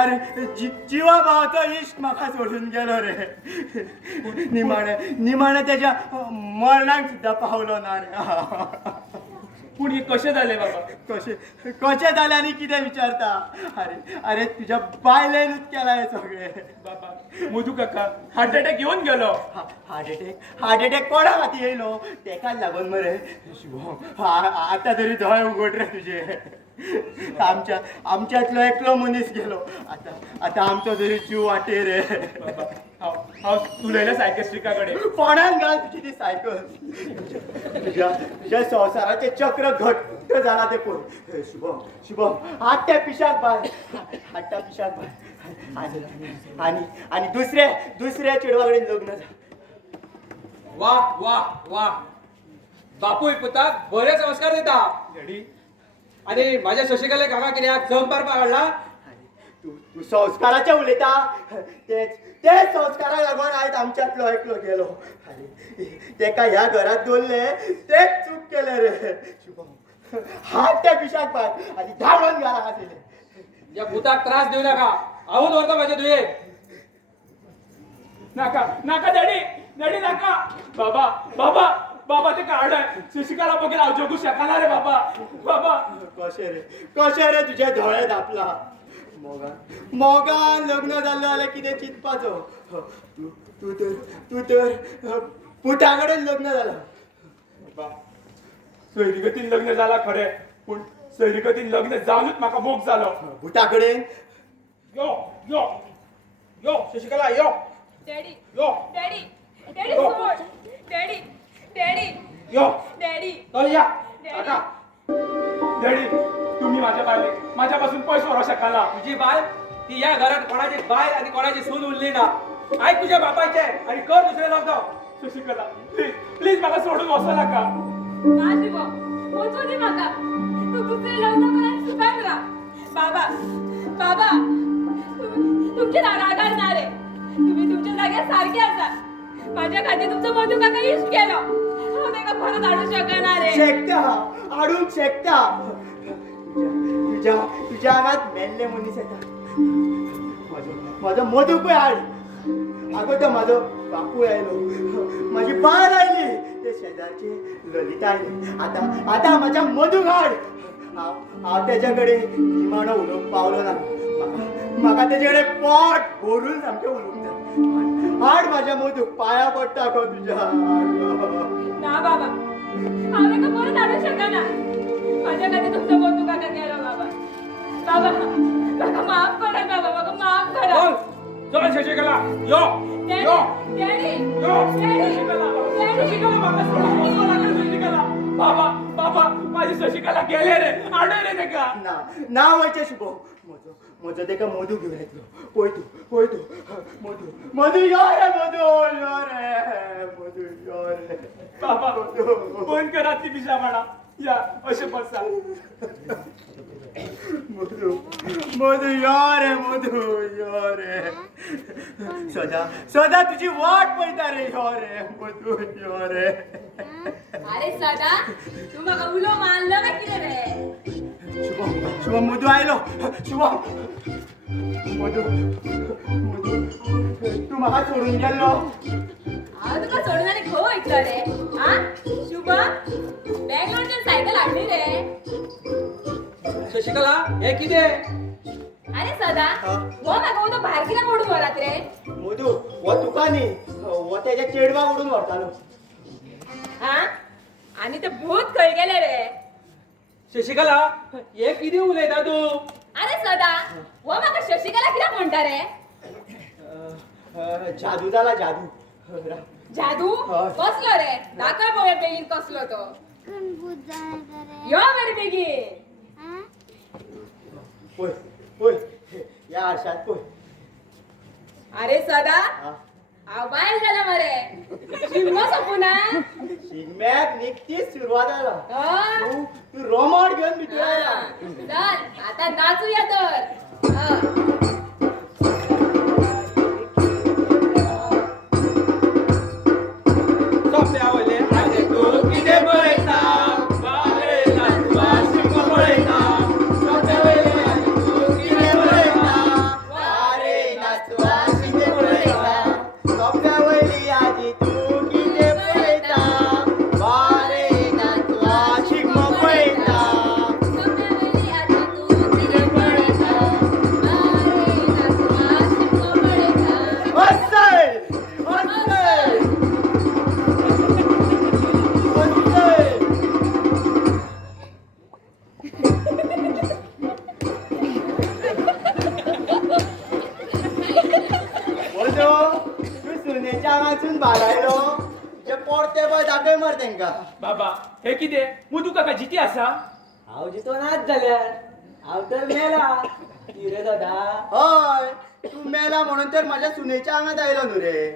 अरे जिवा भावाचो इश्ट म्हाका सोडून गेलो रे निमाणे त्याच्या मरणाक सुद्दां पावलो ना रे पूण हे कशें जालें बाबा कशें जालें आनी कितें विचारता अरे तुज्या बायलेनूच केला हे सगळें बाबा मधू काका हार्ट अटॅक येऊन गेलो हार्ट अटॅक कोणा खाती येयलो तेकाच लागून मरे शुभम आतां तरी दोळे उगड रे तुजे आमच्यातलो एकलो मनीस गेलो आता आमचो तरी जीव वाटे रे बाबा हांव तुलयल्या सायकॅस्ट्रिका कडेन कोणान घाल तुजी ती सायकल तुज्या संवसाराचें चक्र घट्ट जाला ते पळय शुभम हाडटा पिशाक भायर आणि दुसऱ्या चेडवा कडेन लग्न जालें वा बापूय पुताक बरे संस्कार दिता आणि माझ्या शशिकले काका कित्याक जम पारपाक हाडला तू संस्काराचे उलयता तेच संस्काराक लागून आयज आमच्यातलो एकलो गेलो तेका ह्या घरात दवरले तेच चूक केले रे शुभम हात त्या पिशाक भायर आनी धांवून घाला खातीर या भुताक त्रास देऊ नका आहून व्हरता माझे दुये नाका डॅडी नाका बाबा ते कार्ड आहे शशिकाला बघेल हांव जगू शकना रे बाबा कशे रे तुझे धोळे धापला मोगान लग्न जाल्लो जाल्यार कितें चिंतपाचो तू तर पुता कडेन लग्न जालां सैरिकतीन लग्न जाला खरें पूण सैरिकतीन लग्न जावनूच म्हाका मोग जालो पुता कडेन यो शशिकला यो डॅडी यो डॅडी सोड डॅडी यो डॅडी चल या डॅडी. काका डॅडी तुम्ही माझ्या बायले माझ्यापासून पयस व्हरो शकना तुझी बाय ती या घरात कोणाची बाय आणि कोणाची सून उरली ना ऐक तुझ्या बापायचे आणि कर दुसरे लग्न शशिकला प्लीज म्हाका सोडून वचो नाका ना शिवम वचू दे म्हाका तू दुसरे लग्न करायला सुखान राहा बाबा तुमचे रागार ना रे तुम्ही तुमच्या जाग्यार सारखे आसा माझ्या खाती तुमचं मधू काका इश केलं हांव तेका परत हाडूंक शकना रे शेकता हाडूंक शेकता तुझ्या आंगात मेल्ले मनीस येता माझो मधूकूय हाड अगोदर माझो बापू आयलो माझी बाळ आयली ते शेजारचे ललिता आयले आता माझ्या मधूक हाड हांव त्याच्याकडे निमाणो उलोवंक पावलो ना म्हाका तेजेकडे पोट भरून सामकें उलोवंक जाय हाड माझ्या मधूक पाया पडटा गो तुझ्या ना बाबा हांव तेका परत हाडूंक शकना माझ्या खाती तुमचं मधू काका केलं बाबा म्हाका माफ करा बाबा म्हाका माफ करा चल शशिकला यो यो डॅडी यो शशिकला म्हाका सोडून लागला शशिकला बाबा माझी शशिकला गेले रे आडे रे तेका ना वयचे शुभो म्हजो तेका मधू घेवन येतलो पळय तूं मधू यो रे मधू यो रे बाबा बंद करा ती बिशामाडा या अशें बसा मधू यो रे सदा तुझी वाट पळयता रे मधू यो रे अरे सदा तू म्हाका उलो मारलो काय कितें रे शुभम मधू आयलो शुभम मधू तू म्हाका सोडून गेल्लो हांव तुका सोडून आनी खंय वयतलो रे आ शुभम बँगलोरच्यान सायकल हाडली रे शशिकला हे कितें अरे सदा हो म्हाका उदो भायर कित्याक ओडून व्हरात रे मधू हो तुका न्ही हो तेच्या चेडवाक उडून व्हरतालो हा आनी ते भूत खंय गेले रे शशिकला हे कितें उलयता तूं अरे सदा हो म्हाका शशिकला कित्याक म्हणटा रे जादू जाला जादू जादू हय. कसलो रे दाखय पळय बेगीन कसलो तो यो मरे बेगीन पळय या आरशात पळय अरे सदा हा. हांव बायल जाला मरे शिगमो सोपुना शिगम्याक निकतीच सुरवात जाला हय. तू रोमोट घेवन भितर आयला चल आता नाचूया तर हय. सोप्या वयले आजे तूं कितें पळयता बारे नाचवा शिगमो पळयता सोप्या वयले आजे तूं कितें पळयता वारे नाचवा शिगमे पळयता सोप्या वयली आजी तूं कितें पळयता वारे नाचवा शिगमो पळयता सोप्यावयली आजी तू कितें पळयता बारे नाचवा शिगमो पळयता हसय तू सुनेच्या आंगासून भायर आयलो जे पडते पळय दाखय मर तेंका बाबा हे कितें मधू काका जिती आसा हांव जितो नाच जाल्यार हांव तर मेला किरे सदा हय तू मेला म्हणून तर माझ्या सुनेच्या आंगात आयलो न्हू रे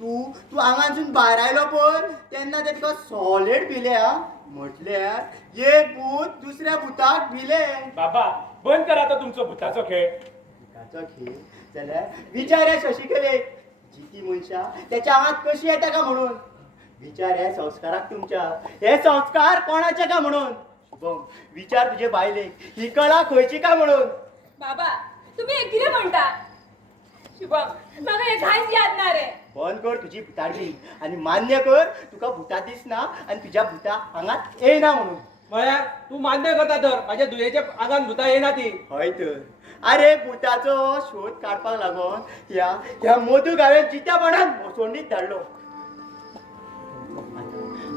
तू आंगासून भायर आयलो पळय तेन्ना ते तुका सॉलिड भिले हा म्हटल्यार एक भूत दुसऱ्या भुताक भिले बाबा बंद करा तो तुमचो भुताचो खेळ भुताचो खेळ जाल्यार विचार शशिकलेक जिती मनशा त्याच्या आंगात कशी येता का म्हणून विचार हे संस्काराक तुमच्या हे संस्कार कोणाचे का म्हणून शुभम विचार तुझे बायलेक ही कला खंयची का म्हणून बाबा तुम्ही हे कितें म्हणटा शुभम म्हाका हे कांयच याद ना रे बंद कर तुझी भुताडली आणि मान्य कर तुका भुता दिसना आणि तुझ्या भुता आंगात येना म्हणून म्हळ्यार तूं मान्य करता तर म्हाज्या दुयेच्या आंगान भुतां येना ती हय तर अरे भुताचो शोध काडपाक लागून ह्या मधू गांवेन जित्यापणान मोसोंडीत धाडलो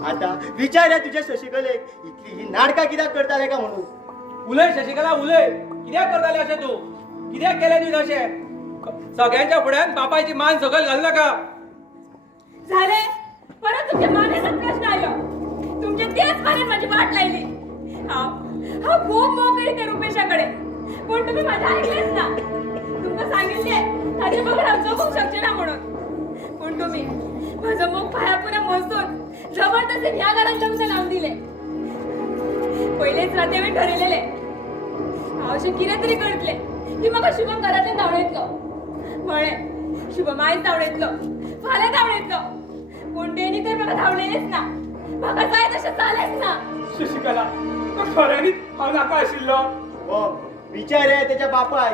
आता विचार या तुझ्या शशिकलेक इतली ही नाटकां कित्याक करताले का म्हणून उलय शशिकला उलय कित्याक करताले अशें तूं कित्याक केलें तुवें अशें सगळ्यांच्या फुड्यान बापायची मान सकयल घाल नाका झाले परत तुमच्या मानेचा प्रश्न आयो तुमच्या तेच मानेन माझी वाट लायली हांव खूप मोकळी ते रुपेशाकडे पण तुम्ही माझं ऐकलेच ना तुमका सांगितले ताचे बघून हांव जगूंक शकचे ना म्हणून पण तुम्ही माझं मोग पायापुरा मोजून जबरदस्ती ह्या घरात लग्न लावून दिले पहिलेच रात्री मी ठरलेले हांव अशें कितें तरी करतले की म्हाका शुभम घरांतल्यान धांवून येतलो म्हळें शुभम आयज धांवून येतलो फाल्यां धांवडेतलो पूण तेणी तर म्हाका धांवलेलेच ना म्हाका जाय तशें जालेंच ना शशिकला तो खऱ्यांनीच हांव नाका आशिल्लो हो विचार आहे त्याच्या बापाय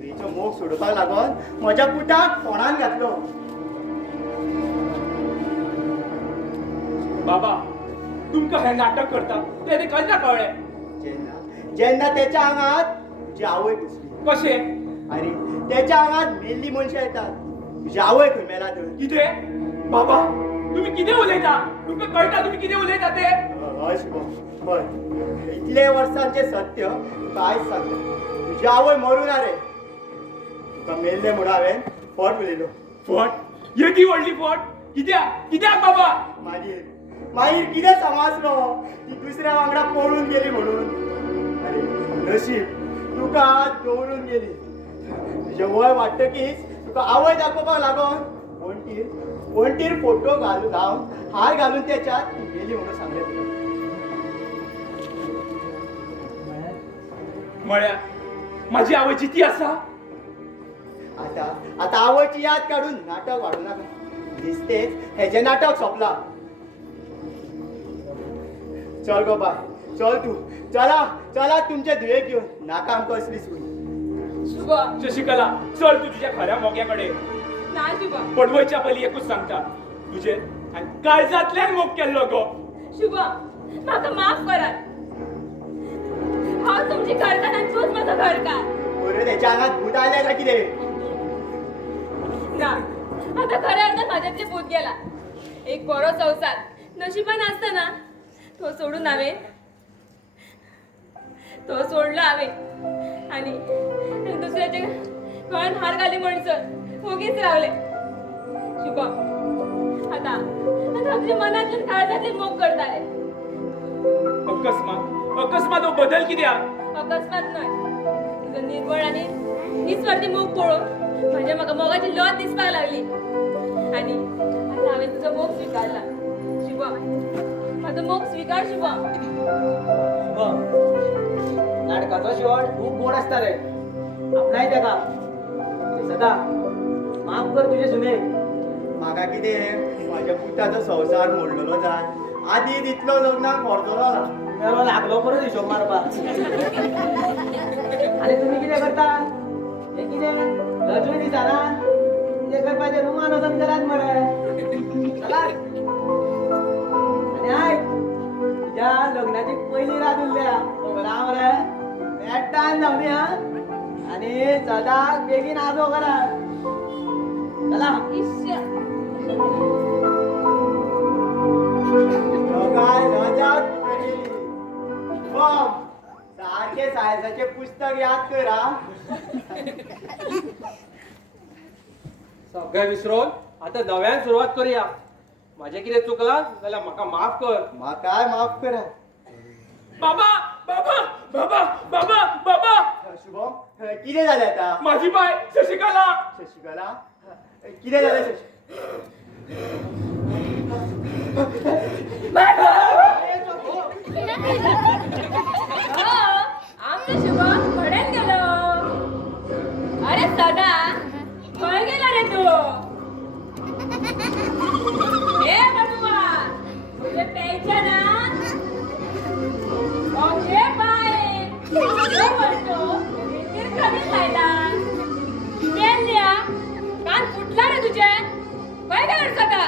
तिचो मोग सोडपाक लागून म्हज्या पुताक फोंडान घातलो बाबा तुमकां हें नाटक करता तें केन्ना कळ्ळें जेन्ना जेन्ना त्याच्या आंगात तुझी आवय दिसली कशें अरे त्याच्या आंगात मेल्ली मनशां येतात तुझी आवय खंय मेला तर कितें बाबा तुम्ही कितें उलयता तुमकां कळटा तुमी कितें उलयता ते हय शुभम हय इतले वर्सांचे सत्य तुका आयज सांगता तुझी आवय मरून रे तुका मेल्ले म्हणून हांवें फोट उलयलो फट येदी व्हडली फट कित्याक बाबा मागीर मागीर कितें समजलो ती दुसऱ्या वांगडा पळून गेली म्हणून अरे नशीब तुका आज दवरून गेली तुजें वय वाडटकीच तुका आवय दाखोवपाक लागून वणटीर फोटो लावन हार घालून त्याच्यात ती गेली म्हणून सांगलें तुका म्हळ्यार माझी आवय जिती आसा आता आवयची याद काढून नाटक वाडू नाका दिसतेच हेजें नाटक सोंपला चल गो बाय चल तू चला तुमचे धुयेक घेऊन नाका आमकां असली सून शुभम शशिकला चल तू तुझ्या खऱ्या मोग्या कडेन ना शुभम पडवयच्या पयलीं एकूच सांगता तुजे आनी काळजांतल्यान मोग केल्लो गो शुभम म्हाका माफ करात हांव तुमची घरकान्न आनी तूंच म्हजो घरकार बरें तेच्या आंगात भूत आलें काय कितें ना आता खऱ्या अर्थान म्हाज्यातले भूत गेला एक बरो संवसार नशिबान आसतना तो सोडून हांवें तो सोडलो हांवें आनी दुसऱ्याचे गळ्यान हार घाली म्हणसर ओगीच रावले शुभम आता तुमच्या मनातल्यान काळजातले मोग करताले अकस्मात हो बदल कित्याक अकस्मात न्हय तुजो निर्मळ आनी निस्वार्थी मोग पळोवन म्हणजे म्हाका मोगाची लत दिसपाक लागली आनी आतां हांवें तुजो मोग स्विकारला शुभम म्हाजो मोग स्विकार शुभम नाटकाचो शेवट खूब गोड आसता रे आपणाय ताका सदा माफ कर तुजे सुनेक म्हाका कितें म्हाज्या पुताचो संवसार मोडलेलो जाय आदी तितलो लग्नाक व्हरतलो ना मेलो लागलो परत हिशोब मारपाक आनी तुमी कितें करता हें कितें लजूय दिसना कितें करपाचें रुमान वचून करात मरे चलात आनी आयक तुज्या लग्नाची पयली रात उरल्या खबर आहा मरे एकटायम जावनी हा आनी सदांच बेगीन आजो करात चला इश्य काय लजात गेली बम सारखे सायन्साचे पुस्तक याद कर हा सगळें विसरून आता नव्यान सुरवात करूया माझे कितें चुकलां जाल्यार म्हाका माफ कर म्हाकाय माफ करा बाबा बाबा बाबा बाबा बाबा शुभम कितें जालें आतां माझी बाय शशिकला शशिकला कितें जालें शशी आमचो शुभम घडत गेलो अरे सदा खंय गेला रे तू हे बनुआ तुझे प्यायच्या ना ओके बाय म्हणतो कमी खायला पेल्या कान फुटला रे तुझे काय काय सदा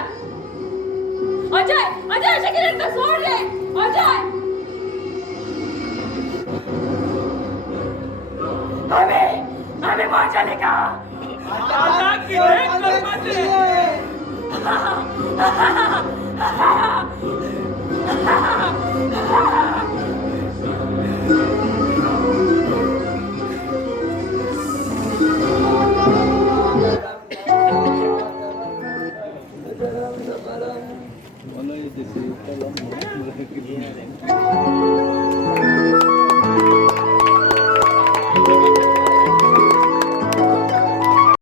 अजय अजय अशा किरण सोड रे अजय आम्ही माझ्याने का आता कितें करपाचें मला